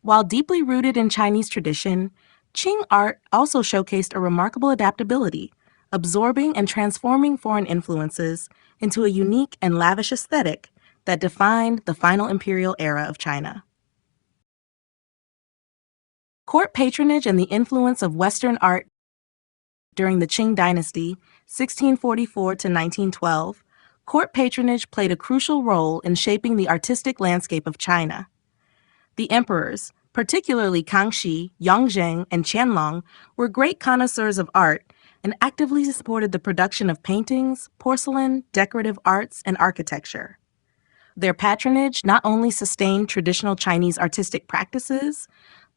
While deeply rooted in Chinese tradition, Qing art also showcased a remarkable adaptability, absorbing and transforming foreign influences into a unique and lavish aesthetic that defined the final imperial era of China. Court patronage and the influence of Western art during the Qing dynasty, 1644 to 1912, court patronage played a crucial role in shaping the artistic landscape of China. The emperors, particularly Kangxi, Yongzheng, and Qianlong, were great connoisseurs of art and actively supported the production of paintings, porcelain, decorative arts, and architecture. Their patronage not only sustained traditional Chinese artistic practices,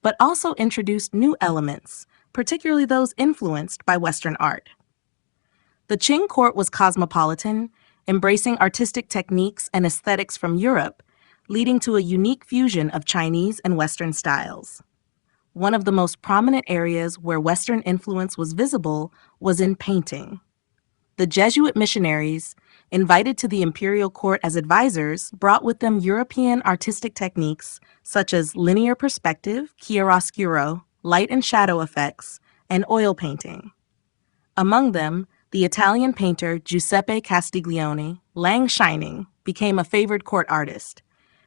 but also introduced new elements, particularly those influenced by Western art. The Qing court was cosmopolitan, embracing artistic techniques and aesthetics from Europe, leading to a unique fusion of Chinese and Western styles. One of the most prominent areas where Western influence was visible was in painting. The Jesuit missionaries, invited to the imperial court as advisors, brought with them European artistic techniques such as linear perspective, chiaroscuro, light and shadow effects, and oil painting. Among them, the Italian painter Giuseppe Castiglione, Lang Shining, became a favored court artist.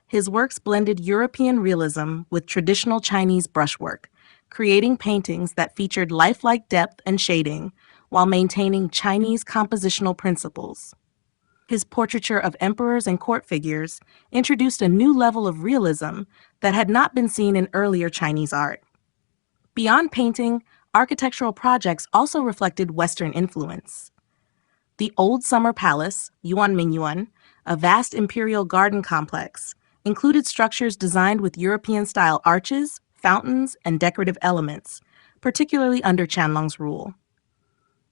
His works blended European realism with traditional Chinese brushwork, creating paintings that featured lifelike depth and shading while maintaining Chinese compositional principles. His portraiture of emperors and court figures introduced a new level of realism that had not been seen in earlier Chinese art. Beyond painting, architectural projects also reflected Western influence. The Old Summer Palace, Yuanmingyuan, a vast imperial garden complex, included structures designed with European-style arches, fountains, and decorative elements, particularly under Qianlong's rule.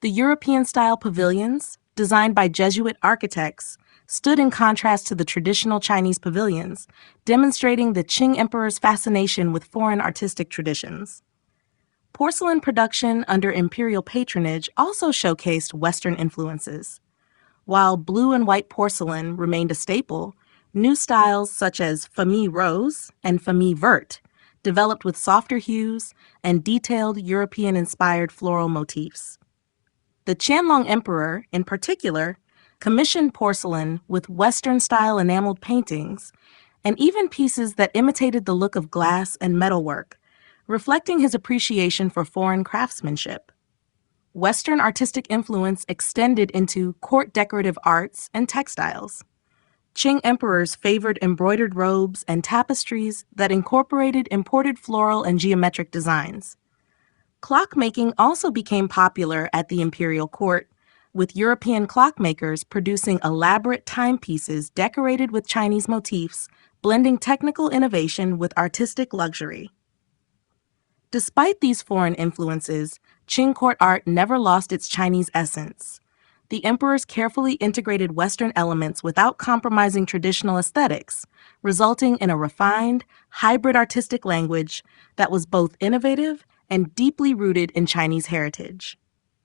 The European-style pavilions, designed by Jesuit architects, stood in contrast to the traditional Chinese pavilions, demonstrating the Qing emperor's fascination with foreign artistic traditions. Porcelain production under imperial patronage also showcased Western influences. While blue and white porcelain remained a staple, new styles such as famille rose and famille verte developed with softer hues and detailed European-inspired floral motifs. The Qianlong Emperor, in particular, commissioned porcelain with Western-style enameled paintings and even pieces that imitated the look of glass and metalwork, reflecting his appreciation for foreign craftsmanship. Western artistic influence extended into court decorative arts and textiles. Qing emperors favored embroidered robes and tapestries that incorporated imported floral and geometric designs. Clockmaking also became popular at the imperial court, with European clockmakers producing elaborate timepieces decorated with Chinese motifs, blending technical innovation with artistic luxury. Despite these foreign influences, Qing court art never lost its Chinese essence. The emperors carefully integrated Western elements without compromising traditional aesthetics, resulting in a refined, hybrid artistic language that was both innovative and deeply rooted in Chinese heritage.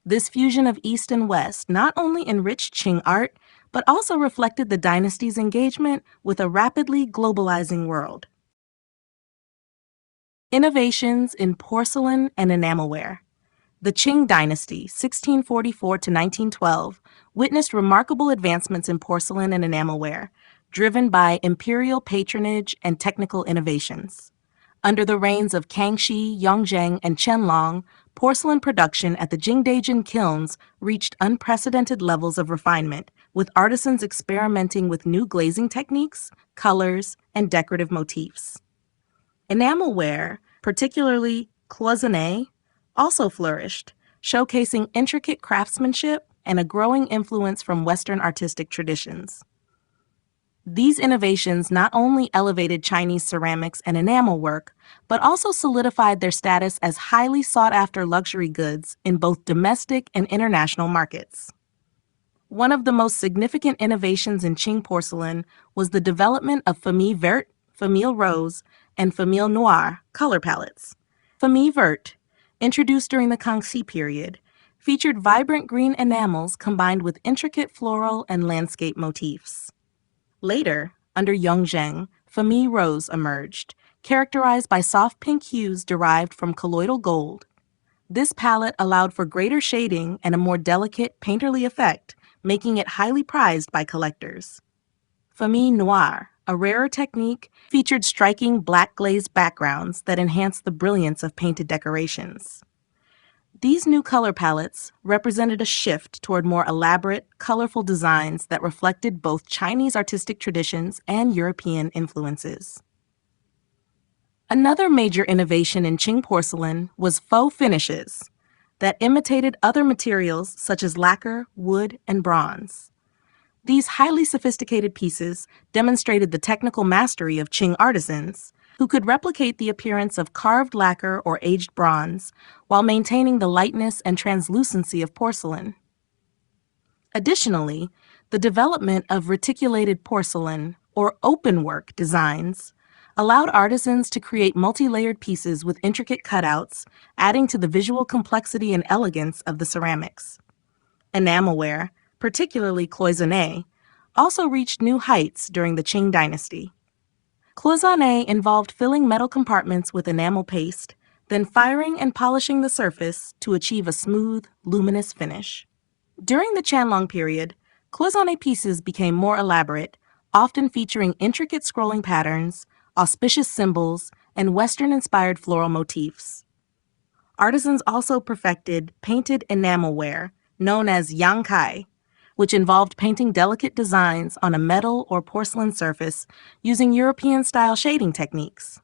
This fusion of East and West not only enriched Qing art, but also reflected the dynasty's engagement with a rapidly globalizing world. Innovations in porcelain and enamelware. The Qing dynasty, 1644 to 1912, witnessed remarkable advancements in porcelain and enamelware, driven by imperial patronage and technical innovations. Under the reigns of Kangxi, Yongzheng, and Qianlong, porcelain production at the Jingdezhen kilns reached unprecedented levels of refinement, with artisans experimenting with new glazing techniques, colors, and decorative motifs. Enamelware, particularly cloisonné, also flourished, showcasing intricate craftsmanship and a growing influence from Western artistic traditions. These innovations not only elevated Chinese ceramics and enamel work, but also solidified their status as highly sought-after luxury goods in both domestic and international markets. One of the most significant innovations in Qing porcelain was the development of famille verte, famille rose, and famille noire color palettes. Famille verte, introduced during the Kangxi period, featured vibrant green enamels combined with intricate floral and landscape motifs. Later, under Yongzheng, famille rose emerged, characterized by soft pink hues derived from colloidal gold. This palette allowed for greater shading and a more delicate, painterly effect, making it highly prized by collectors. Famille noire, a rarer technique, featured striking black glazed backgrounds that enhanced the brilliance of painted decorations. These new color palettes represented a shift toward more elaborate, colorful designs that reflected both Chinese artistic traditions and European influences. Another major innovation in Qing porcelain was faux finishes that imitated other materials such as lacquer, wood, and bronze. These highly sophisticated pieces demonstrated the technical mastery of Qing artisans, who could replicate the appearance of carved lacquer or aged bronze while maintaining the lightness and translucency of porcelain. Additionally, the development of reticulated porcelain, or openwork designs, allowed artisans to create multi-layered pieces with intricate cutouts, adding to the visual complexity and elegance of the ceramics. Enamelware, particularly cloisonné, also reached new heights during the Qing dynasty. Cloisonné involved filling metal compartments with enamel paste, then firing and polishing the surface to achieve a smooth, luminous finish. During the Qianlong period, cloisonné pieces became more elaborate, often featuring intricate scrolling patterns, auspicious symbols, and Western-inspired floral motifs. Artisans also perfected painted enamelware, known as yangkai, which involved painting delicate designs on a metal or porcelain surface using European-style shading techniques.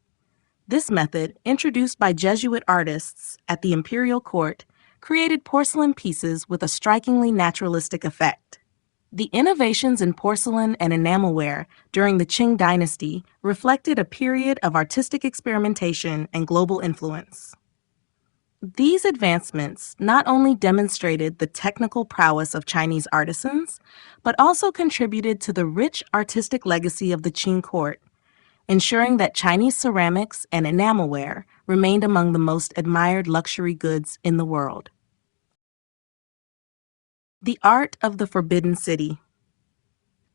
This method, introduced by Jesuit artists at the imperial court, created porcelain pieces with a strikingly naturalistic effect. The innovations in porcelain and enamelware during the Qing dynasty reflected a period of artistic experimentation and global influence. These advancements not only demonstrated the technical prowess of Chinese artisans, but also contributed to the rich artistic legacy of the Qing court, ensuring that Chinese ceramics and enamelware remained among the most admired luxury goods in the world. The Art of the Forbidden City.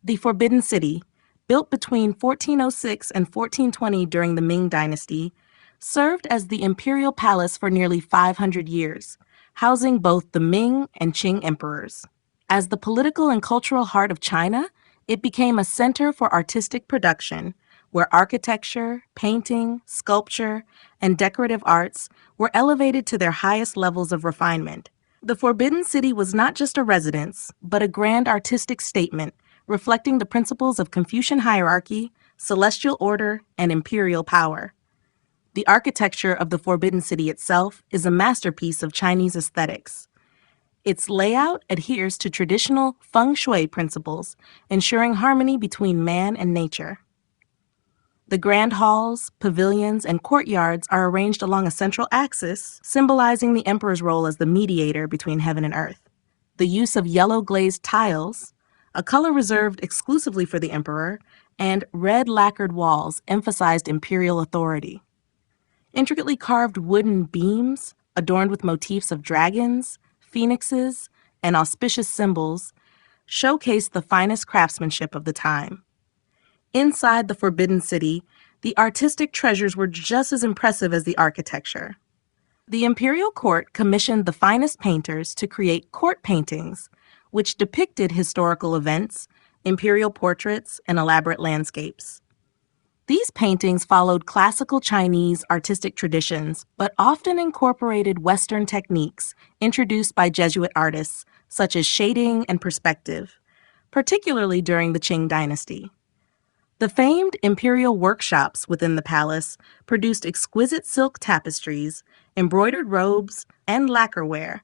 The Forbidden City, built between 1406 and 1420 during the Ming Dynasty, served as the imperial palace for nearly 500 years, housing both the Ming and Qing emperors. As the political and cultural heart of China, it became a center for artistic production, where architecture, painting, sculpture, and decorative arts were elevated to their highest levels of refinement. The Forbidden City was not just a residence, but a grand artistic statement reflecting the principles of Confucian hierarchy, celestial order, and imperial power. The architecture of the Forbidden City itself is a masterpiece of Chinese aesthetics. Its layout adheres to traditional feng shui principles, ensuring harmony between man and nature. The grand halls, pavilions, and courtyards are arranged along a central axis, symbolizing the emperor's role as the mediator between heaven and earth. The use of yellow glazed tiles, a color reserved exclusively for the emperor, and red lacquered walls emphasized imperial authority. Intricately carved wooden beams, adorned with motifs of dragons, phoenixes, and auspicious symbols, showcased the finest craftsmanship of the time. Inside the Forbidden City, the artistic treasures were just as impressive as the architecture. The imperial court commissioned the finest painters to create court paintings, which depicted historical events, imperial portraits, and elaborate landscapes. These paintings followed classical Chinese artistic traditions, but often incorporated Western techniques introduced by Jesuit artists, such as shading and perspective, particularly during the Qing dynasty. The famed imperial workshops within the palace produced exquisite silk tapestries, embroidered robes, and lacquerware,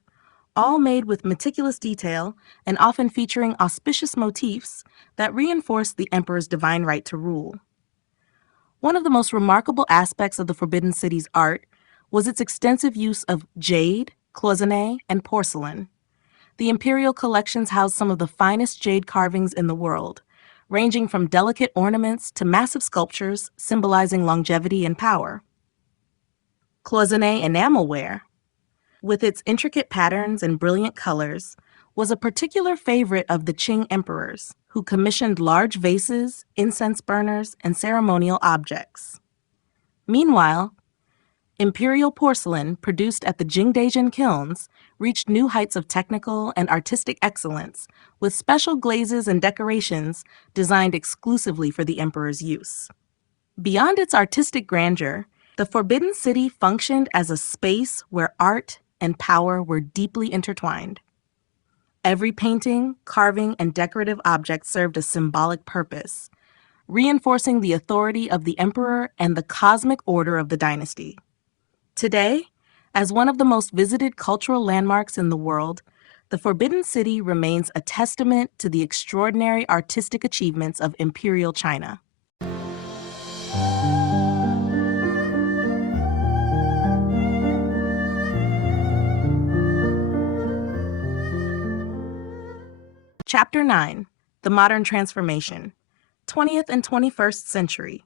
all made with meticulous detail and often featuring auspicious motifs that reinforced the emperor's divine right to rule. One of the most remarkable aspects of the Forbidden City's art was its extensive use of jade, cloisonné, and porcelain. The imperial collections housed some of the finest jade carvings in the world, ranging from delicate ornaments to massive sculptures symbolizing longevity and power. Cloisonné enamelware, with its intricate patterns and brilliant colors, was a particular favorite of the Qing emperors, who commissioned large vases, incense burners, and ceremonial objects. Meanwhile, imperial porcelain produced at the Jingdezhen kilns reached new heights of technical and artistic excellence, with special glazes and decorations designed exclusively for the emperor's use. Beyond its artistic grandeur, the Forbidden City functioned as a space where art and power were deeply intertwined. Every painting, carving, and decorative object served a symbolic purpose, reinforcing the authority of the emperor and the cosmic order of the dynasty. Today, as one of the most visited cultural landmarks in the world, the Forbidden City remains a testament to the extraordinary artistic achievements of Imperial China. Chapter 9. The Modern Transformation, 20th and 21st Century.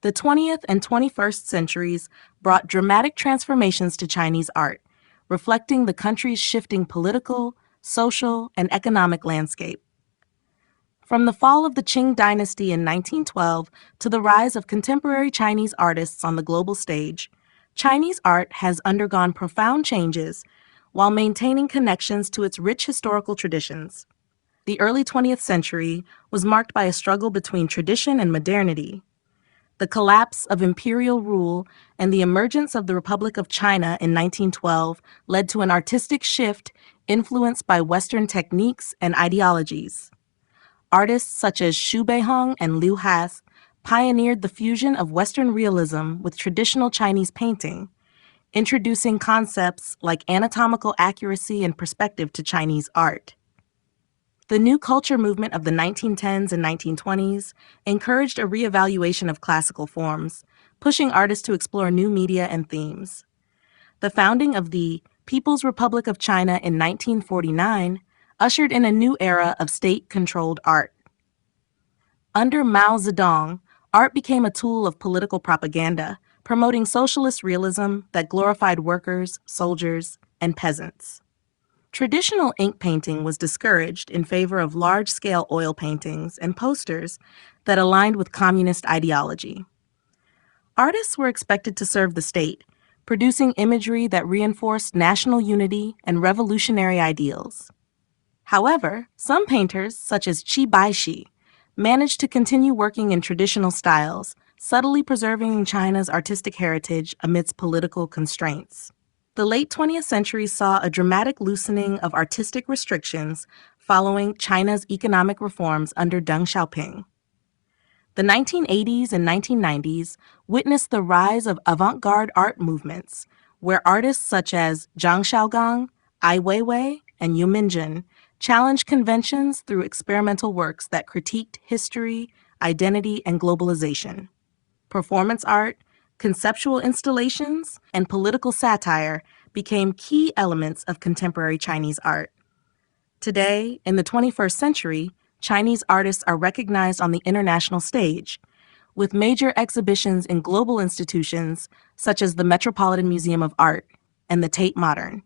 The 20th and 21st centuries brought dramatic transformations to Chinese art, reflecting the country's shifting political, social, and economic landscape. From the fall of the Qing dynasty in 1912 to the rise of contemporary Chinese artists on the global stage, Chinese art has undergone profound changes while maintaining connections to its rich historical traditions. The early 20th century was marked by a struggle between tradition and modernity. The collapse of imperial rule and the emergence of the Republic of China in 1912 led to an artistic shift influenced by Western techniques and ideologies. Artists such as Xu Beihong and Liu Has pioneered the fusion of Western realism with traditional Chinese painting, introducing concepts like anatomical accuracy and perspective to Chinese art. The New Culture movement of the 1910s and 1920s encouraged a reevaluation of classical forms, pushing artists to explore new media and themes. The founding of the People's Republic of China in 1949 ushered in a new era of state-controlled art. Under Mao Zedong, art became a tool of political propaganda, promoting socialist realism that glorified workers, soldiers, and peasants. Traditional ink painting was discouraged in favor of large-scale oil paintings and posters that aligned with communist ideology. Artists were expected to serve the state, producing imagery that reinforced national unity and revolutionary ideals. However, some painters, such as Qi Baishi, managed to continue working in traditional styles, subtly preserving China's artistic heritage amidst political constraints. The late 20th century saw a dramatic loosening of artistic restrictions following China's economic reforms under Deng Xiaoping. The 1980s and 1990s witnessed the rise of avant-garde art movements, where artists such as Zhang Xiaogang, Ai Weiwei, and Yu Minjin challenged conventions through experimental works that critiqued history, identity, and globalization. Performance art, conceptual installations, and political satire became key elements of contemporary Chinese art. Today, in the 21st century, Chinese artists are recognized on the international stage, with major exhibitions in global institutions such as the Metropolitan Museum of Art and the Tate Modern.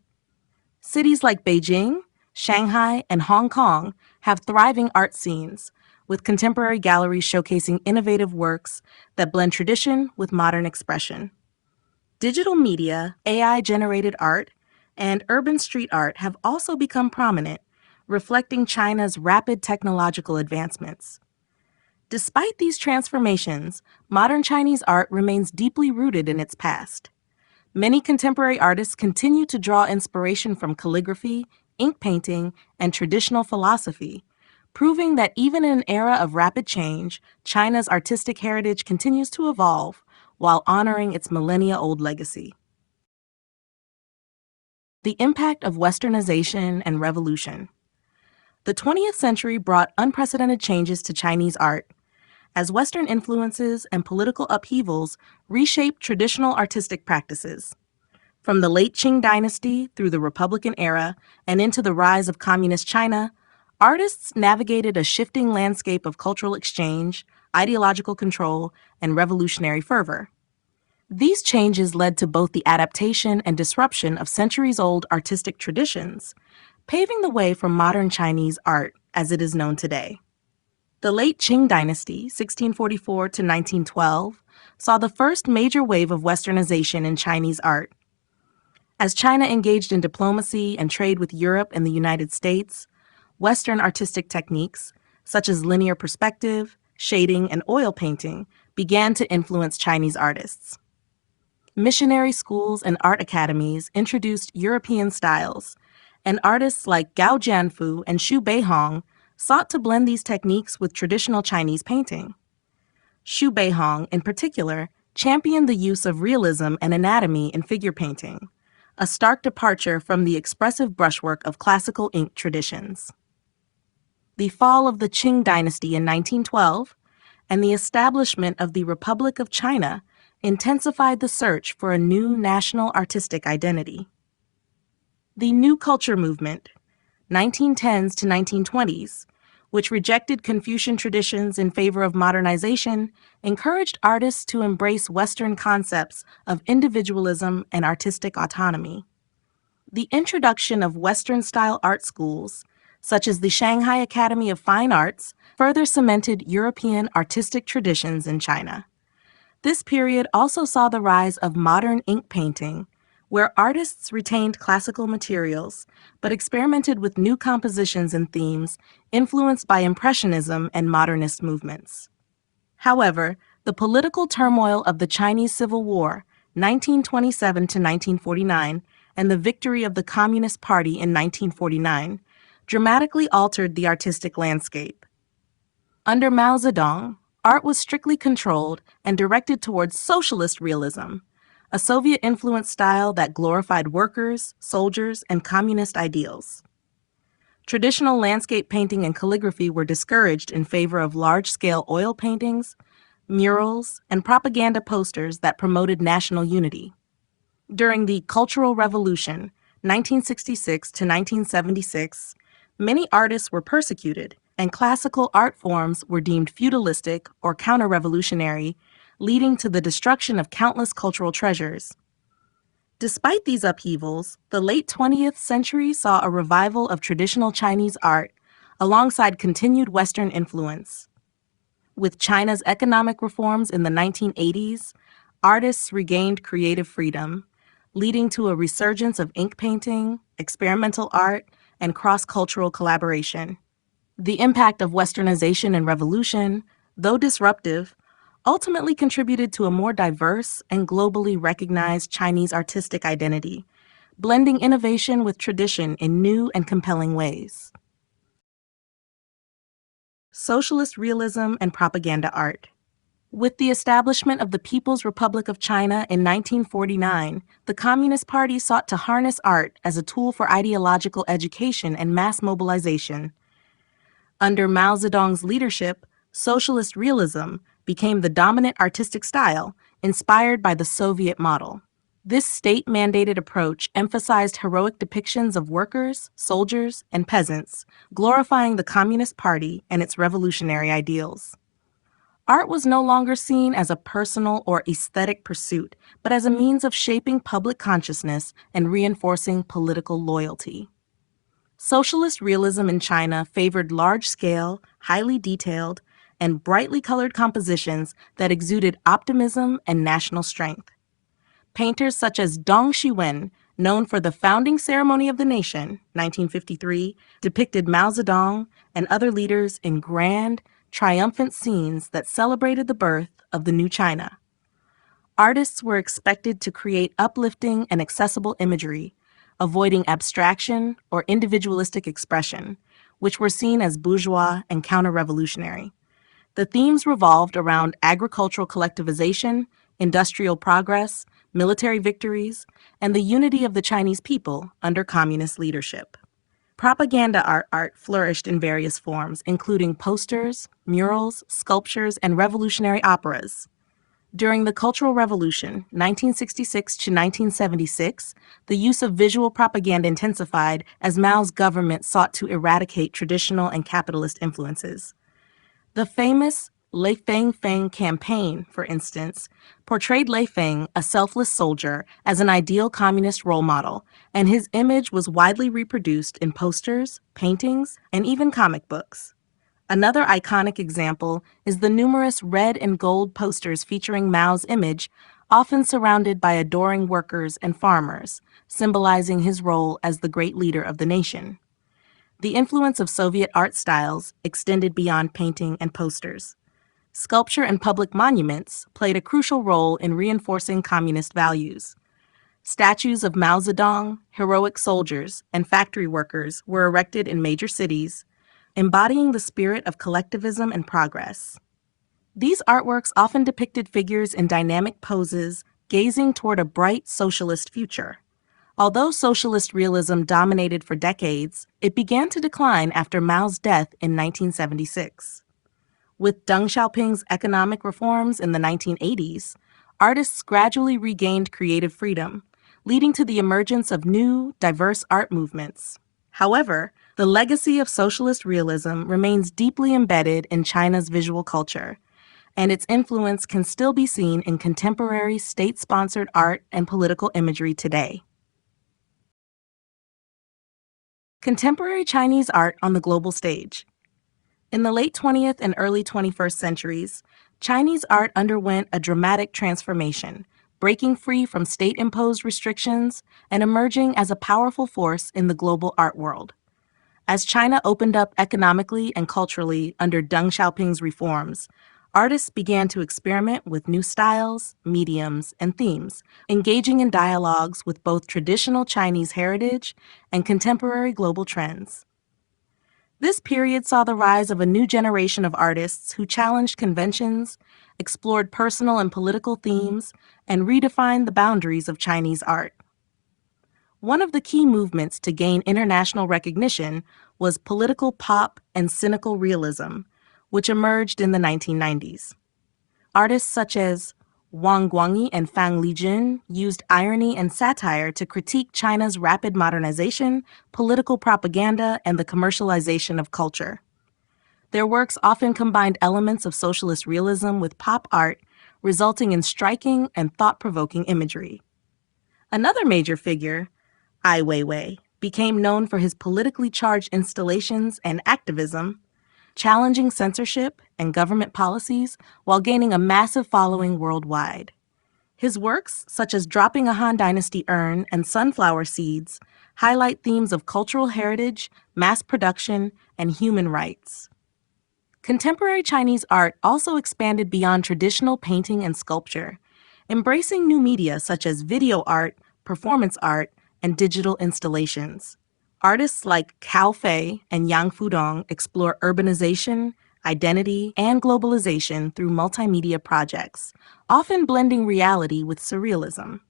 Cities like Beijing, Shanghai, and Hong Kong have thriving art scenes, with contemporary galleries showcasing innovative works that blend tradition with modern expression. Digital media, AI-generated art, and urban street art have also become prominent, reflecting China's rapid technological advancements. Despite these transformations, modern Chinese art remains deeply rooted in its past. Many contemporary artists continue to draw inspiration from calligraphy, ink painting, and traditional philosophy, proving that even in an era of rapid change, China's artistic heritage continues to evolve while honoring its millennia-old legacy. The impact of Westernization and revolution. The 20th century brought unprecedented changes to Chinese art, as Western influences and political upheavals reshaped traditional artistic practices. From the late Qing dynasty through the Republican era and into the rise of Communist China, artists navigated a shifting landscape of cultural exchange, ideological control, and revolutionary fervor. These changes led to both the adaptation and disruption of centuries-old artistic traditions, paving the way for modern Chinese art as it is known today. The late Qing dynasty, 1644 to 1912, saw the first major wave of Westernization in Chinese art. As China engaged in diplomacy and trade with Europe and the United States, Western artistic techniques, such as linear perspective, shading, and oil painting, began to influence Chinese artists. Missionary schools and art academies introduced European styles, and artists like Gao Jianfu and Xu Beihong sought to blend these techniques with traditional Chinese painting. Xu Beihong, in particular, championed the use of realism and anatomy in figure painting, a stark departure from the expressive brushwork of classical ink traditions. The fall of the Qing dynasty in 1912 and the establishment of the Republic of China intensified the search for a new national artistic identity. The New Culture movement, 1910s to 1920s, which rejected Confucian traditions in favor of modernization, encouraged artists to embrace Western concepts of individualism and artistic autonomy. The introduction of Western-style art schools, such as the Shanghai Academy of Fine Arts, further cemented European artistic traditions in China. This period also saw the rise of modern ink painting, where artists retained classical materials but experimented with new compositions and themes influenced by Impressionism and modernist movements. However, the political turmoil of the Chinese Civil War, 1927 to 1949, and the victory of the Communist Party in 1949, dramatically altered the artistic landscape. Under Mao Zedong, art was strictly controlled and directed towards socialist realism, a Soviet-influenced style that glorified workers, soldiers, and communist ideals. Traditional landscape painting and calligraphy were discouraged in favor of large-scale oil paintings, murals, and propaganda posters that promoted national unity. During the Cultural Revolution, 1966 to 1976, many artists were persecuted, and classical art forms were deemed feudalistic or counter-revolutionary, leading to the destruction of countless cultural treasures. Despite these upheavals, the late 20th century saw a revival of traditional Chinese art alongside continued Western influence. With China's economic reforms in the 1980s, artists regained creative freedom, leading to a resurgence of ink painting, experimental art, and cross-cultural collaboration. The impact of Westernization and revolution, though disruptive, ultimately contributed to a more diverse and globally recognized Chinese artistic identity, blending innovation with tradition in new and compelling ways. Socialist realism and propaganda art. With the establishment of the People's Republic of China in 1949, the Communist Party sought to harness art as a tool for ideological education and mass mobilization. Under Mao Zedong's leadership, socialist realism became the dominant artistic style, inspired by the Soviet model. This state-mandated approach emphasized heroic depictions of workers, soldiers, and peasants, glorifying the Communist Party and its revolutionary ideals. Art was no longer seen as a personal or aesthetic pursuit, but as a means of shaping public consciousness and reinforcing political loyalty. Socialist realism in China favored large-scale, highly detailed, and brightly colored compositions that exuded optimism and national strength. Painters such as Dong Xiwen, known for The Founding Ceremony of the Nation, 1953, depicted Mao Zedong and other leaders in grand, triumphant scenes that celebrated the birth of the new China. Artists were expected to create uplifting and accessible imagery, avoiding abstraction or individualistic expression, which were seen as bourgeois and counter-revolutionary. The themes revolved around agricultural collectivization, industrial progress, military victories, and the unity of the Chinese people under communist leadership. Propaganda art flourished in various forms, including posters, murals, sculptures, and revolutionary operas. During the Cultural Revolution, 1966 to 1976, the use of visual propaganda intensified as Mao's government sought to eradicate traditional and capitalist influences. The famous Lei Feng Feng campaign, for instance, portrayed Lei Feng, a selfless soldier, as an ideal communist role model, and his image was widely reproduced in posters, paintings, and even comic books. Another iconic example is the numerous red and gold posters featuring Mao's image, often surrounded by adoring workers and farmers, symbolizing his role as the great leader of the nation. The influence of Soviet art styles extended beyond painting and posters. Sculpture and public monuments played a crucial role in reinforcing communist values. Statues of Mao Zedong, heroic soldiers, and factory workers were erected in major cities, embodying the spirit of collectivism and progress. These artworks often depicted figures in dynamic poses, gazing toward a bright socialist future. Although socialist realism dominated for decades, it began to decline after Mao's death in 1976. With Deng Xiaoping's economic reforms in the 1980s, artists gradually regained creative freedom, leading to the emergence of new, diverse art movements. However, the legacy of socialist realism remains deeply embedded in China's visual culture, and its influence can still be seen in contemporary state-sponsored art and political imagery today. Contemporary Chinese art on the global stage. In the late 20th and early 21st centuries, Chinese art underwent a dramatic transformation, breaking free from state-imposed restrictions and emerging as a powerful force in the global art world. As China opened up economically and culturally under Deng Xiaoping's reforms, artists began to experiment with new styles, mediums, and themes, engaging in dialogues with both traditional Chinese heritage and contemporary global trends. This period saw the rise of a new generation of artists who challenged conventions, explored personal and political themes, and redefined the boundaries of Chinese art. One of the key movements to gain international recognition was political pop and cynical realism, which emerged in the 1990s. Artists such as Wang Guangyi and Fang Lijun used irony and satire to critique China's rapid modernization, political propaganda, and the commercialization of culture. Their works often combined elements of socialist realism with pop art, resulting in striking and thought-provoking imagery. Another major figure, Ai Weiwei, became known for his politically charged installations and activism, challenging censorship and government policies while gaining a massive following worldwide. His works, such as Dropping a Han Dynasty Urn and Sunflower Seeds, highlight themes of cultural heritage, mass production, and human rights. Contemporary Chinese art also expanded beyond traditional painting and sculpture, embracing new media such as video art, performance art, and digital installations. Artists like Cao Fei and Yang Fudong explore urbanization, identity, and globalization through multimedia projects, often blending reality with surrealism.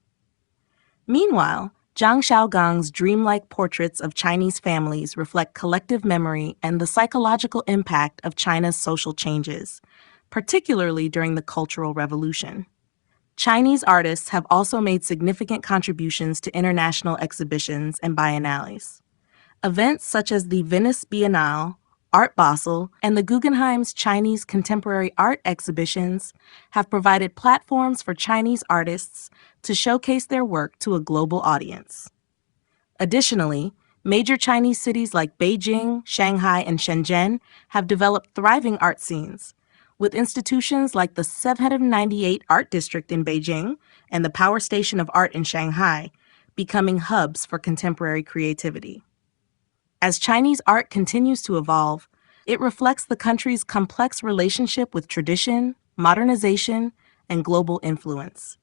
Meanwhile, Zhang Xiaogang's dreamlike portraits of Chinese families reflect collective memory and the psychological impact of China's social changes, particularly during the Cultural Revolution. Chinese artists have also made significant contributions to international exhibitions and biennales. Events such as the Venice Biennale, Art Basel, and the Guggenheim's Chinese Contemporary Art exhibitions have provided platforms for Chinese artists to showcase their work to a global audience. Additionally, major Chinese cities like Beijing, Shanghai, and Shenzhen have developed thriving art scenes, with institutions like the 798 Art District in Beijing and the Power Station of Art in Shanghai becoming hubs for contemporary creativity. As Chinese art continues to evolve, it reflects the country's complex relationship with tradition, modernization, and global influence.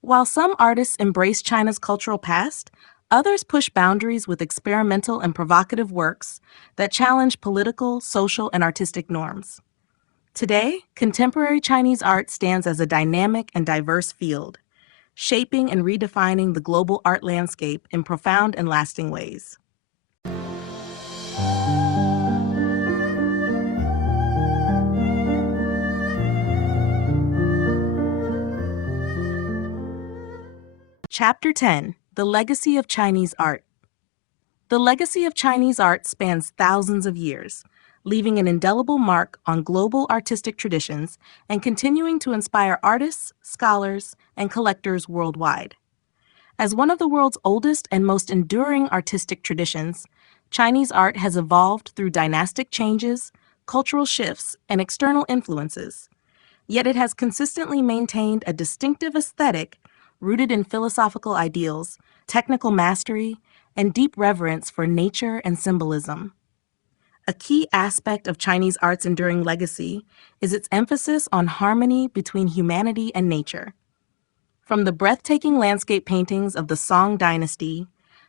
While some artists embrace China's cultural past, others push boundaries with experimental and provocative works that challenge political, social, and artistic norms. Today, contemporary Chinese art stands as a dynamic and diverse field, shaping and redefining the global art landscape in profound and lasting ways. Chapter 10: The Legacy of Chinese Art. The legacy of Chinese art spans thousands of years, leaving an indelible mark on global artistic traditions and continuing to inspire artists, scholars, and collectors worldwide. As one of the world's oldest and most enduring artistic traditions, Chinese art has evolved through dynastic changes, cultural shifts, and external influences. Yet it has consistently maintained a distinctive aesthetic rooted in philosophical ideals, technical mastery, and deep reverence for nature and symbolism. A key aspect of Chinese art's enduring legacy is its emphasis on harmony between humanity and nature. From the breathtaking landscape paintings of the Song dynasty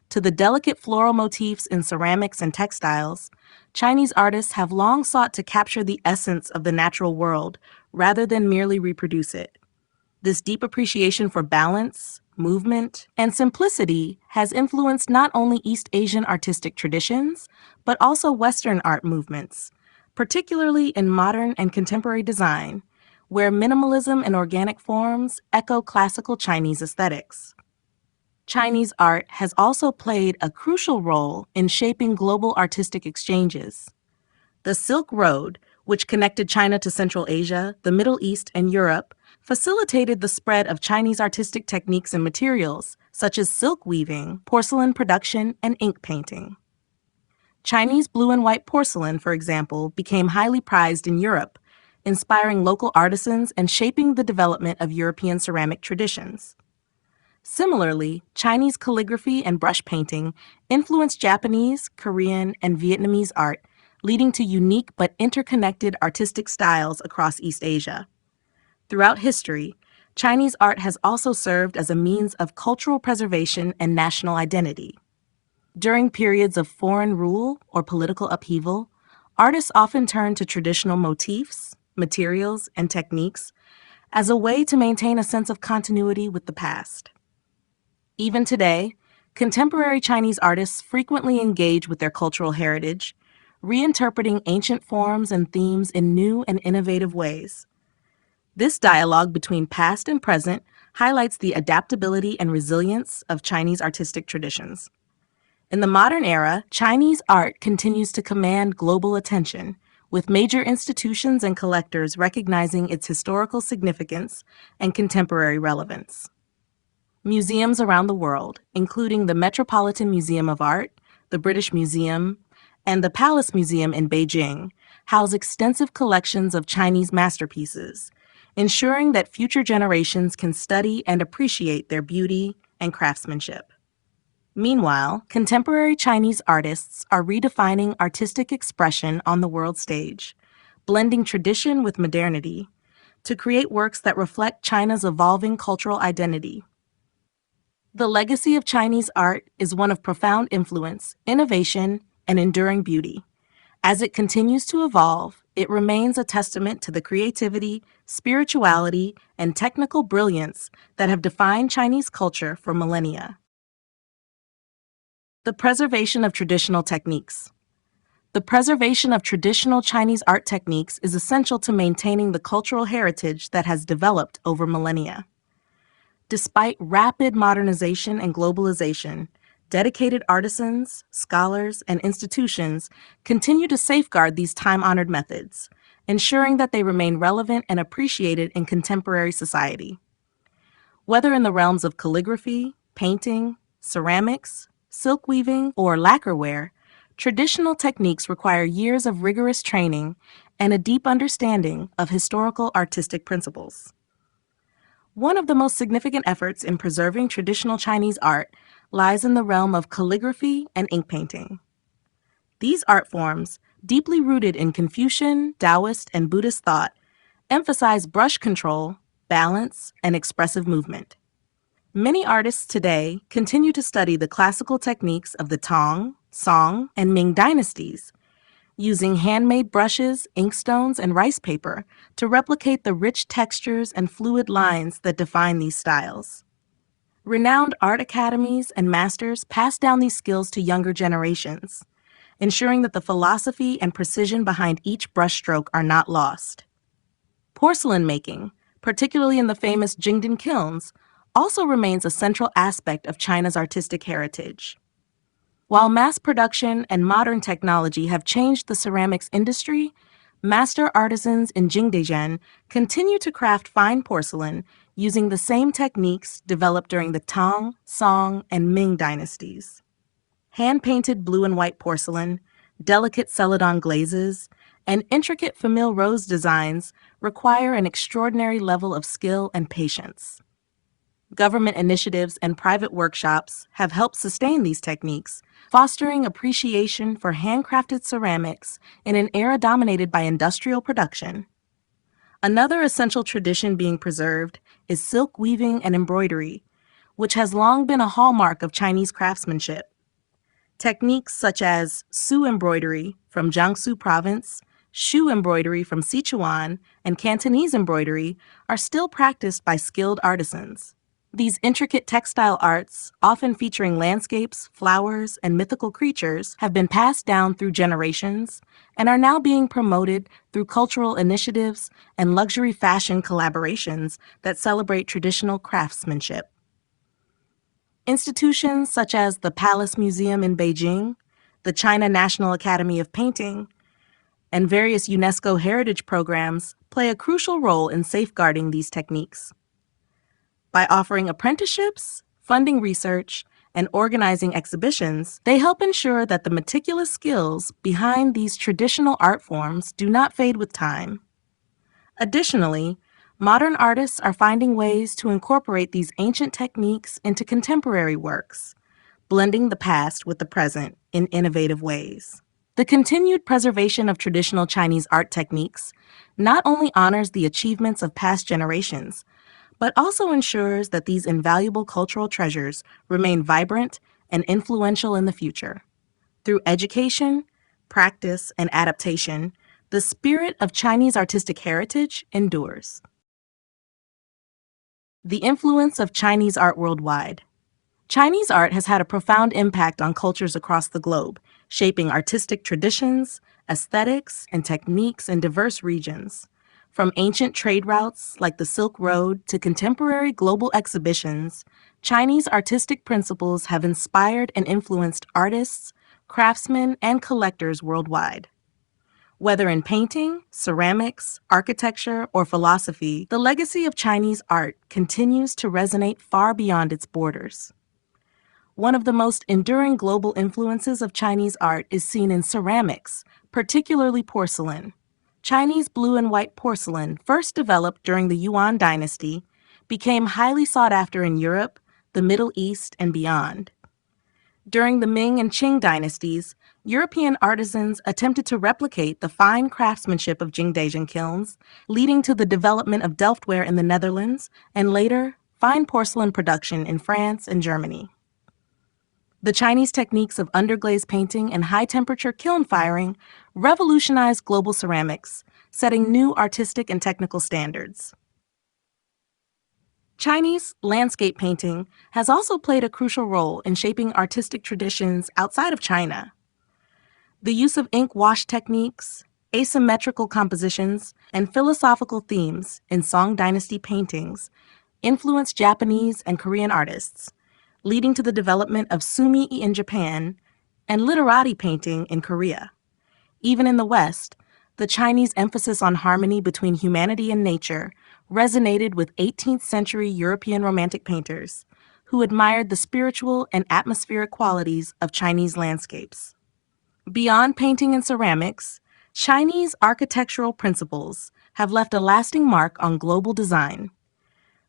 to the delicate floral motifs in ceramics and textiles, Chinese artists have long sought to capture the essence of the natural world rather than merely reproduce it. This deep appreciation for balance, movement, and simplicity has influenced not only East Asian artistic traditions, but also Western art movements, particularly in modern and contemporary design, where minimalism and organic forms echo classical Chinese aesthetics. Chinese art has also played a crucial role in shaping global artistic exchanges. The Silk Road, which connected China to Central Asia, the Middle East, and Europe, facilitated the spread of Chinese artistic techniques and materials, such as silk weaving, porcelain production, and ink painting. Chinese blue and white porcelain, for example, became highly prized in Europe, inspiring local artisans and shaping the development of European ceramic traditions. Similarly, Chinese calligraphy and brush painting influenced Japanese, Korean, and Vietnamese art, leading to unique but interconnected artistic styles across East Asia. Throughout history, Chinese art has also served as a means of cultural preservation and national identity. During periods of foreign rule or political upheaval, artists often turn to traditional motifs, materials, and techniques as a way to maintain a sense of continuity with the past. Even today, contemporary Chinese artists frequently engage with their cultural heritage, reinterpreting ancient forms and themes in new and innovative ways. This dialogue between past and present highlights the adaptability and resilience of Chinese artistic traditions. In the modern era, Chinese art continues to command global attention, with major institutions and collectors recognizing its historical significance and contemporary relevance. Museums around the world, including the Metropolitan Museum of Art, the British Museum, and the Palace Museum in Beijing, house extensive collections of Chinese masterpieces, ensuring that future generations can study and appreciate their beauty and craftsmanship. Meanwhile, contemporary Chinese artists are redefining artistic expression on the world stage, blending tradition with modernity to create works that reflect China's evolving cultural identity. The legacy of Chinese art is one of profound influence, innovation, and enduring beauty. As it continues to evolve, it remains a testament to the creativity, spirituality, and technical brilliance that have defined Chinese culture for millennia. The preservation of traditional techniques. The preservation of traditional Chinese art techniques is essential to maintaining the cultural heritage that has developed over millennia. Despite rapid modernization and globalization, dedicated artisans, scholars, and institutions continue to safeguard these time-honored methods, ensuring that they remain relevant and appreciated in contemporary society. Whether in the realms of calligraphy, painting, ceramics, silk weaving, or lacquerware, traditional techniques require years of rigorous training and a deep understanding of historical artistic principles. One of the most significant efforts in preserving traditional Chinese art lies in the realm of calligraphy and ink painting. These art forms, deeply rooted in Confucian, Taoist, and Buddhist thought, emphasize brush control, balance, and expressive movement. Many artists today continue to study the classical techniques of the Tang, Song, and Ming dynasties, using handmade brushes, inkstones, and rice paper to replicate the rich textures and fluid lines that define these styles. Renowned art academies and masters pass down these skills to younger generations, ensuring that the philosophy and precision behind each brushstroke are not lost. Porcelain making, particularly in the famous Jingden kilns, also remains a central aspect of China's artistic heritage. While mass production and modern technology have changed the ceramics industry, master artisans in Jingdezhen continue to craft fine porcelain using the same techniques developed during the Tang, Song, and Ming dynasties. Hand-painted blue and white porcelain, delicate celadon glazes, and intricate famille rose designs require an extraordinary level of skill and patience. Government initiatives and private workshops have helped sustain these techniques, fostering appreciation for handcrafted ceramics in an era dominated by industrial production. Another essential tradition being preserved is silk weaving and embroidery, which has long been a hallmark of Chinese craftsmanship. Techniques such as Su embroidery from Jiangsu province, Shu embroidery from Sichuan, and Cantonese embroidery are still practiced by skilled artisans. These intricate textile arts, often featuring landscapes, flowers, and mythical creatures, have been passed down through generations and are now being promoted through cultural initiatives and luxury fashion collaborations that celebrate traditional craftsmanship. Institutions such as the Palace Museum in Beijing, the China National Academy of Painting, and various UNESCO heritage programs play a crucial role in safeguarding these techniques. By offering apprenticeships, funding research, and organizing exhibitions, they help ensure that the meticulous skills behind these traditional art forms do not fade with time. Additionally, modern artists are finding ways to incorporate these ancient techniques into contemporary works, blending the past with the present in innovative ways. The continued preservation of traditional Chinese art techniques not only honors the achievements of past generations, but also ensures that these invaluable cultural treasures remain vibrant and influential in the future. Through education, practice, and adaptation, the spirit of Chinese artistic heritage endures. The influence of Chinese art worldwide. Chinese art has had a profound impact on cultures across the globe, shaping artistic traditions, aesthetics, and techniques in diverse regions. From ancient trade routes like the Silk Road to contemporary global exhibitions, Chinese artistic principles have inspired and influenced artists, craftsmen, and collectors worldwide. Whether in painting, ceramics, architecture, or philosophy, the legacy of Chinese art continues to resonate far beyond its borders. One of the most enduring global influences of Chinese art is seen in ceramics, particularly porcelain. Chinese blue and white porcelain, first developed during the Yuan dynasty, became highly sought after in Europe, the Middle East, and beyond. During the Ming and Qing dynasties, European artisans attempted to replicate the fine craftsmanship of Jingdezhen kilns, leading to the development of Delftware in the Netherlands and later, fine porcelain production in France and Germany. The Chinese techniques of underglaze painting and high-temperature kiln firing revolutionized global ceramics, setting new artistic and technical standards. Chinese landscape painting has also played a crucial role in shaping artistic traditions outside of China. The use of ink wash techniques, asymmetrical compositions, and philosophical themes in Song Dynasty paintings influenced Japanese and Korean artists, leading to the development of sumi in Japan and literati painting in Korea. Even in the West, the Chinese emphasis on harmony between humanity and nature resonated with 18th century European Romantic painters who admired the spiritual and atmospheric qualities of Chinese landscapes. Beyond painting and ceramics, Chinese architectural principles have left a lasting mark on global design.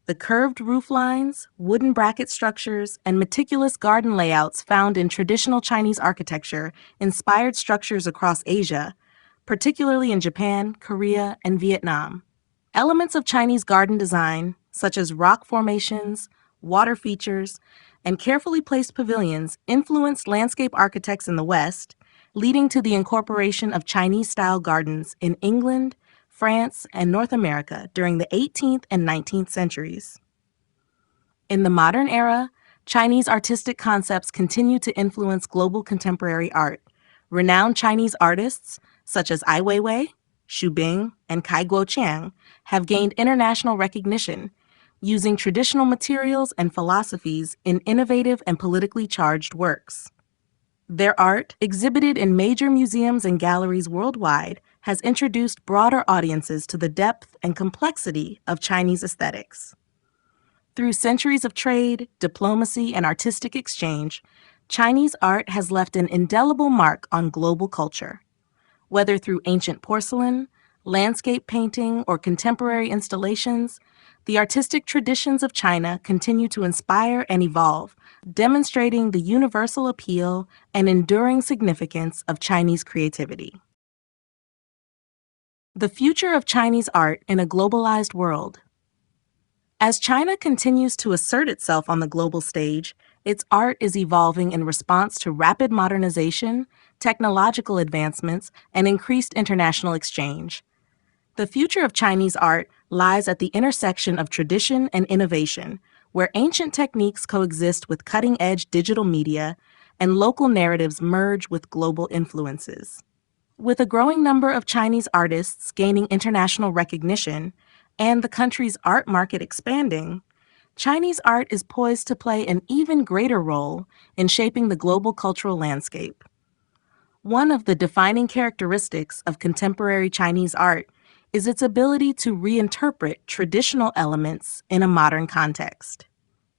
The curved roof lines, wooden bracket structures, and meticulous garden layouts found in traditional Chinese architecture inspired structures across Asia, particularly in Japan, Korea, and Vietnam. Elements of Chinese garden design, such as rock formations, water features, and carefully placed pavilions, influenced landscape architects in the West, leading to the incorporation of Chinese-style gardens in England, France, and North America during the 18th and 19th centuries. In the modern era, Chinese artistic concepts continue to influence global contemporary art. Renowned Chinese artists, such as Ai Weiwei, Xu Bing, and Kai Guoqiang, have gained international recognition, using traditional materials and philosophies in innovative and politically charged works. Their art, exhibited in major museums and galleries worldwide, has introduced broader audiences to the depth and complexity of Chinese aesthetics. Through centuries of trade, diplomacy, and artistic exchange, Chinese art has left an indelible mark on global culture. Whether through ancient porcelain, landscape painting, or contemporary installations, the artistic traditions of China continue to inspire and evolve, demonstrating the universal appeal and enduring significance of Chinese creativity. The future of Chinese art in a globalized world. As China continues to assert itself on the global stage, its art is evolving in response to rapid modernization, technological advancements, and increased international exchange. The future of Chinese art lies at the intersection of tradition and innovation, where ancient techniques coexist with cutting-edge digital media and local narratives merge with global influences. With a growing number of Chinese artists gaining international recognition and the country's art market expanding, Chinese art is poised to play an even greater role in shaping the global cultural landscape. One of the defining characteristics of contemporary Chinese art is its ability to reinterpret traditional elements in a modern context.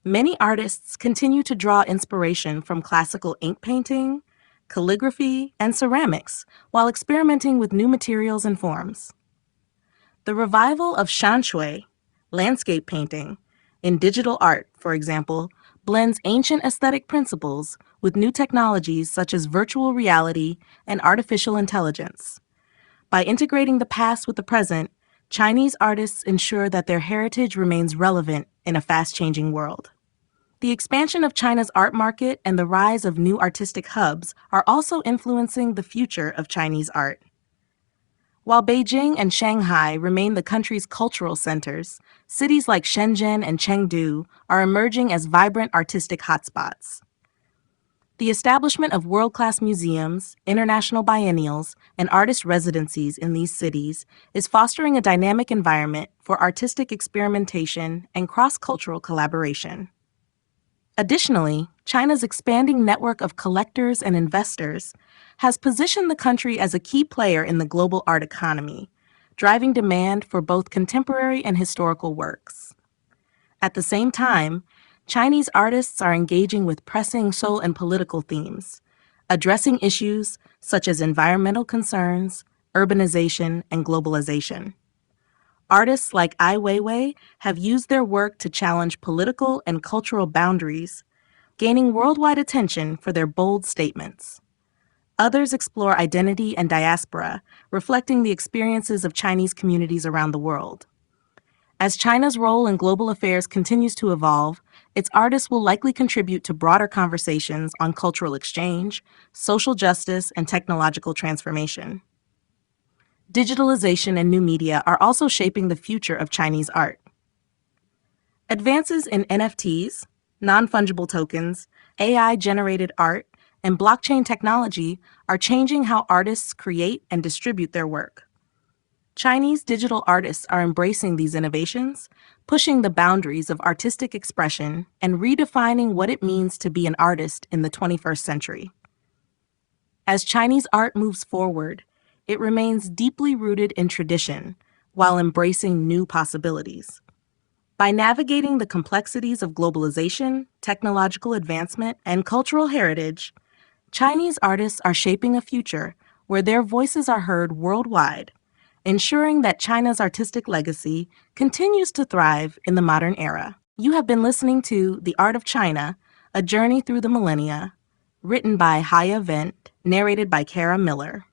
Many artists continue to draw inspiration from classical ink painting, calligraphy, and ceramics while experimenting with new materials and forms. The revival of shanshui, landscape painting, in digital art, for example, blends ancient aesthetic principles with new technologies such as virtual reality and artificial intelligence. By integrating the past with the present, Chinese artists ensure that their heritage remains relevant in a fast-changing world. The expansion of China's art market and the rise of new artistic hubs are also influencing the future of Chinese art. While Beijing and Shanghai remain the country's cultural centers, cities like Shenzhen and Chengdu are emerging as vibrant artistic hotspots. The establishment of world-class museums, international biennials, and artist residencies in these cities is fostering a dynamic environment for artistic experimentation and cross-cultural collaboration. Additionally, China's expanding network of collectors and investors has positioned the country as a key player in the global art economy, driving demand for both contemporary and historical works. At the same time, Chinese artists are engaging with pressing social and political themes, addressing issues such as environmental concerns, urbanization, and globalization. Artists like Ai Weiwei have used their work to challenge political and cultural boundaries, gaining worldwide attention for their bold statements. Others explore identity and diaspora, reflecting the experiences of Chinese communities around the world. As China's role in global affairs continues to evolve, its artists will likely contribute to broader conversations on cultural exchange, social justice, and technological transformation. Digitalization and new media are also shaping the future of Chinese art. Advances in NFTs, non-fungible tokens, AI-generated art, and blockchain technology are changing how artists create and distribute their work. Chinese digital artists are embracing these innovations, pushing the boundaries of artistic expression and redefining what it means to be an artist in the 21st century. As Chinese art moves forward, it remains deeply rooted in tradition while embracing new possibilities. By navigating the complexities of globalization, technological advancement, and cultural heritage, Chinese artists are shaping a future where their voices are heard worldwide, ensuring that China's artistic legacy continues to thrive in the modern era. You have been listening to The Art of China, A Journey Through the Millennia, written by Haya Vent, narrated by Kara Miller.